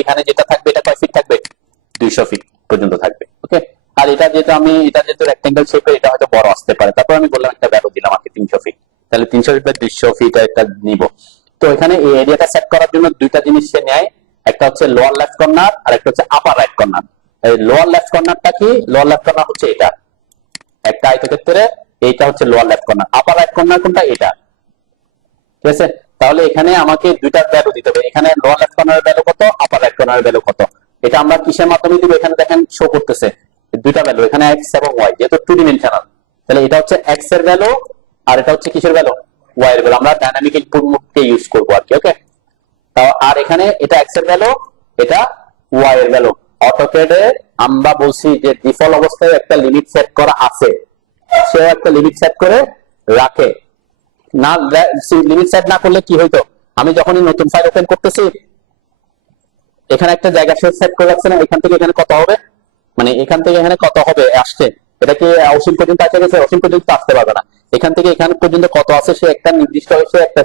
এখানে যেটা থাকবে এটা কয় ফিট থাকবে, 200 ফিট পর্যন্ত থাকবে। ওকে, আর এটা যেহেতু রেক্টেঙ্গেল শেপের, এটা হয়তো বড় আসতে পারে, তারপর আমি বললাম একটা ভ্যালু দিলাম আর কি 300 ফিট, তাহলে 300 ফিট বা 200 ফিট একটা নিব। তো এখানে এই এরিয়াটা সেট করার জন্য দুইটা জিনিস সে নেয়, একটা হচ্ছে লোয়ার লেফট কর্নার আর একটা হচ্ছে আপার রাইট কর্নার। এই লোয়ার লেফট কর্নারটা কি, লোয়ার লেফট কর্নার হচ্ছে এটা, একটা আয়তক্ষেত্রে এইটা হচ্ছে লোয়ার লেফট কর্নার, আপার রাইট কর্নার কোনটা, এটা, ঠিক আছে। তাহলে এখানে আমাকে দুইটা ভ্যালু দিতে হবে, এখানে লোয়ার লেফট কর্নারের ভ্যালু কত, আপার রাইট কর্নারের ভ্যালু কত, এটা আমরা কিসের মাধ্যমে দিব, এখানে দেখেন শো করতেছে দুইটা ভ্যালু, এখানে এক্স এবং ওয়াই, যেহেতু 2 ডিমেনশনাল, তাহলে এটা হচ্ছে এক্স এর ভ্যালু আর এটা হচ্ছে কিসের ভ্যালু, ওয়াই এর ভ্যালু। আমরা ডাইনামিক ইনপুট মোডকে ইউজ করব আর কি। ওকে, তাও আর এখানে এটা এক্স এর ভ্যালু, এটা ওয়াই এর ভ্যালু। অটোক্যাডে আমরা বলছি যে ডিফল্ট অবস্থায় একটা লিমিট সেট করা আছে, সে একটা লিমিট সেট করে রাখে না, লিমিট সেট না করলে কি হইতো, আমি যখনই নতুন ফাইল ওপেন করতেছি এখানে একটা জায়গা সেট করে রাখছে না, এখান থেকে এখানে কত হবে, মানে এখান থেকে এখানে কত হবে আসছে, এটা কি অসীম পর্যন্ত আসে গেছে, অসীম পর্যন্ত আসতে পারবে না, এখান থেকে এখানে পর্যন্ত কত আছে সে একটা নির্দিষ্ট হয়েছে একটা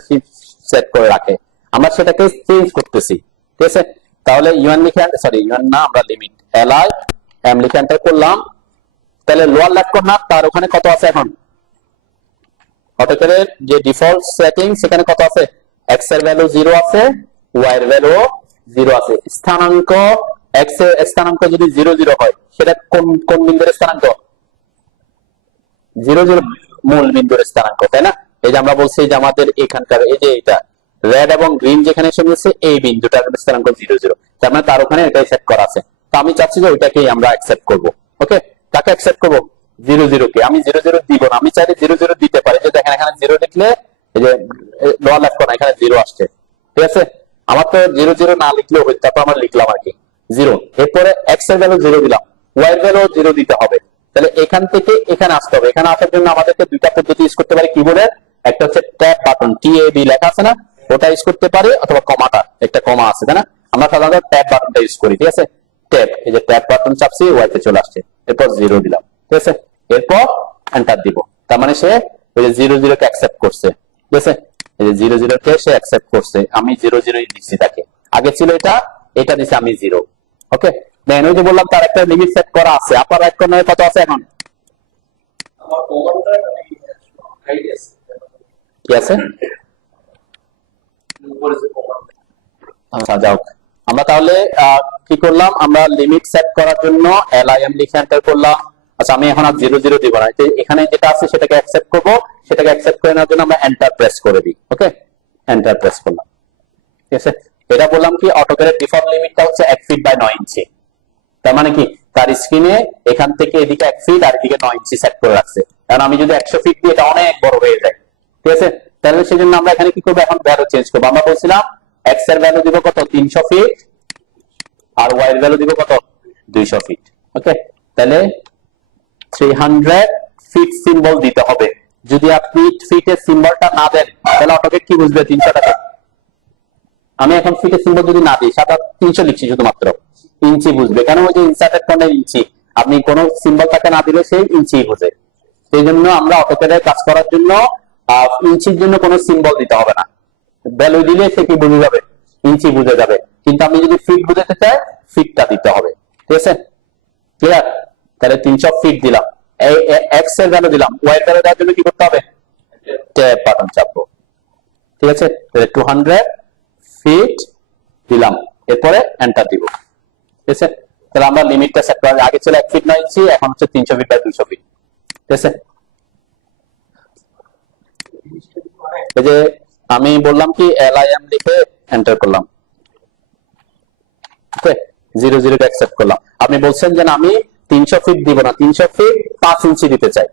সেট করে রাখে, আমরা সেটাকে চেঞ্জ করতেছি, ঠিক আছে। তাহলে ইউএন লিখে, সরি ইউএন না, আমরা লিমিট এলআই এম লিখে এন্টার করলাম, তাহলে লোয়ার লেফট কর্নার তার ওখানে কত আছে, এখন অটোক্যাডের যে ডিফল্ট সেটিং সেখানে কত আছে, এক্স এর ভ্যালু 0 আছে, ওয়াই এর ভ্যালু 0 আছে। স্থানাঙ্ক এক্স এর স্থানাঙ্ক যদি 0 0 হয় সেটা কোন বিন্দুর স্থানাঙ্ক, 0 0 মূল বিন্দুর স্থানাঙ্ক, তাই না। এই যে আমরা বলছি যে আমাদের এখানকার এই যে এটা রেড এবং গ্রিন যেখানে এসে মিলছে এই বিন্দুটার স্থানাঙ্ক 0 0, তার মানে তার ওখানে এটাই সেট করা আছে। তো আমি চাচ্ছি যে ওইটাকেই আমরা অ্যাকসেপ্ট করব। ওকে, কাকে অ্যাকসেপ্ট করব, 0 0 কে। আমি 0 0 দিব না, আমি চাইলে 0 0 দিতে পারি, যে দেখেন এখানে 0 লিখলে এই যে লোয়ার লেফট কর্নার এখানে 0 আসছে, ঠিক আছে। আমার তো 0 0 না লিখলেও হইতো, তারপর আমরা লিখলাম আর কি 0, এরপরে এক্স এর ভ্যালু 0 দিলাম, ওয়াই এর ভ্যালু 0 দিতে হবে, তাহলে এখান থেকে এখানে আসতে হবে। এখানে আসার জন্য আমাদেরকে দুইটা পদ্ধতি ইউজ করতে পারি কিবোর্ডের, একটা হচ্ছে ট্যাব বাটন, TAB লেখা আছে না, ওটা ইউজ করতে পারি, অথবা কমাটা, একটা কমা আছে তাই না, আমরা সাধারণত ট্যাব বাটনটা ইউজ করি, ঠিক আছে। ট্যাব, এই যে ট্যাব বাটন চাপছি, ওয়াই তে চলে আসছে, এরপর 0 দিলাম, ঠিক আছে, এরপর এন্টার দিব, তার মানে সে ওই যে 0 0 কে অ্যাকসেপ্ট করছে, ঠিক আছে। এই যে 0 0 কে সে অ্যাকসেপ্ট করছে, আমি 0 0 দিচ্ছি তাকে, আগে ছিল এটা দিছি আমি 0। ওকে, দেন ওই যে বললাম তার একটা লিমিট সেট করা আছে, আপার রাইট কর্নারে কত আছে এখন, কি আছে, আচ্ছা যাও। আমরা তাহলে কি করলাম, আমরা লিমিট সেট করার জন্য LIM লিখে এন্টার করলাম। আচ্ছা আমি এখন আর 0 0 দিব না, এখানে যেটা আছে সেটাকে অ্যাকসেপ্ট করব, সেটাকে অ্যাকসেপ্ট করে নেওয়ার জন্য আমরা এন্টার প্রেস করে দিই। ওকে, এন্টার প্রেস করলাম, ঠিক আছে। এটা বললাম কি অটোক্যাডের ডিফল্ট লিমিটটা হচ্ছে 1 ফিট বাই 9 ইঞ্চি, তার মানে কি তার স্ক্রিনে এখান থেকে এদিকে 1 ফিট আর এদিকে 9 ইঞ্চি সেট করে রাখছে, কারণ আমি যদি 100 ফিট দিই এটা অনেক বড় হয়ে যায়, ঠিক আছে। তাহলে সেজন্য আমরা এখানে কি করবো, এখন ভ্যালু চেঞ্জ করবো। আমরা বলছিলাম এক্স এর ভ্যালু দিব কত, 300 ফিট, আর ওয়াই এর ভ্যালু দিব কত, 200 ফিট। ওকে, তাহলে 300 ফিট সিম্বল দিতে হবে। যদি আপনি ফিটের সিম্বলটা না দেন তাহলে অটোক্যাড কি বুঝবে 300 টাকা। আমি এখন ফিটের সিম্বল যদি না দিই, 300 লিখছি শুধুমাত্র, ইঞ্চি বুঝবে, কেন ওই যে ইনসার্টেড কর্নার ইঞ্চি, আপনি কোন সিম্বল তাকে না দিলে সেই ইঞ্চি বুঝে। সেই জন্য আমরা অটোক্যাডে কাজ করার জন্য ইঞ্চির জন্য কোনো সিম্বল দিতে হবে না, ভ্যালু দিলে সে কি বুঝে যাবে, ইঞ্চি বুঝে যাবে। কিন্তু আমি যদি ফিট বুঝাতে চাই ফিটটা দিতে হবে, ঠিক আছে, ক্লিয়ার। তাহলে 300 ফিট দিলাম, এই এক্স এর ভ্যালু দিলাম, ওয়াই এর ভ্যালু দেওয়ার জন্য কি করতে হবে, ট্যাব বাটন চাপবো, ঠিক আছে? 200 ফিট দিলাম, এরপরে এন্টার দিব, ঠিক আছে? তাহলে আমরা লিমিটটা সেট করা, আগে ছিল 1 ফিট 9 ইঞ্চি, এখন হচ্ছে 300 ফিট বাই 200 ফিট, ঠিক আছে? এই যে আমি বললাম কি LIM লিখে এন্টার করলাম, ওকে, 00 কে অ্যাকসেপ্ট করলাম। আপনি বলছেন যে আমি 300 ফিট দিব না, 300 ফিট 5 ইঞ্চি দিতে চাই,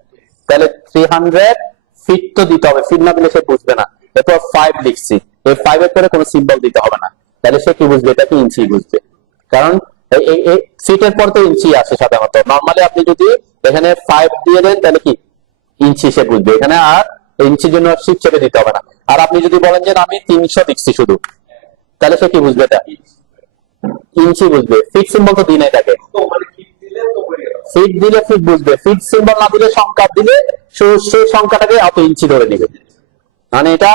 তাহলে 300 ফিট তো দিতে হবে, ফিট না দিলে সে বুঝবে না। এরপর 5 লিখছি, এই 5 এর পরে কোনো সিম্বল দিতে হবে না, তাহলে সে কি বুঝবে, এটা কি ইঞ্চি বুঝবে, কারণ এই ফিটের পর তো ইঞ্চি আসে সাধারণত। নরমালি আপনি যদি এখানে 5 দিয়ে দেন তাহলে কি ইঞ্চি সে বুঝবে, এখানে আর ইঞ্চির জন্য শীট চেপে দিতে হবে না। আর আপনি যদি বলেন যে আমি 300 লিখছি শুধু, তাহলে সে কি বুঝবে, এটা ইঞ্চি বুঝবে, ফিট সিম্বল তো দিই নাই তাকে। ফিট দিলে ফিট বুঝবে, ফিট সিম্বল না দিলে সংখ্যা দিলে সেই সংখ্যাটাকে অত ইঞ্চি ধরে নিবে, মানে এটা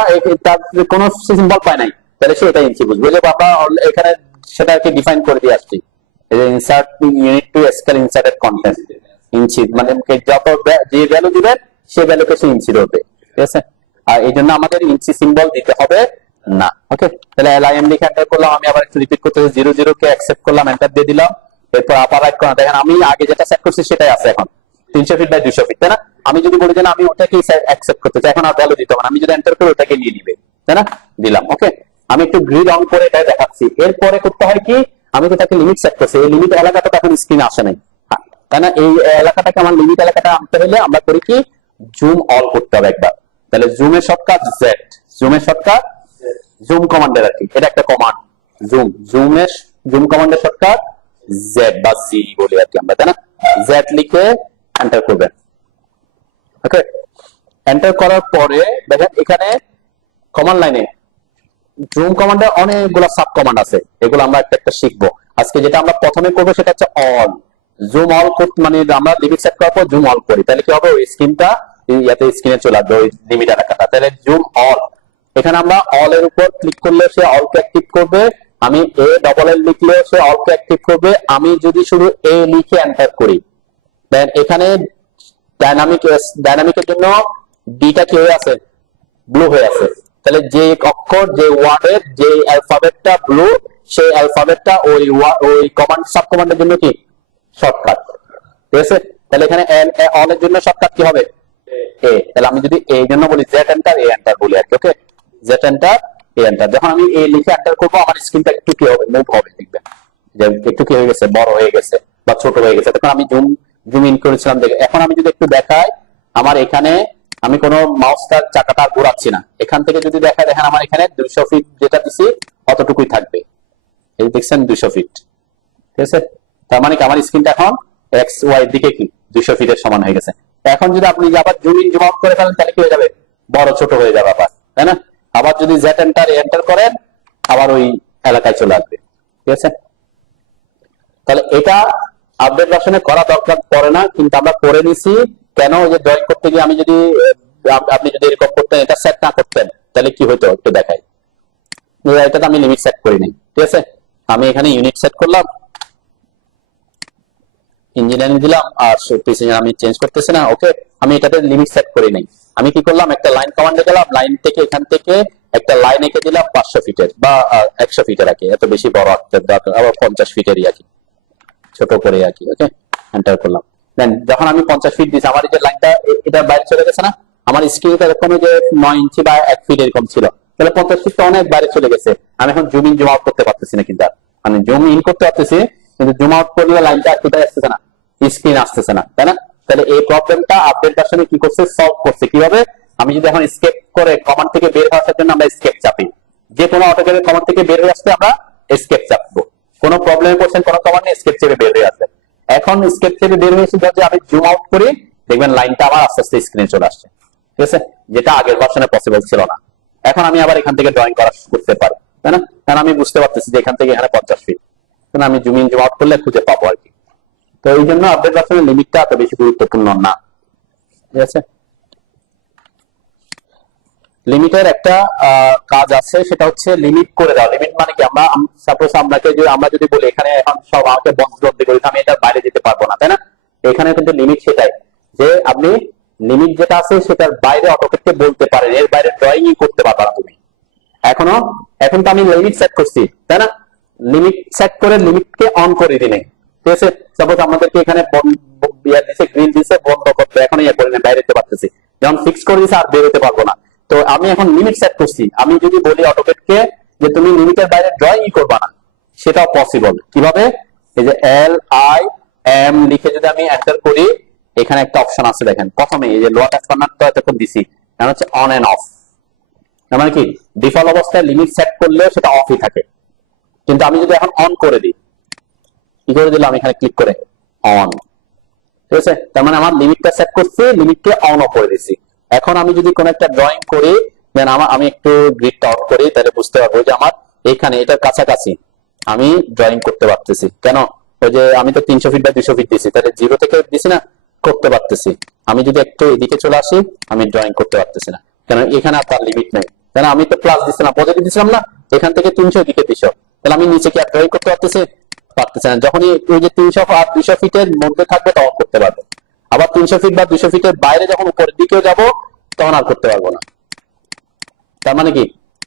তার কোনো সিম্বল পায় নাই, তাহলে সে এটা ইঞ্চি বুঝবে। যে আমরা এখানে সেটাকে ডিফাইন করে দিয়ে আসছি, এই যে insert unit to scale inserted content, inch মানে যত যে ভ্যালু দিবেন সে ভ্যালুকে সে ইঞ্চি ধরবে, ঠিক আছে? আর এই জন্য আমাদের ইঞ্চি সিম্বল দিতে হবে না, ওকে? তাহলে LIM লিখে এন্টার করলাম, আমি আবার একটু রিপিট করতে 00 কে অ্যাকসেপ্ট করলাম, এন্টার দিয়ে দিলাম, এরপর আবার রাইট করলাম। দেখেন আমি আগে যেটা সেট করছি সেটাই আছে এখন, 300 ফিট বাই 200 ফিট, তাই না? আমি যদি বলি যে আমি ওটাকেই অ্যাকসেপ্ট করতে চাই, এখন আর ভ্যালু দিতে হবে না, আমি যদি এন্টার করি ওটাকে নিয়ে নিবে, তাই না? দিলাম, ওকে। আমি একটু গ্রিড অন করে এটা দেখাচ্ছি। এরপরে করতে হয় কি, আমি তো তাকে লিমিট সেট করছি, এই লিমিট এলাকাটা তো এখন স্ক্রিনে আসে নাই, তাই না? এই এলাকাটাকে আমার লিমিট এলাকাটা আনতে হলে আমরা করি কি, জুম অল করতে হবে একবার। তাহলে জুমের শর্টকাট জেড, জুমের শর্টকাট জুম কমান্ডের আর কি, এটা একটা কমান্ড, জুম কমান্ডের শর্টকাট জেড বা জি বলি আর কি আমরা, তাই না? জেড লিখে এন্টার করবেন, ওকে। এন্টার করার পরে দেখেন এখানে কমান্ড লাইনে জুম কমান্ডে অনেকগুলো সাব কমান্ড আছে, এগুলো আমরা একটা একটা শিখবো আজকে। যেটা আমরা প্রথমে করবো সেটা হচ্ছে অল, জুম অল করতে, মানে আমরা লিমিট সেট করার পর জুম অল করি, তাহলে কি হবে, ওই স্ক্রিনটা ইয়াতে স্ক্রিনে চলে আসবে ওই লিমিট এলাকাটা। তাহলে জুম অল, এখানে আমরা অল এর উপর ক্লিক করলে সে অল কে অ্যাক্টিভ করবে, আমি এ ডবল এল লিখলে সে অল কে অ্যাক্টিভ করবে। আমি যদি শুধু এ লিখে এন্টার করি, দেন এখানে ডাইনামিকের জন্য ডিটা কি হয়ে আছে, ব্লু হয়ে আছে। তাহলে যে অক্ষর, যে ওয়ার্ডের যে অ্যালফাবেটটা ব্লু, সেই অ্যালফাবেটটা ওই কমান্ড সাব কমান্ডের জন্য কি শর্টকাট, ঠিক আছে? তাহলে এখানে অল এর জন্য শর্টকাট কি হবে, এ। তাহলে আমি যদি এই জন্য বলি জেড এন্টার এ এন্টার বলি আর কি, ওকে, জেড এন্টার এ এন্টার। যখন আমি এ লিখে এন্টার করবো আমার স্ক্রিনটা একটু কি হবে, মুভ হবে, দেখবেন যে একটু কি হয়ে গেছে, বড় হয়ে গেছে বা ছোট হয়ে গেছে। তখন আমি জুম ইন করেছিলাম, দেখে এখন আমি যদি একটু দেখাই, আমার এখানে আমি কোনো মাউসটার চাকাটা ঘোরাচ্ছি না, এখান থেকে যদি দেখায়, দেখেন আমার এখানে 200 ফিট যেটা দিছি অতটুকুই থাকবে, এই দেখছেন 200 ফিট, ঠিক আছে? তার মানে কি আমার স্ক্রিনটা এখন এক্স ওয়াই দিকে কি 200 ফিটের সমান হয়ে গেছে। এখন যদি আপনি আবার জুম ইন জুম আউট করে ফেলেন তাহলে কি হয়ে যাবে, বড় ছোট হয়ে যাবে আবার, তাই না? আবার যদি জেড এন্টার এন্টার করেন আবার ওই এলাকায় চলে আসবে, ঠিক আছে? তাহলে এটা আপডেট ভার্সনে করা দরকার পড়ে না, কিন্তু আমরা করে নিছি কেন, ওই যে ড্রয়িং করতে গিয়ে আমি যদি আপনি যদি এরকম করতেন, এটা সেট না করতেন তাহলে কি হতো একটু দেখাই। এটাতে আমি লিমিট সেট করিনি, ঠিক আছে? আমি এখানে ইউনিট সেট করলাম, ইঞ্জিনিয়ারিং দিলাম, আর আমি চেঞ্জ করতেছি না, ওকে। আমি এটাতে লিমিট সেট করি নাই, আমি কি করলাম, একটা লাইন কমান্ডে গেলাম, লাইন থেকে এখান থেকে একটা লাইন এঁকে দিলাম 500 ফিটের বা 100 ফিটের আঁকি, এত বেশি বড় আঁকতে দরকার, আবার 50 ফিটেরই আঁকি, ছোট করে আঁকি, ওকে। এন্টার করলাম, দেন যখন আমি 50 ফিট দিছি, আমার এই যে লাইনটা এটার বাইরে চলে গেছে না, আমার স্ক্রিনটা এরকম যে 9 ইঞ্চি বা 1 ফিট এরকম ছিল, তাহলে 50 ফিট অনেক বাইরে চলে গেছে। আমি এখন জুম ইন জুম আউট করতে পারতেছি না, কিন্তু মানে জুম ইন করতে পারতেছি কিন্তু জুম আউট করলে লাইনটা কোথায় আসতেছে না, স্ক্রিন আসতেছে না, তাই না? তাহলে এই প্রবলেমটা আপডেট ভার্সনে কি করছে, সলভ করছে কিভাবে। আমি যদি এখন এসকেপ করে কমান্ড থেকে বের হওয়ার জন্য আমরা এসকেপ চাপি, যে কোনো অটোক্যাড কমান্ড থেকে বের হয়ে আসতে আমরা এসকেপ চাপবো, কোনো প্রবলেমে পড়ছেন কোনো কমান্ড এসকেপ চেপে বের হয়ে আসবে। এখন এসকেপ চেপে বের হয়েছে, যদি আমি জুম আউট করি দেখবেন লাইনটা আবার আস্তে আস্তে স্ক্রিনে চলে আসছে, ঠিক আছে? যেটা আগের ভার্সনে পসিবল ছিল না। এখন আমি আবার এখান থেকে ড্রয়িং করা করতে পারি, তাই না? কারণ আমি বুঝতে পারতেছি যে এখান থেকে এখানে 50 ফিট, আমি জুম ইন জুম আউট করলে খুঁজে পাবো আর কি। তো এই জন্য আপডেট ভার্সনের লিমিটটা এত বেশি গুরুত্বপূর্ণ না, ঠিক আছে? লিমিটের একটা কাজ আছে, সেটা হচ্ছে লিমিট করে দাও। লিমিট মানে কি, আমরা সাপোজ আমরা যদি বলি এখানে এখন সব আমাকে বন্ধ করি, আমি এটার বাইরে যেতে পারবো না, তাই না? এখানে কিন্তু লিমিট সেটাই যে আপনি লিমিট যেটা আছে সেটার বাইরে অটোকেটকে বলতে পারেন, এর বাইরে ড্রয়িং করতে পারবা না তুমি। এখন তো আমি লিমিট সেট করছি, তাই না? লিমিট সেট করে লিমিটকে অন করে দিলে, ঠিক আছে? সাপোজ আমাদেরকে এখানে গ্রিন দিছে বন্ধ করতে, এখন ইয়ে করে বাইরে যেতে পারতেছি, যখন ফিক্স করে দিছে আর বের হতে পারবো না। তো আমি এখন লিমিট সেট করছি, আমি যদি বলি অটোকেটকে যে তুমি লিমিটের বাইরে ড্রয়িং করবা না, সেটাও পসিবল। কিভাবে? এই যে LIM লিখে যদি আমি এন্টার করি, এখানে একটা অপশন আছে দেখেন, প্রথমে এই যে লোয়ার লেফট কর্নারটা এতক্ষণ দিছি, কারণ হচ্ছে অন এন্ড অফ। তার মানে কি ডিফল্ট অবস্থায় লিমিট সেট করলেও সেটা অফই থাকে, কিন্তু আমি যদি এখন অন করে দিই, কি করে দিলাম এখানে ক্লিক করে অন, ঠিক আছে? তার মানে আমার লিমিটটা সেট করছি, লিমিটকে অন অফ করে দিছি। এখন আমি যদি কোনো একটা ড্রয়িং করি, দেন আমি একটু গ্রিডটা অফ করি, তাহলে বুঝতে পারবো যে আমার এখানে এটার কাছাকাছি আমি ড্রয়িং করতে পারতেছি। কেন? ওই যে আমি তো 300 ফিট বা 200 ফিট দিছি, তাহলে 0 থেকে দিছি না, করতে পারতেছি। আমি যদি একটু এদিকে চলে আসি, আমি ড্রয়িং করতে পারতেছি না, কারণ এখানে আর তার লিমিট নেই। তাহলে আমি তো প্লাস দিছিলাম, পজিটিভ দিছিলাম না, এখান থেকে 300 এদিকে 200, তাহলে আমি নিচে কি আর ড্রয়িং করতে পারতেছি? পারতেছি না। যখনই ওই যে 300 আর 200 ফিটের মধ্যে থাকবে তখন করতে পারবো। আবার 300 ফিট বা 200 ফিটের বাইরে যখন উপরের দিকেও যাব, তখন আর করতে পারবো না। তার মানে কি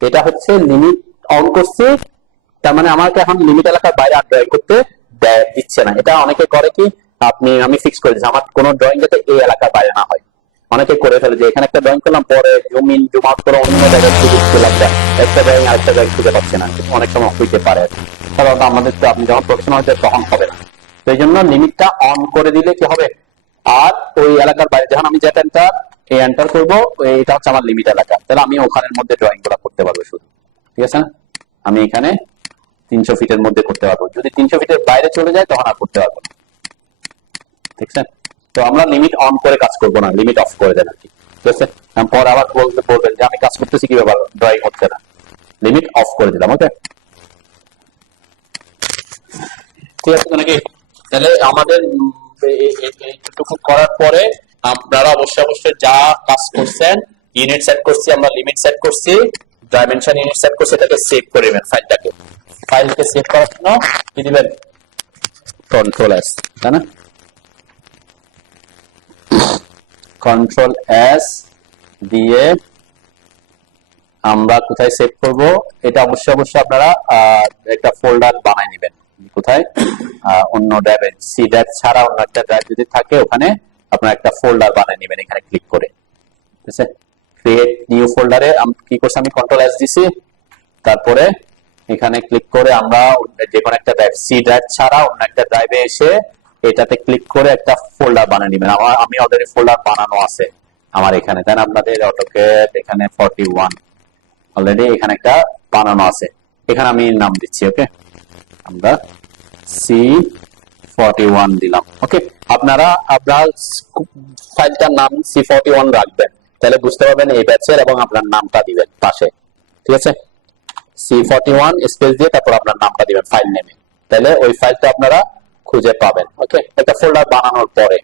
এটা হচ্ছে লিমিট অন করছি, তার মানে আমাকে এখন লিমিট এলাকার বাইরে আর ড্রয়িং করতে দিচ্ছে না। এটা অনেকে করে কি, আমি ফিক্স করে দিচ্ছি আমার কোন ড্রয়িং যাতে এই এলাকার বাইরে না হয়। অনেকে করে ফেলে যে এখানে একটা ড্রয়িং করলাম, পরে জুম ইন জুম আউট করে অন্য জায়গায় খুঁজে লাগবে, একটা ড্রয়িং আরেকটা ড্রয়িং খুঁজে পাচ্ছে না, অনেক সময় হইতে পারে। সাধারণত আমাদের তো আপনি যখন প্রফেশনাল হচ্ছে তখন হবে না। তো এই জন্য লিমিটটা অন করে দিলে কি হবে, আর ওই এলাকার বাইরে যখন আমি যেটা এন্টার করবো, এটা হচ্ছে আমার লিমিট এলাকা, তাহলে আমি ওখানের মধ্যে ড্রয়িং গুলা করতে পারবো শুধু, ঠিক আছে না? আমি এখানে 300 ফিটের মধ্যে করতে পারবো, যদি 300 ফিটের বাইরে চলে যায় তখন আর করতে পারবো না, ঠিক আছে? তো আমরা লিমিট অন করে কাজ করবো না, লিমিট অফ করে দেন আর কি, ঠিক আছে? পর আবার বলবেন যে আমি কাজ করতেছি কিভাবে, ড্রয়িং হচ্ছে না, লিমিট অফ করে দিলাম। ওকে, ঠিক আছে নাকি? তাহলে আমাদের এইটুকু করার পরে আপনারা অবশ্যই যা কাজ করছেন, ইউনিট সেট করছি আমরা, লিমিট সেট করছি, ডাইমেনশন ইউনিট সেট করছি, এটাকে সেভ করে নেবেন। ফাইলকে সেভ করার জন্য কি দিবেন? কন্ট্রোল এস, তাই না? কন্ট্রোল এস দিয়ে আমরা কোথায় সেভ করব, এটা অবশ্যই আপনারা একটা ফোল্ডার বানায় নেবেন। কোথায়? অন্য ড্রাইভে, সি ড্রাইভ ছাড়া অন্য একটা ড্রাইভ যদি থাকে, ওখানে আপনারা একটা ফোল্ডার বানায় নেবেন এখানে ক্লিক করে, ঠিক আছে? ক্রিয়েট নিউ ফোল্ডারে কি করছি, আমি কন্ট্রোল এস দিছি, তারপরে এখানে ক্লিক করে আমরা যে কোনো একটা ড্রাইভ, সি ড্রাইভ ছাড়া অন্য একটা ড্রাইভে এসে এটাতে ক্লিক করে একটা ফোল্ডার বানিয়ে নেবেন। আমি অলরেডি ফোল্ডার বানানো আছে আমার এখানে, দেন আপনাদের অটোক্যাড এখানে 41 অলরেডি এখানে একটা বানানো আছে, এখানে আমি নাম দিচ্ছি। ওকে, আমরা C41 দিলাম। ওকে, আপনার ফাইলটার নাম C41 রাখবেন, তাহলে বুঝতে পারবেন এই ব্যাচের, এবং আপনার নামটা দিবেন পাশে, ঠিক আছে? C41 স্পেস দিয়ে তারপর আপনার নামটা দিবেন ফাইল নেমে, তাহলে ওই ফাইলটা আপনারা খুঁজে পাবেন। ওকে, একটা ফোল্ডার বানানোর পরে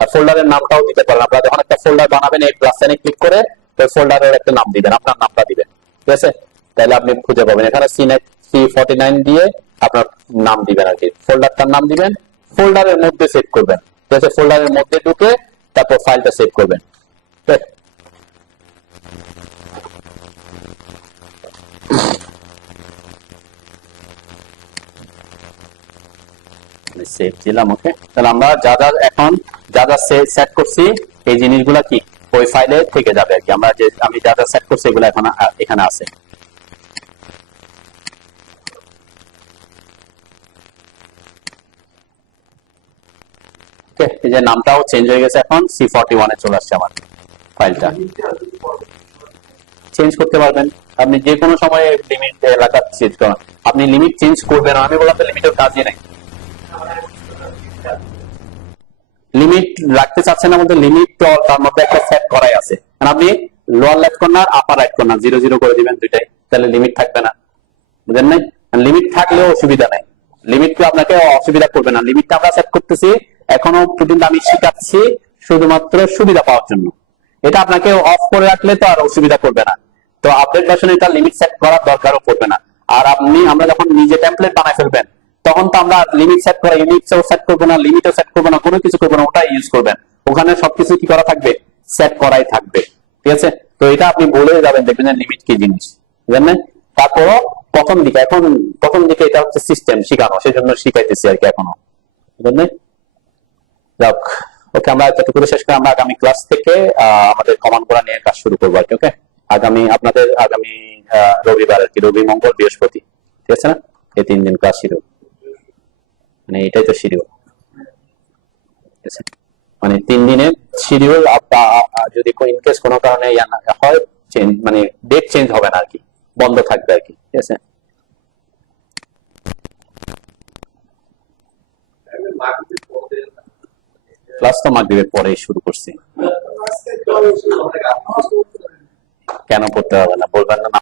আর ফোল্ডারের নামটাও দিতে পারেন। আপনারা যখন একটা ফোল্ডার বানাবেন, এই প্লাস সাইনে ক্লিক করে ওই ফোল্ডারের একটা নাম দিবেন, আপনার নামটা দিবেন, ঠিক আছে? তাহলে আপনি খুঁজে পাবেন। এখানে C49 দিয়ে আপনার নাম দিবেন আর কি, ফোল্ডারটার নাম দিবেন, ফোল্ডারের মধ্যে সেভ করবেন, ঠিক আছে? ফোল্ডারের মধ্যে ঢুকে তারপর ফাইলটা সেভ করবেন। সেভ দিলাম। ওকে, তাহলে আমরা এখন যা সেট করছি এই জিনিসগুলা কি ওই ফাইলে থেকে যাবে আর কি। আমি যা সেট করছি এগুলো এখন এখানে আছে। ওকে, এই যে নামটাও চেঞ্জ হয়ে গেছে, এখন C41 এ চলে আসছে আমার ফাইলটা। চেঞ্জ করতে পারবেন আপনি যে কোনো সময়, লিমিট এলাকা চেঞ্জ করেন, আপনি লিমিট চেঞ্জ করবেন। আমি বললাম তো লিমিটের কাজই নাই, লিমিট রাখতে চাচ্ছেন আমাদের লিমিট, তার মধ্যে একটা সেট করাই আছে। আপনি লোয়ার লেফট কর্নার আপার রাইট কর্নার 0 0 করে দিবেন দুইটাই, তাহলে লিমিট থাকবে না, বুঝেন নাই? লিমিট থাকলেও অসুবিধা নাই, লিমিট তো আপনাকে অসুবিধা করবে না। লিমিটটা আমরা সেট করতেছি, এখনো পর্যন্ত আমি শিখাচ্ছি শুধুমাত্র সুবিধা পাওয়ার জন্য। এটা আপনাকে অফ করে রাখলে তো আর অসুবিধা করবে না, তো আপডেট ভার্সনে এটা লিমিট সেট করার দরকারও পড়বে না। আর আমরা যখন নিজে টেমপ্লেট বানাই ফেলবেন, তখন তো আমরা লিমিট সেট করা, ইউনিটও সেট করবো না, লিমিটও সেট করবো না, কোনো কিছু করবো না, ওটা ইউজ করবেন। ওখানে সবকিছু কি করা থাকবে, সেট করাই থাকবে। ঠিক আছে, তো এটা আপনি বলে যাবেন, দেখবেন যে লিমিট কি জিনিস, বুঝলেন? তারপরও প্রথম দিকে এটা হচ্ছে সিস্টেম শিখানো, সেজন্য শিখাইতেছি আর কি এখনো, বুঝলেন? যাক, ওকে, আমরা এতটুকু শেষ করে আমরা আগামী ক্লাস থেকে আমাদের কমান্ড করা নিয়ে কাজ শুরু করবো আর কি। ওকে, আগামী রবিবার আর কি, রবি মঙ্গল বৃহস্পতি, ঠিক আছে না? এই 3 দিন ক্লাস শিডিউল, মানে এটাই তো শিডিউল, ঠিক আছে? মানে 3 দিনের শিডিউল। যদি ইনকেস কোনো কারণে হয় চেঞ্জ, মানে ডেট চেঞ্জ হবে না আর কি, বন্ধ থাকবে আর কি, ঠিক আছে? ক্লাস তো মাগরিবের পরেই শুরু করছি। কেন করতে হবে না, বলবেন না?